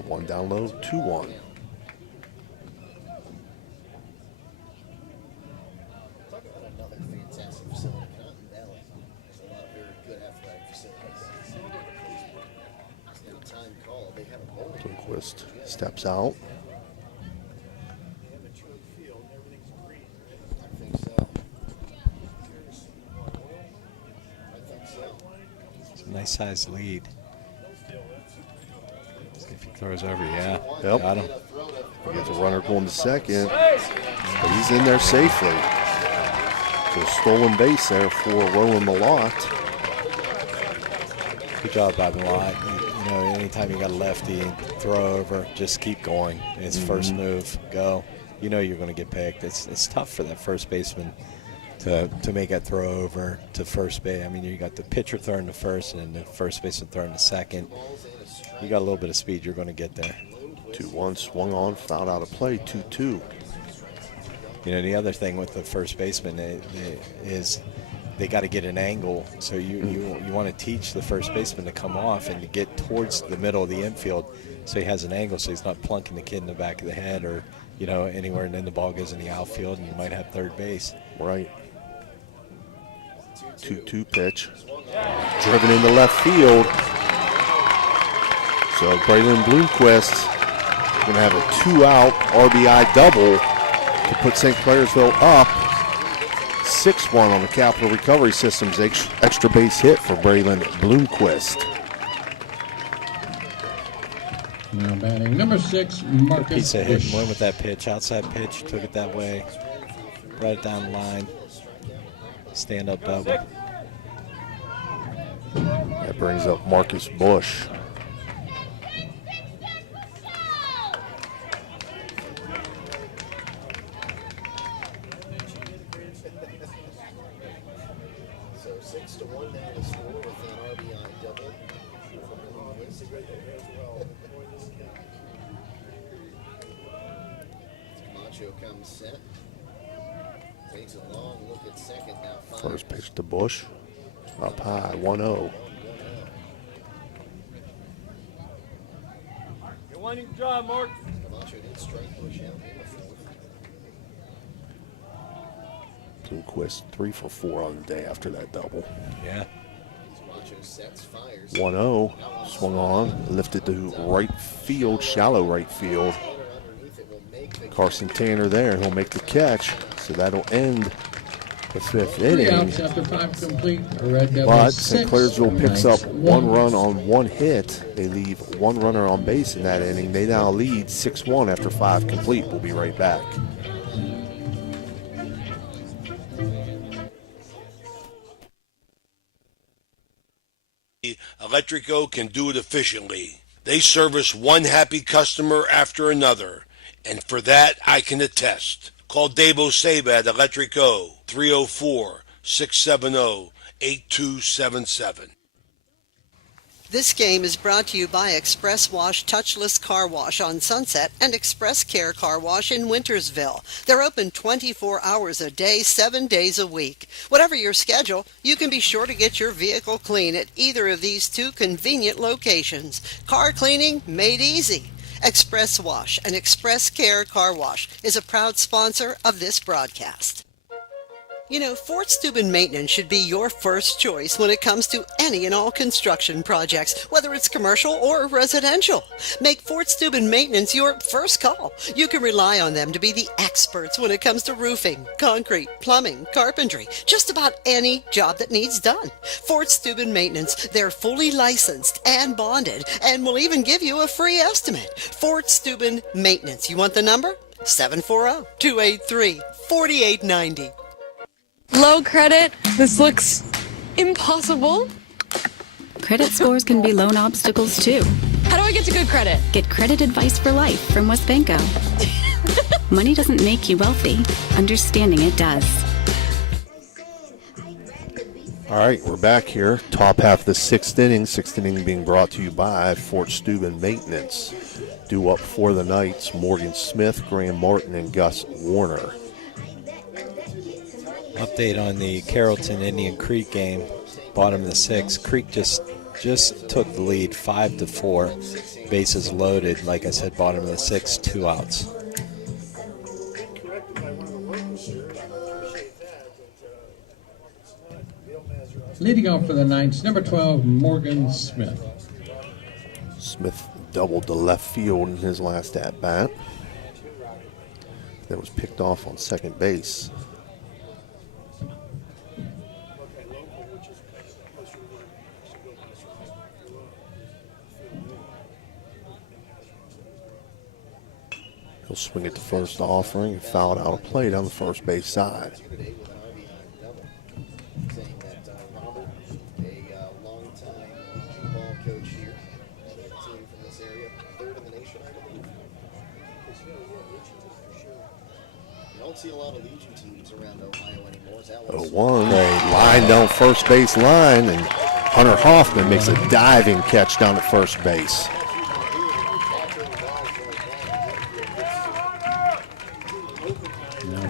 One down low, 2-1. Bloomquist steps out. It's a nice sized lead. See if he throws over, yeah. Yep. Got him. We get the runner going to second, but he's in there safely. So stolen base there for Roland Malott. Good job by Malott. You know, anytime you got a lefty and throw over, just keep going. It's first move, go. You know you're going to get picked. It's tough for that first baseman to make that throw over to first base. I mean, you got the pitcher throwing to first and the first baseman throwing to second. You got a little bit of speed, you're going to get there. 2-1 swung on, fouled out of play, 2-2. You know, the other thing with the first baseman is they got to get an angle. So you want to teach the first baseman to come off and to get towards the middle of the infield so he has an angle so he's not plunking the kid in the back of the head or, you know, anywhere, and then the ball goes in the outfield and you might have third base. Right. 2-2 pitch. Driven into left field. So Braylon Bloomquist going to have a 2-out RBI double to put St. Clairsville up 6-1 on the Capital Recovery System's extra base hit for Braylon Bloomquist. Now batting number 6, Marcus Piece of hit, Bush. went with that pitch, outside pitch, took it that way, brought it down the line, stand up double. That brings up Marcus Bush. So 6-1 now to score with an RBI double. Camacho comes set. Takes a long look at second now. First pitch to Bush. Up high, 1-0. You're winding the drive, Mark. Camacho did strike Bush out in the fourth. Bloomquist 3 for 4 on the day after that double. Yeah. Camacho sets, fires. 1-0, swung on, lifted to right field, shallow right field. Carson Tanner there, he'll make the catch, so that'll end the 5th 3 inning. outs after 5 complete. Red Devils But 6, St. Clairsville picks up Knights 1 run on 1 hit. They leave 1 runner on base in that inning. They now lead 6-1 after 5 complete. We'll be right back. Electrico can do it efficiently. They service one happy customer after another, and for that I can attest. Call Dabo Saba at Electrico, 304-670-8277. This game is brought to you by Express Wash Touchless Car Wash on Sunset and Express Care Car Wash in Wintersville. They're open 24 hours a day, 7 days a week. Whatever your schedule, you can be sure to get your vehicle clean at either of these 2 convenient locations. Car cleaning made easy. Express Wash and Express Care Car Wash is a proud sponsor of this broadcast. You know, Fort Steuben Maintenance should be your first choice when it comes to any and all construction projects, whether it's commercial or residential. Make Fort Steuben Maintenance your first call. You can rely on them to be the experts when it comes to roofing, concrete, plumbing, carpentry, just about any job that needs done. Fort Steuben Maintenance, they're fully licensed and bonded and will even give you a free estimate. Fort Steuben Maintenance. You want the number? 740-283-4890. Low credit? This looks impossible. Credit scores can be loan obstacles too. How do I get to good credit? Get credit advice for life from WesBanco. Money doesn't make you wealthy. Understanding it does. All right, we're back here. Top half of the 6th inning. 6th inning being brought to you by Fort Steuben Maintenance. due up for the Knights: Morgan Smith, Graham Martin, and Gus Warner. Update on the Carrollton Indian Creek game, bottom of the sixth. Creek just took the lead 5-4, bases loaded. Like I said, bottom of the sixth, 2 outs. Leading off for the Knights, number 12, Morgan Smith. Smith doubled to left field in his last at-bat. That was picked off on second base. He'll swing at the first offering and fouled out of play down the first base side. See a lot of Legion teams around Ohio anymore. 0-1, a line down first base line, and Hunter Hoffman makes a diving catch down at first base.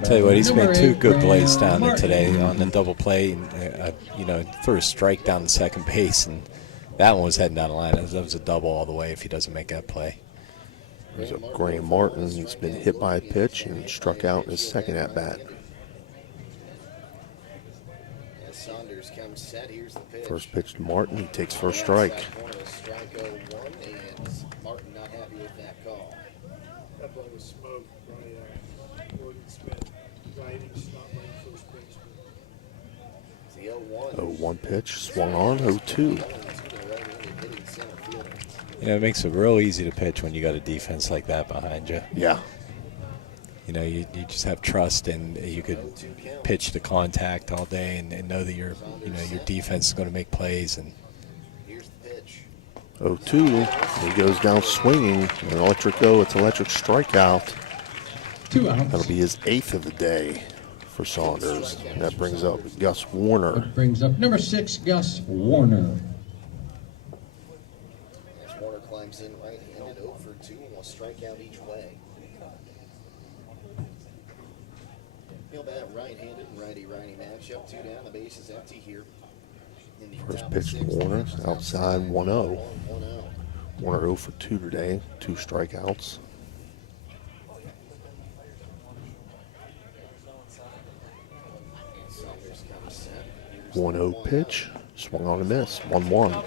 Tell you what, he's made 2 good plays down there today on the double play. Threw a strike down the second base, and that one was heading down the line. That was a double all the way if he doesn't make that play. There's a Graham Martin. He's been hit by a pitch and struck out in his second at-bat. First pitch to Martin. He takes first strike. Martin not happy with that call. That ball was smoked by Morgan Smith. Driving, not playing first baseman. 0-1 pitch, swung on, 0-2. It makes it real easy to pitch when you got a defense like that behind you. Yeah. You just have trust, and you could pitch to contact all day and know that your defense is going to make plays. And 0-2, he goes down swinging. An electric it's electric strikeout. 2 outs. That'll be his 8th of the day for Saunders. And that brings up Gus Warner. That brings up number 6, Gus Warner. Warner climbs in right-handed, 0 for 2, and will strike out each way. Feel bad right-handed and righty-righty matchup. 2 down, the base is empty here. First pitch to Warner, outside 1-0. Warner 0 for 2 today, 2 strikeouts. One 1-0 pitch, swung on a miss, 1-1.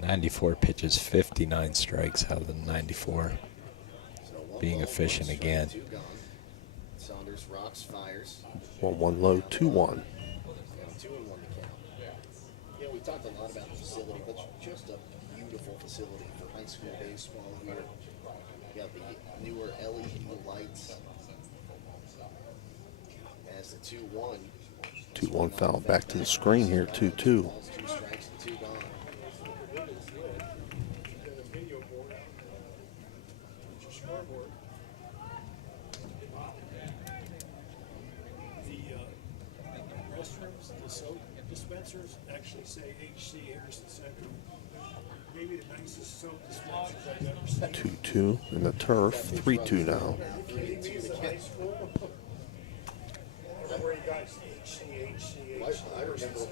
94 pitches, 59 strikes out of the 94. Being efficient again. Saunders rocks, fires. 1-1 low, 2-1. 2-1 the count. We talked a lot about the facility, but just a beautiful facility for high school baseball here. You got the newer LED lights. As the 2-1. 2-1 foul back to the screen here, 2-2. 2 strikes and 2 gone. The soap dispensers actually say HC Harrison Center. Maybe the nicest soap dispensers I've ever seen. 2-2 in the turf, 3-2 now. Everywhere you guys HC. I remember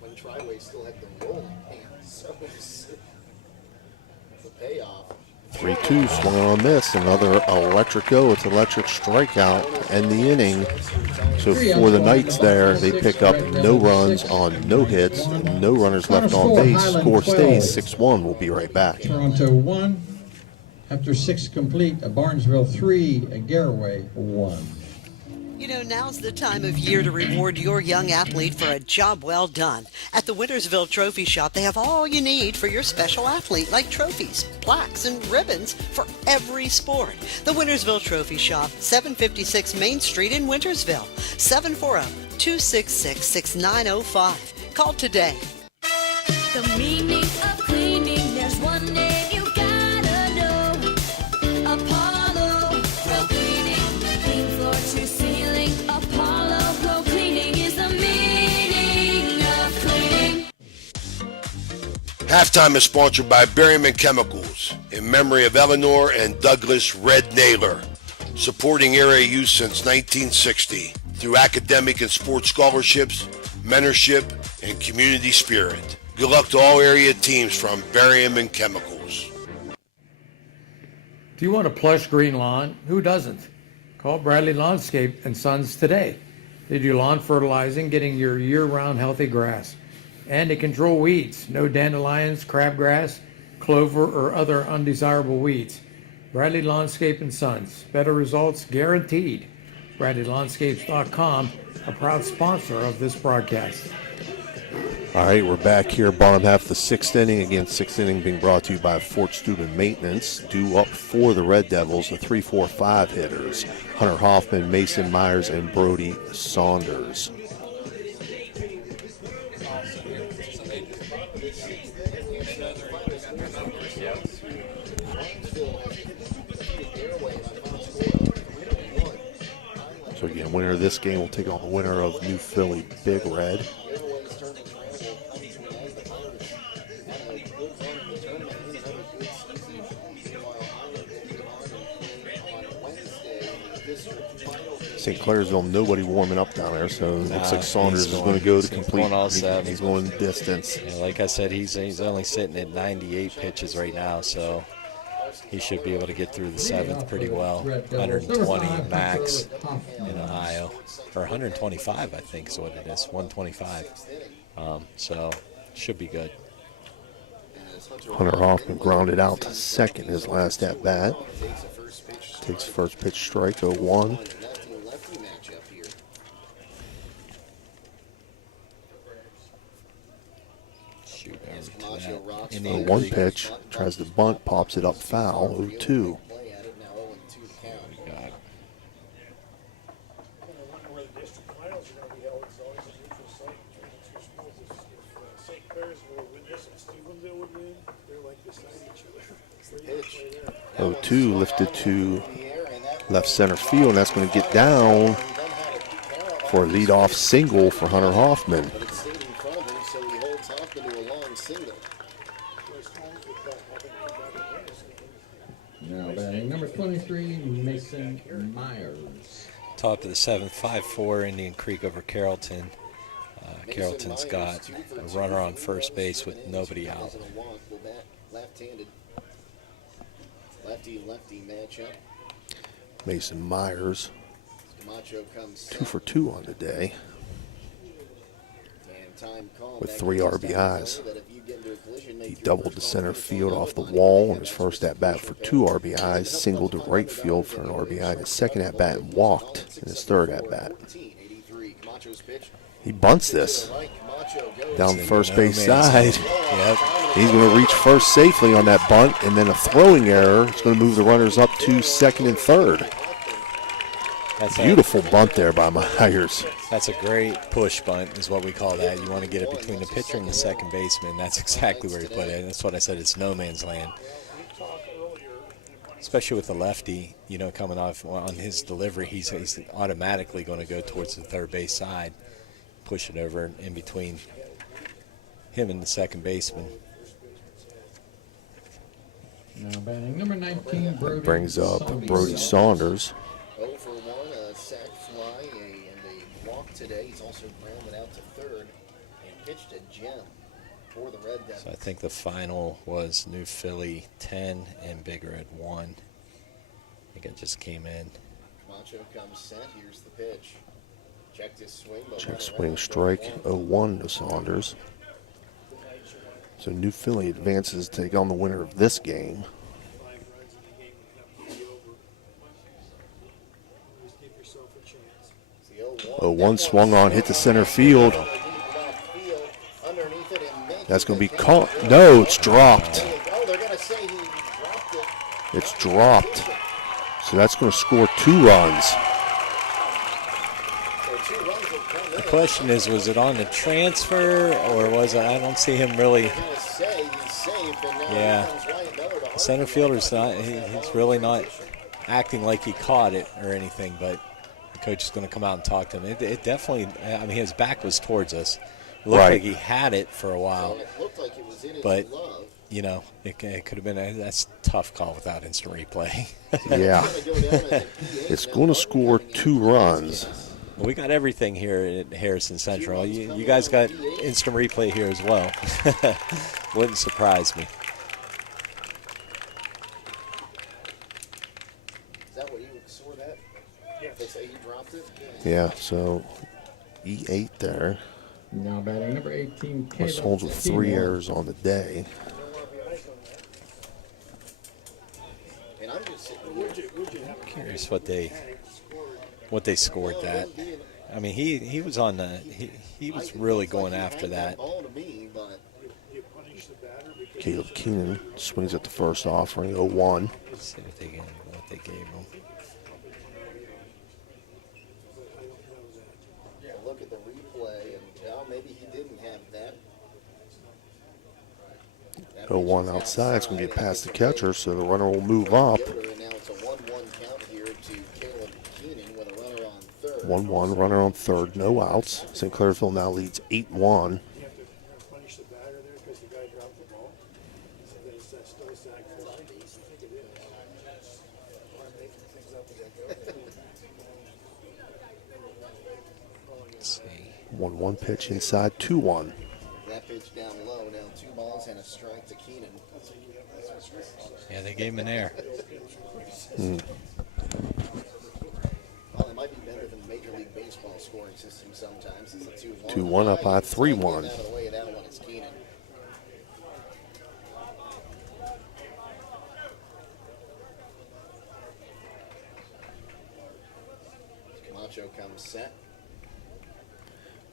when Triway still had the rolling hands, so it's the payoff. 3-2, swung on a miss. Another electric it's electric strikeout, and the inning. So for the Knights there, they pick up no runs on no hits, and no runners left on base. Score stays 6-1. We'll be right back. Toronto 1. After 6 complete, Barnesville 3, Garaway 1. You know, now's the time of year to reward your young athlete for a job well done. At the Wintersville Trophy Shop, they have all you need for your special athlete, like trophies, plaques, and ribbons for every sport. The Wintersville Trophy Shop, 756 Main Street in Wintersville, 740-266-6905. Call today. The meaning of cleaning, there's one name you gotta know. Apollo Pro Cleaning, clean floor to ceiling. Apollo Pro Cleaning is the meaning of cleaning. Halftime is sponsored by Berryman Chemicals in memory of Eleanor and Douglas Red Naylor, supporting area youth since 1960 through academic and sports scholarships, mentorship, and community spirit. Good luck to all area teams from Berryman Chemicals. Do you want a plush green lawn? Who doesn't? Call Bradley Landscape and Sons today. They do lawn fertilizing, getting your year-round healthy grass. And they control weeds. No dandelions, crabgrass, clover, or other undesirable weeds. Bradley Landscape and Sons. Better results guaranteed. BradleyLandscapes.com, a proud sponsor of this broadcast. All right, we're back here, bottom half of the sixth inning. Again, sixth inning being brought to you by Fort Steuben Maintenance. Due up for the Red Devils, the 3-4-5 hitters, Hunter Hoffman, Mason Myers, and Brody Saunders. So again, winner of this game will take on the winner of New Philly Big Red. St. Clairsville, nobody warming up down there, so it looks like Saunders is going to go to complete. He's going the distance. Yeah, like I said, he's only sitting at 98 pitches right now, so he should be able to get through the seventh pretty well. 120 max in Ohio, or 125, I think is what it is. 125. So should be good. Hunter Hoffman grounded out to second his last at bat. Takes first pitch strike, 0-1. One pitch, tries to bunt, pops it up foul, 0-2. Oh, 2 lifted to left center field, and that's going to get down for a leadoff single for Hunter Hoffman. Now batting number 23, Mason Myers. Top of the seventh, 5-4 Indian Creek over Carrollton. Carrollton's got a runner on first base with nobody out. Left-handed. Lefty-lefty matchup. Mason Myers, 2 for 2 on the day, with 3 RBIs. He doubled to center field off the wall on his first at-bat for 2 RBIs, singled to right field for an RBI in his second at-bat, and walked in his third at-bat. He bunts this down the first base side. Yep. He's going to reach first safely on that bunt, and then a throwing error. It's going to move the runners up to second and third. That's beautiful bunt there by Myers. That's a great push bunt is what we call that. You want to get it between the pitcher and the second baseman. That's exactly where he put it. That's what I said. It's no man's land. Especially with the lefty, you know, coming off on his delivery, he's automatically going to go towards the third base side, push it over in between him and the second baseman. Now batting number 19, Brody brings up Saunders. Brody Saunders. 0 for 1, a sac fly, and a walk today. He's also grounded out to third and pitched a gem for the Red Devils. So I think the final was New Philly 10 and Big Red 1. I think it just came in. Camacho comes set. Here's the pitch. Checked his swing. Check swing strike, 0-1 to Saunders. So New Philly advances to take on the winner of this game. 0-1 swung on, hit to center field. That's going to be caught. No, it's dropped. It's dropped. So that's going to score 2 runs. The question is, was it on the transfer, or was it? I don't see him really. Yeah, the center fielder's not. He's really not acting like he caught it or anything. But the coach is going to come out and talk to him. It definitely. I mean, his back was towards us, Looked Right. like he had it for a while. So it looked like it was in his But, glove. you know, it could have been that's a tough call without instant replay. Yeah. It's going to score 2 runs. We got everything here at Harrison Central. You guys got instant replay here as well. Wouldn't surprise me. Is that what you saw that? Yes. They say he dropped it? Yeah, so E8 there. Now batting number 18, Plus Holmes with 3 errors on the day. And I'm just sitting here. Curious what they scored that. I mean, he was on the he was really going after that. Ball to me, but Caleb Keenan swings at the first offering, 0-1. Let's see what they gave him. look at the replay and maybe he didn't have that. 0-1 outside. It's going to get past the catcher, so the runner will move up. And now it's a 1-1 count here to Caleb Keenan with a runner on third. 1-1, runner on third, no outs. St. Clairsville now leads 8-1. Punish the batter there because the guy dropped the ball. So that's still a sack. I think it is. I'm making things up as I go. Let's see. 1-1 pitch inside, 2-1. That pitch down low. Now 2 balls and a strike to Keenan. Yeah, they gave him an air. Well, it might be better than Major League Baseball scoring system sometimes. It's a 2-1. 2-1 up by 3-1. Out of the way of that one, it's Keenan. Camacho comes set.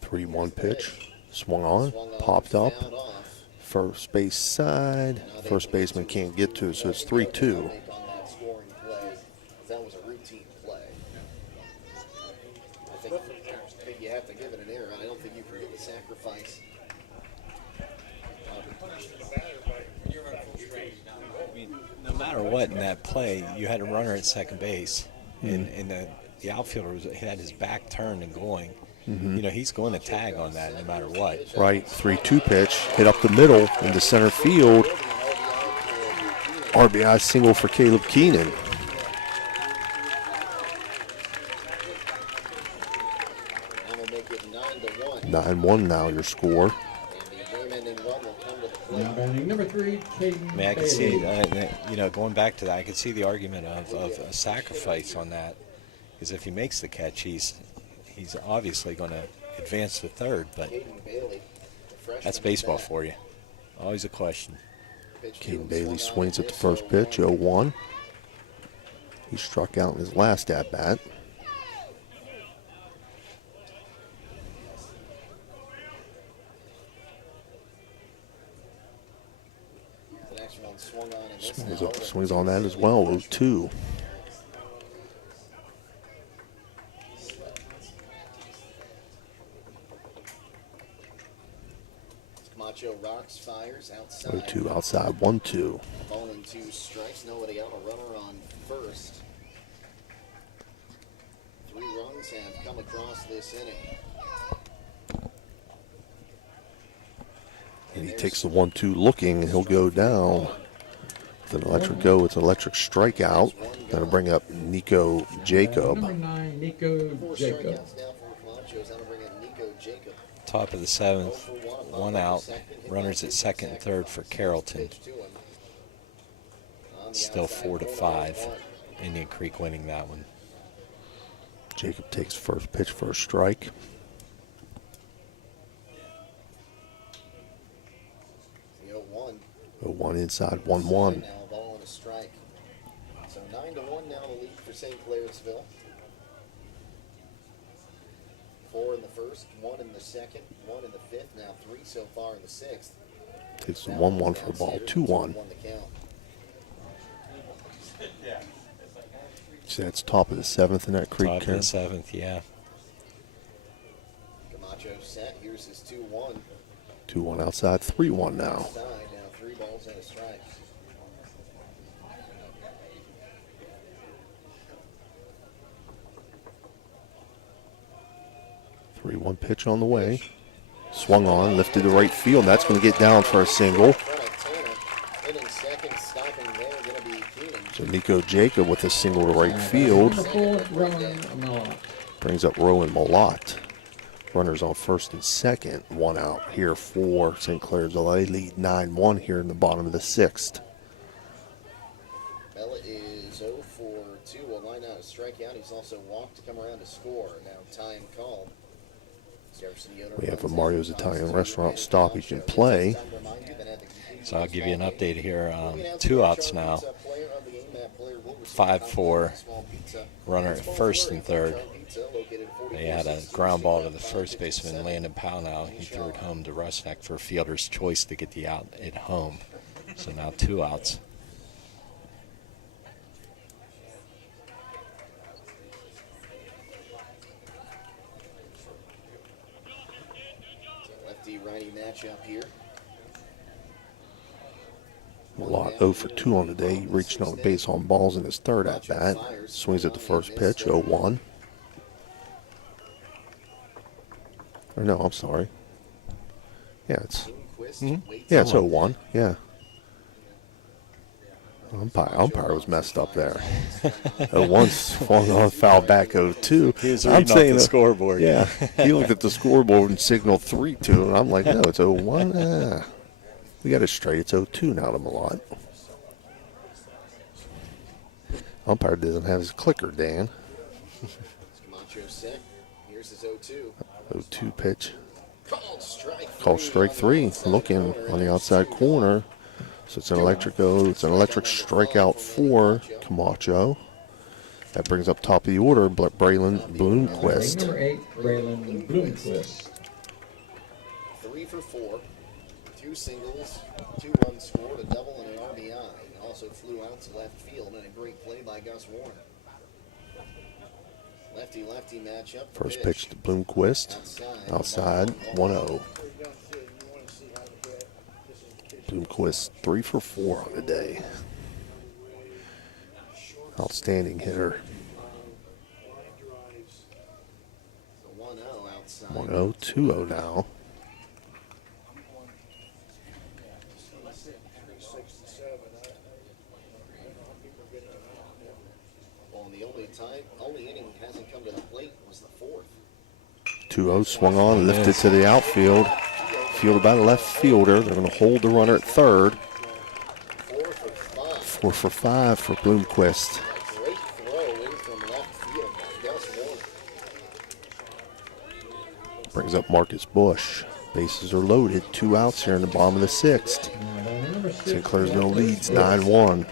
3-1 pitch. Swung on, popped up. First base side. First baseman can't get to it, so it's 3-2. On that scoring play, that was a routine play. I think you have to give it an error. I don't think you can give a sacrifice. I mean, no matter what in that play, you had a runner at second base, and the outfielder had his back turned and going. You know, he's going to tag on that no matter what. Right, 3-2 pitch, hit up the middle into center field. RBI single for Caleb Keenan. And we'll make it 9-1. 9-1 now your score. And the game-ending run will come to the plate. Now batting number 3, Caden I mean, I can Bailey. see, you know, going back to that, I could see the argument of a sacrifice on that, because if he makes the catch, he's obviously going to advance to third, but Caden Bailey, the freshman that's baseball bat. for you. Always a question. Caden Bailey swings at the first pitch, 0-1. He struck out in his last at-bat. The next one swung on and missed. Swings on that as well, 0-2. Camacho rocks, fires outside. 0-2 outside, 1-2. Ball and 2 strikes. Nobody out. A runner on first. 3 runs have come across this inning. And he takes the 1-2 looking, and he'll go down with an electric go. It's an electric strikeout. That'll bring up Nico Jacob. Number 9, Nico 4 Jacob. strikeouts now for Camacho's. That'll bring in Nico Jacob. Top of the 7th, 1 out. Runners at second and third for Carrollton. Still 4-5. Indian Creek winning that one. Jacob takes first pitch for a strike. The 0-1. 0-1 inside, 1-1. Now a ball and a strike. So 9-1 now the lead for St. Clairsville. 4 in the first, 1 in the second, 1 in the fifth, now 3 so far in the sixth. Takes the 1-1 for the ball, 2-1. Won the count. See, that's top of the 7th in that Creek. Top of the 7th, yeah. Camacho set. Here's his 2-1. 2-1 outside, 3-1 now. Outside, now 3 balls and a strike. Three-one pitch on the way. Swung on, lifted to right field. That's going to get down for a single. So Nico Jacob with a single to right field. Brings up Rowan Malott. Runners on first and second. One out here for St. Clairsville. They lead 9-1 here in the bottom of the sixth. Bella is 0 for 2. A line out, a strikeout. He's also walked to come around to score. Now time called. We have a Mario's Italian Restaurant stoppage in play. So I'll give you an update here. 2 outs now. 5-4. Runner at first and third. They had a ground ball to the first baseman, Landon Powell. Now he threw it home to Rusnak for fielder's choice to get the out at home. So now 2 outs. Lefty-righty matchup here. Malott 0 for 2 on the day. He reached on the base on balls in his third at bat. Swings at the first pitch, 0-1. Or no, I'm sorry. Yeah, it's yeah, it's 0-1. Yeah. Umpire was messed up there. 0-1 swung on, foul back 0-2. He was reading off the scoreboard. Yeah, he looked at the scoreboard and signaled 3-2, and I'm like, no, it's 0-1. We got it straight. It's 0-2 now to Malott. Umpire doesn't have his clicker, Dan. Camacho set. Here's his 0-2. 0-2 pitch. Called strike 3. Looking on the outside corner. So it's an electric strikeout for Camacho. That brings up top of the order, Braylon Bloomquist. Number 8, Braylon Bloomquist. 3 for 4. 2 singles, 2 runs scored, a double, and an RBI. Also flew out to left field, and a great play by Gus Warren. Lefty-lefty matchup. First pitch to Bloomquist. Outside, 1-0. Bloomquist 3 for 4 on the day. Outstanding hitter. 1-0 outside. 1-0, 2-0 now. Well, the only inning hasn't come to the plate was the 4th. 2-0 swung on, lifted to the outfield. Fielded by the left fielder. They're going to hold the runner at third. 4 for 5 for Bloomquist. Great throw in from left field by Gus Warren. Brings up Marcus Bush. Bases are loaded. 2 outs here in the bottom of the sixth. St. Clairsville leads 9-1.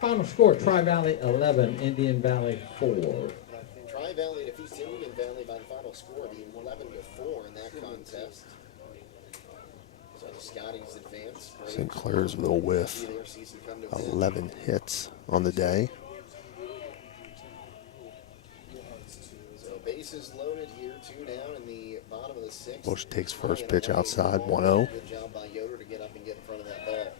Final score, Tri-Valley 11, Indian Valley 4. Tri-Valley defeats Indian Valley by the final score of 11-4 in that contest. So Scotty's advance. St. Clairsville with 11 hits on the day. So bases loaded here, 2 down in the bottom of the sixth. Bush takes first pitch outside, 1-0. Good job by Yoder to get up and get in front of that ball.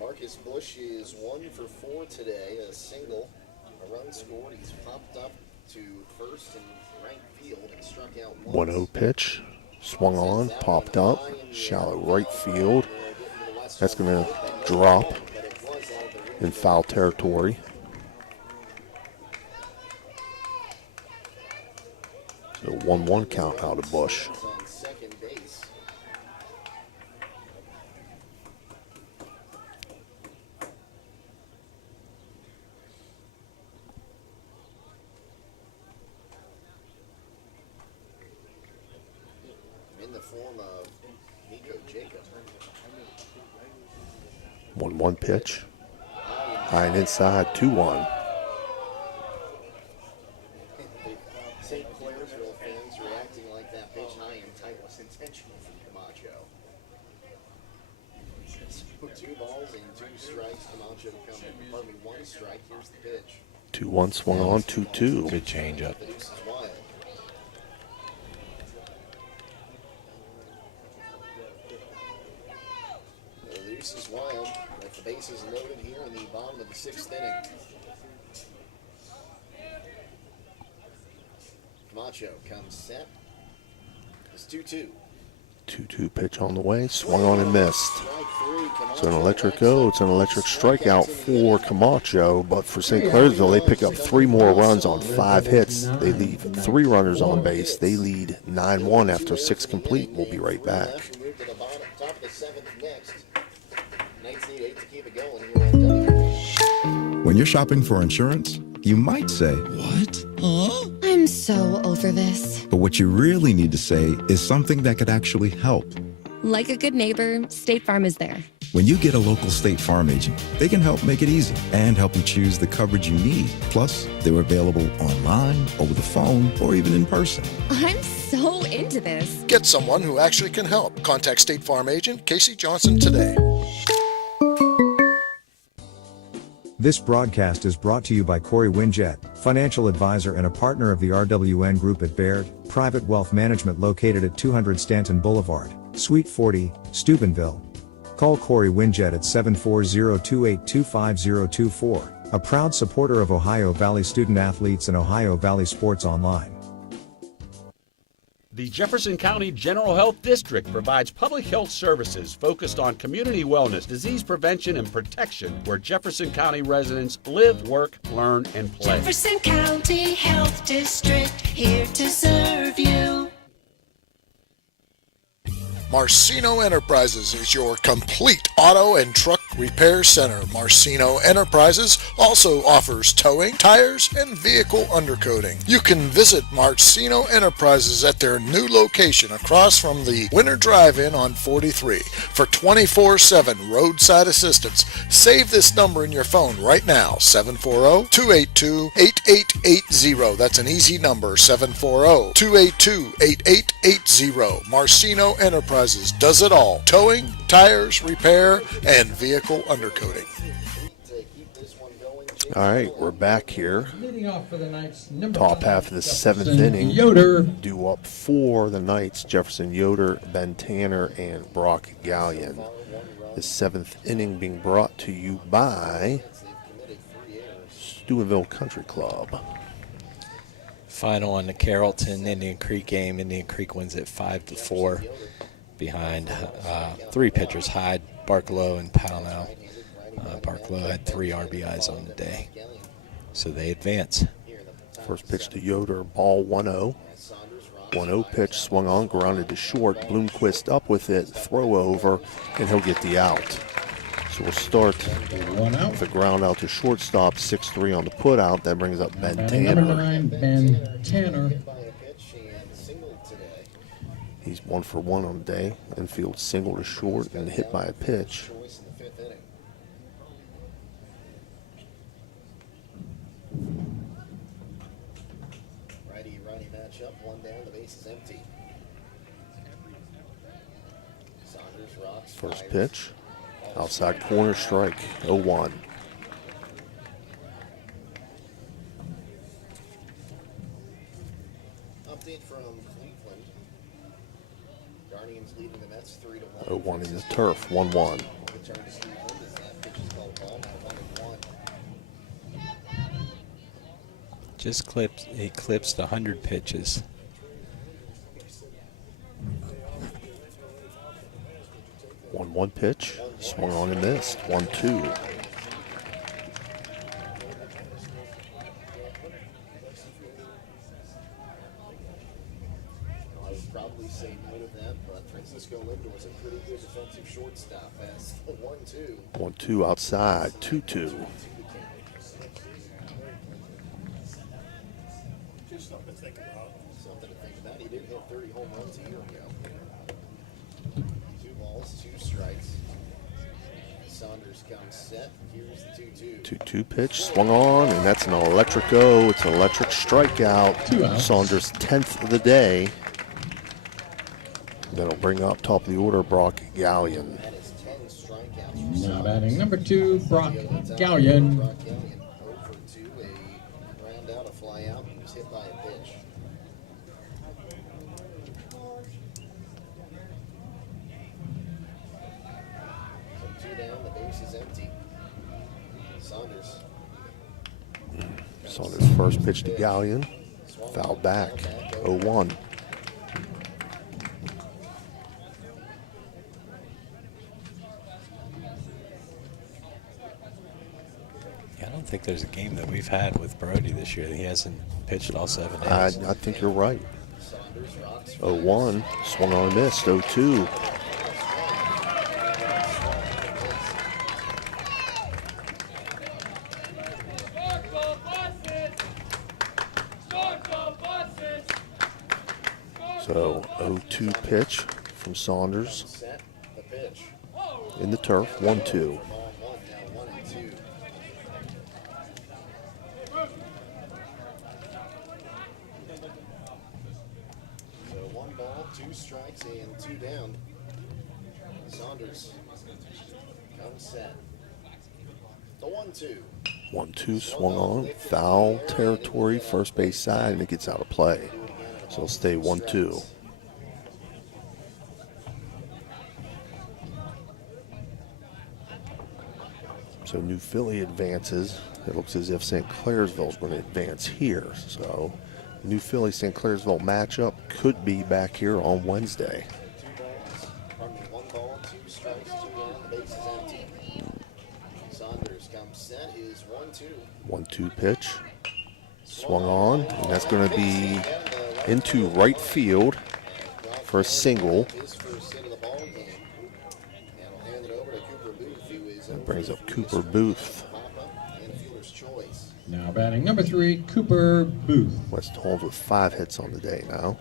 Marcus Bush is 1 for 4 today, a single, a run scored. He's popped up to first and right field and struck out 1-0 pitch, swung on, popped up, shallow right field. That's going to drop in foul territory. So 1-1 count out of Bush. on second base. In the form of Nico Jacob. 1-1 pitch. High and inside, 2-1. St. Clairsville fans reacting like that pitch high and tight was intentional from Camacho. So 2 balls and 2 strikes. Camacho coming. Pardon me, 1 strike. Here's the pitch. 2-1 swung on, 2-2. Good changeup. The deuce is wild. The deuce is wild. With the bases loaded here in the bottom of the 6th inning. Camacho comes set. It's 2-2. 2-2 pitch on the way, swung on and missed. So an electric go, it's an electric strikeout for Camacho, but for St. Clairsville, they pick up 3 more runs on 5 hits. They leave 3 runners on base. They lead 9-1 after 6 complete. We'll be right back. When you're shopping for insurance, you might say, "What? Huh?" I'm so over this. But what you really need to say is something that could actually help. Like a good neighbor, State Farm is there. When you get a local State Farm agent, they can help make it easy and help you choose the coverage you need. Plus, they're available online, over the phone, or even in person. I'm so into this. Get someone who actually can help. Contact State Farm agent Casey Johnson today. This broadcast is brought to you by Corey Winjet, financial advisor and a partner of the RWN Group at Baird, private wealth management located at 200 Stanton Boulevard, Suite 40, Steubenville. Call Corey Winjet at 740-282-5024, a proud supporter of Ohio Valley student athletes and Ohio Valley Sports Online. The Jefferson County General Health District provides public health services focused on community wellness, disease prevention, and protection where Jefferson County residents live, work, learn, and play. Jefferson County Health District, here to serve you. Marcino Enterprises is your complete auto and truck repair center. Marcino Enterprises also offers towing, tires, and vehicle undercoating. You can visit Marcino Enterprises at their new location across from the Winter Drive-In on 43 for 24/7 roadside assistance. Save this number in your phone right now, 740-282-8880. That's an easy number, 740-282-8880. Marcino Enterprises does it all: towing, tires, repair, and vehicle undercoating. All right, we're back here. Leading off for the Knights, number Top 5, half of the 7th Jefferson inning. Yoder. Due up for the Knights, Jefferson Yoder, Ben Tanner, and Brock Gallion. The 7th inning being brought to you by Steubenville Country Club. Final on the Carrollton Indian Creek game. Indian Creek wins it 5-4 behind 3 pitchers, Hyde, Barklow, and Pownell. Barklow had 3 RBIs on the day, so they advance. First pitch to Yoder, ball 1-0. 1-0 pitch, swung on, grounded to short. Bloomquist up with it, throw over, and he'll get the out. So we'll start with a ground out to shortstop, 6-3 on the put out. That brings up Ben Tanner. Number 9, Ben Tanner. He's 1 for 1 on the day. Infield single to short and hit by a pitch. Righty-righty matchup, 1 down, the base is empty. Saunders rocks. First pitch, outside corner, strike, 0-1. Update from Cleveland. Guardians leading the Mets 3-1. 0-1 in the turf, 1-1. Return to Cleveland as that pitch is called ball, 1-1. Just eclipsed 100 pitches. 1-1 pitch, swung on and missed, 1-2. I would probably say no to that, but Francisco Lindor is a pretty good defensive shortstop as the 1-2. 1-2 outside, 2-2. Just something to think about. Something to think about. He did hit 30 home runs a year ago. 2 balls, 2 strikes. Saunders comes set. Here's the 2-2. 2-2 pitch, swung on, and that's an electric go. It's an electric strikeout. 2 outs. Saunders' 10th of the day. That'll bring up top of the order Brock Gallion. That is 10 strikeouts. Now batting number 2, Brock Gallion. Brock Gallion over to a ground out, a fly out. He was hit by a pitch. So 2 down, the base is empty. Saunders. Saunders' first pitch to Gallion. Fouled back, 0-1. think there's a game that we've had with Brody this year that he hasn't pitched all 7 days. I think you're right. 0-1, swung on and missed. 0-2. So 0-2 pitch from Saunders in the turf. 1-2. Strikes and 2 down. Saunders comes set. The 1-2. 1-2 swung on. Foul territory, first base side, and it gets out of play. So it'll stay 1-2. So New Philly advances. It looks as if St. Clairsville is going to advance here. So New Philly St. Clairsville matchup could be back here on Wednesday. 1 ball, 2 strikes, 2 down. The base is empty. Saunders comes set. Is 1-2. 1-2 pitch. Swung on, and that's going to be into right field for a single. His first hit of the ball game. And will hand it over to Cooper Booth, who is That brings up Cooper Booth. infielder's choice. Now batting number 3, Cooper Booth. West Holmes with 5 hits on the day now.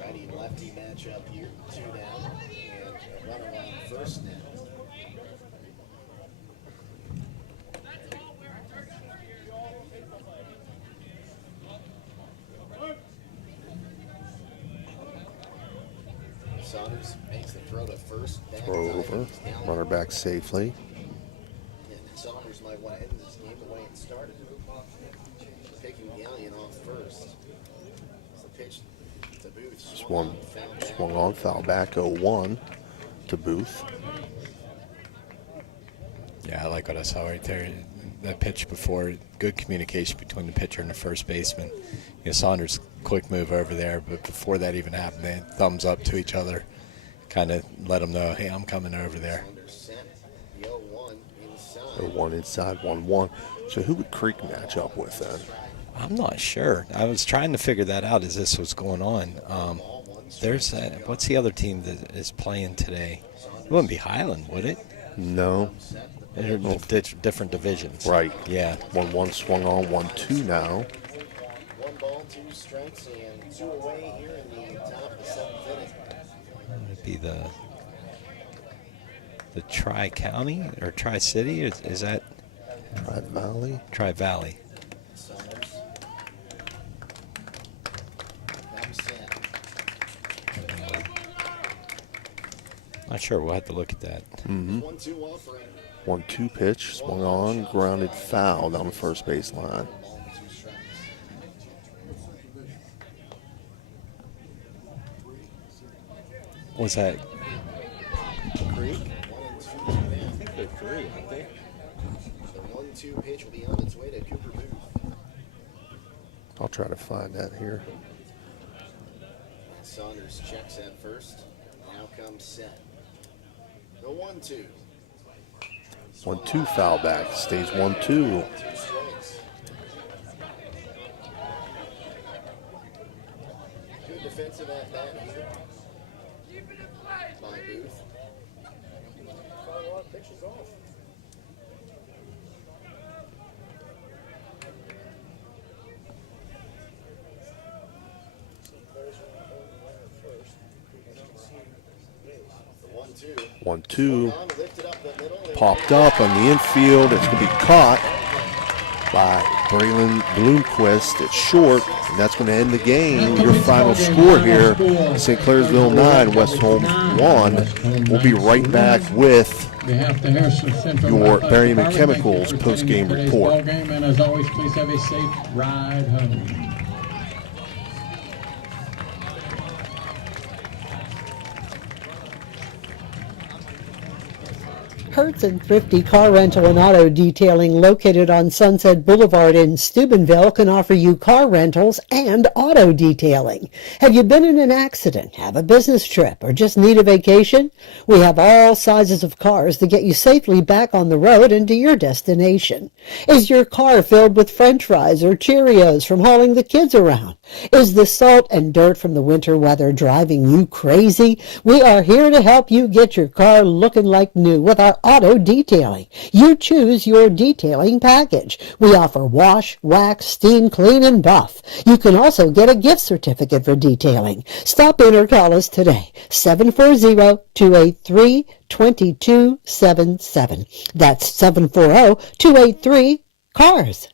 Righty lefty matchup here. 2 down. And a runner on first now. Saunders makes the throw to first. Back Throw inside. over, He's down. runner back safely. And Saunders might want to end this game the way it started. Taking Gallion off first. It's the pitch to Booth. Swung on, foul back 0-1 to Booth. Yeah, I like what I saw right there. That pitch before, good communication between the pitcher and the first baseman. You know, Saunders, quick move over there, but before that even happened, they thumbs up to each other, kind of let them know, hey, I'm coming over there. 0-1 inside, 1-1. So who would Creek match up with then? I'm not sure. I was trying to figure that out as this was going on. What's the other team that is playing today? It wouldn't be Highland, would it? No. They're different divisions. Right. Yeah. 1-1 swung on, 1-2 now. 1 ball, 2 strikes, and 2 away here in the top of the 7th inning. Would it be the Tri-County or Tri-City? Is that? Tri-Valley? Tri-Valley. Saunders comes set. Not sure. We'll have to look at that. 1-2 offering. 1-2 pitch, swung on, grounded foul down the first base line. What's that? Creek, 1 and 2. I think they're 3, aren't they? The 1-2 pitch will be on its way to Cooper Booth. I'll try to find that here. Saunders checks at first. Now comes set. The 1-2. 1-2 foul back, stays 1-2. 2 strikes. Good defensive at bat here by Booth. A lot of pitches off. The 1-2. 1-2 Lifted up the middle. popped up on the infield. It's going to be caught by Braylon Bloomquist at short, and that's going to end the game. Your final score here, St. Clairsville 9, West Holmes 1. We'll be right back with your Barium and Chemicals post-game report. And as always, please have a safe ride home. Hertz and Thrifty Car Rental and Auto Detailing, located on Sunset Boulevard in Steubenville, can offer you car rentals and auto detailing. Have you been in an accident, have a business trip, or just need a vacation? We have all sizes of cars to get you safely back on the road and to your destination. Is your car filled with French fries or Cheerios from hauling the kids around? Is the salt and dirt from the winter weather driving you crazy? We are here to help you get your car looking like new with our auto detailing. You choose your detailing package. We offer wash, wax, steam, clean, and buff. You can also get a gift certificate for detailing. Stop in or call us today, 740-283-2277. That's 740-283-CARS.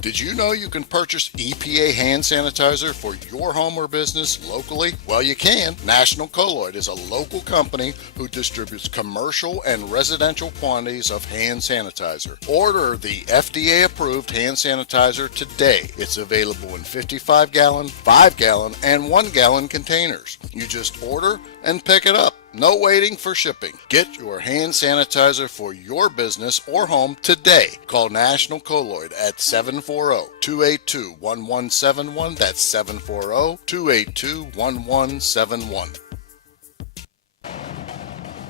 Did you know you can purchase EPA hand sanitizer for your home or business locally? Well, you can. National Colloid is a local company who distributes commercial and residential quantities of hand sanitizer. Order the FDA-approved hand sanitizer today. It's available in 55-gallon, 5-gallon, and 1-gallon containers. You just order and pick it up. No waiting for shipping. Get your hand sanitizer for your business or home today. Call National Colloid at 740-282-1171. That's 740-282-1171.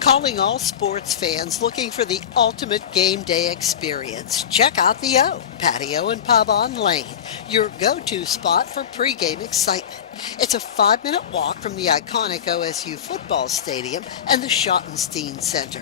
Calling all sports fans looking for the ultimate game day experience. Check out the O, Patio and Pub on Lane, your go-to spot for pregame excitement. It's a 5-minute walk from the iconic OSU football stadium and the Schottenstein Center.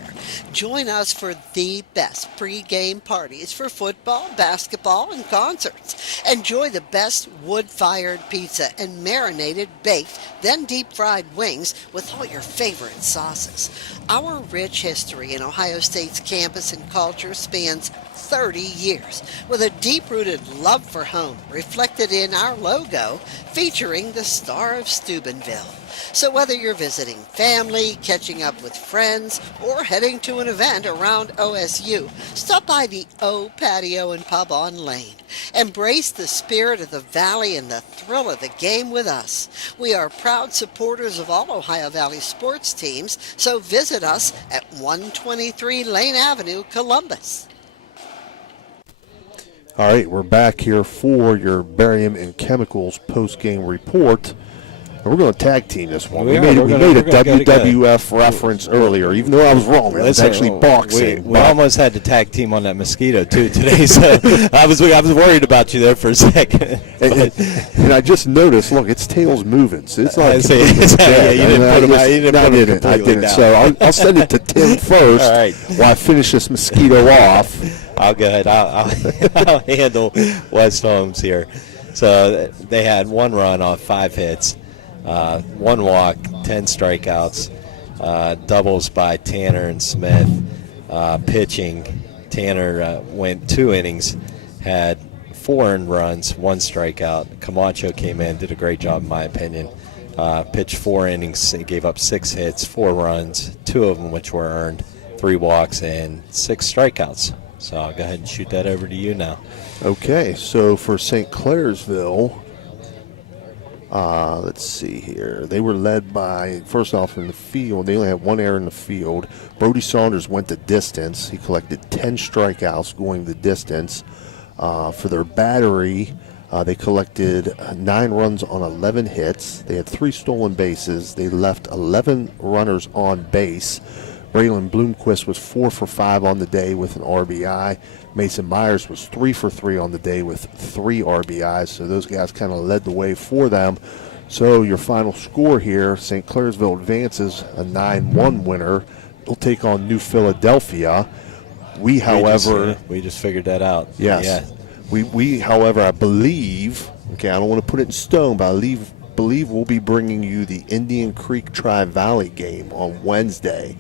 Join us for the best pregame parties for football, basketball, and concerts. Enjoy the best wood-fired pizza and marinated baked, then deep-fried wings with all your favorite sauces. Our rich history in Ohio State's campus and culture spans 30 years, with a deep-rooted love for home reflected in our logo featuring the Star of Steubenville. So whether you're visiting family, catching up with friends, or heading to an event around OSU, stop by the O Patio and Pub on Lane. Embrace the spirit of the Valley and the thrill of the game with us. We are proud supporters of all Ohio Valley sports teams, so visit us at 123 Lane Avenue, Columbus. All right, we're back here for your Barium and Chemicals post-game report. And we're going to tag team this one. We made a WWF reference earlier, even though I was wrong. It was actually boxing. We almost had to tag team on that mosquito, too, today. So I was worried about you there for a second. and I just noticed, look, its tail's moving. So it's not yeah, you didn't put him out. I didn't. So I'll send it to Tim first all right. while I finish this mosquito off. I'll go ahead. I'll handle West Holmes here. So they had one run off 5 hits. 1 walk, 10 strikeouts, doubles by Tanner and Smith. Pitching, Tanner went 2 innings, had 4 earned runs, 1 strikeout. Camacho came in, did a great job in my opinion. Pitched 4 innings, gave up 6 hits, 4 runs, 2 of them which were earned, 3 walks, and 6 strikeouts. So I'll go ahead and shoot that over to you now. Okay, so for St. Clairsville, let's see here. They were led by, first off in the field, they only had 1 error in the field. Brody Saunders went the distance. He collected 10 strikeouts going the distance. For their battery, they collected 9 runs on 11 hits. They had 3 stolen bases. They left 11 runners on base. Braylon Bloomquist was 4 for 5 on the day with an RBI. Mason Myers was 3 for 3 on the day with 3 RBIs. So those guys kind of led the way for them. So your final score here, St. Clairsville advances a 9-1 winner. They'll take on New Philadelphia. We just figured that out. Yes. Yeah. We, however, I believe, okay, I don't want to put it in stone, but I believe we'll be bringing you the Indian Creek Tri-Valley game on Wednesday.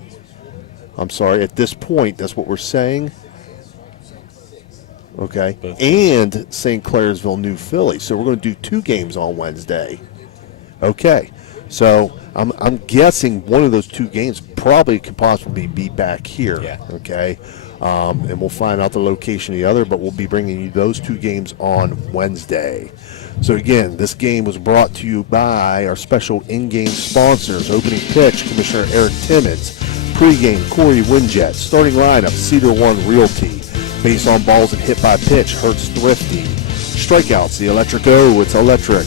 I'm sorry, at this point, that's what we're saying. Okay. And St. Clairsville, New Philly. So we're going to do 2 games on Wednesday. Okay. So I'm guessing one of those 2 games probably could possibly be back here. Yeah. Okay. and we'll find out the location of the other, but we'll be bringing you those 2 games on Wednesday. So again, this game was brought to you by our special in-game sponsors. Opening pitch, Commissioner Eric Timmons. Pregame, Corey Winjet. Starting lineup, Cedar One Realty. Base on balls and hit by pitch, Hertz Thrifty. Strikeouts, the Electric O, it's electric.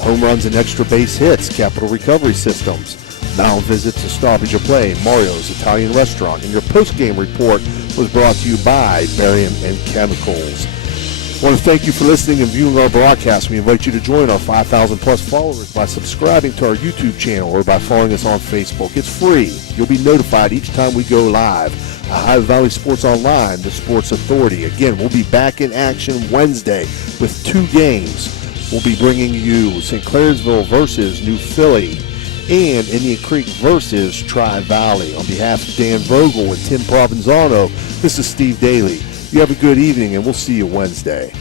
Home runs and extra base hits, Capital Recovery Systems. Mound visits and stoppage of play, Mario's Italian Restaurant. And your post-game report was brought to you by Barium and Chemicals. I want to thank you for listening and viewing our broadcast. We invite you to join our 5,000 plus followers by subscribing to our YouTube channel or by following us on Facebook. It's free. You'll be notified each time we go live. Ohio Valley Sports Online, the Sports Authority. Again, we'll be back in action Wednesday with 2 games. We'll be bringing you St. Clairsville versus New Philly and Indian Creek versus Tri-Valley. On behalf of Dan Vogel and Tim Provenzano, this is Steve Daly. You have a good evening, and we'll see you Wednesday.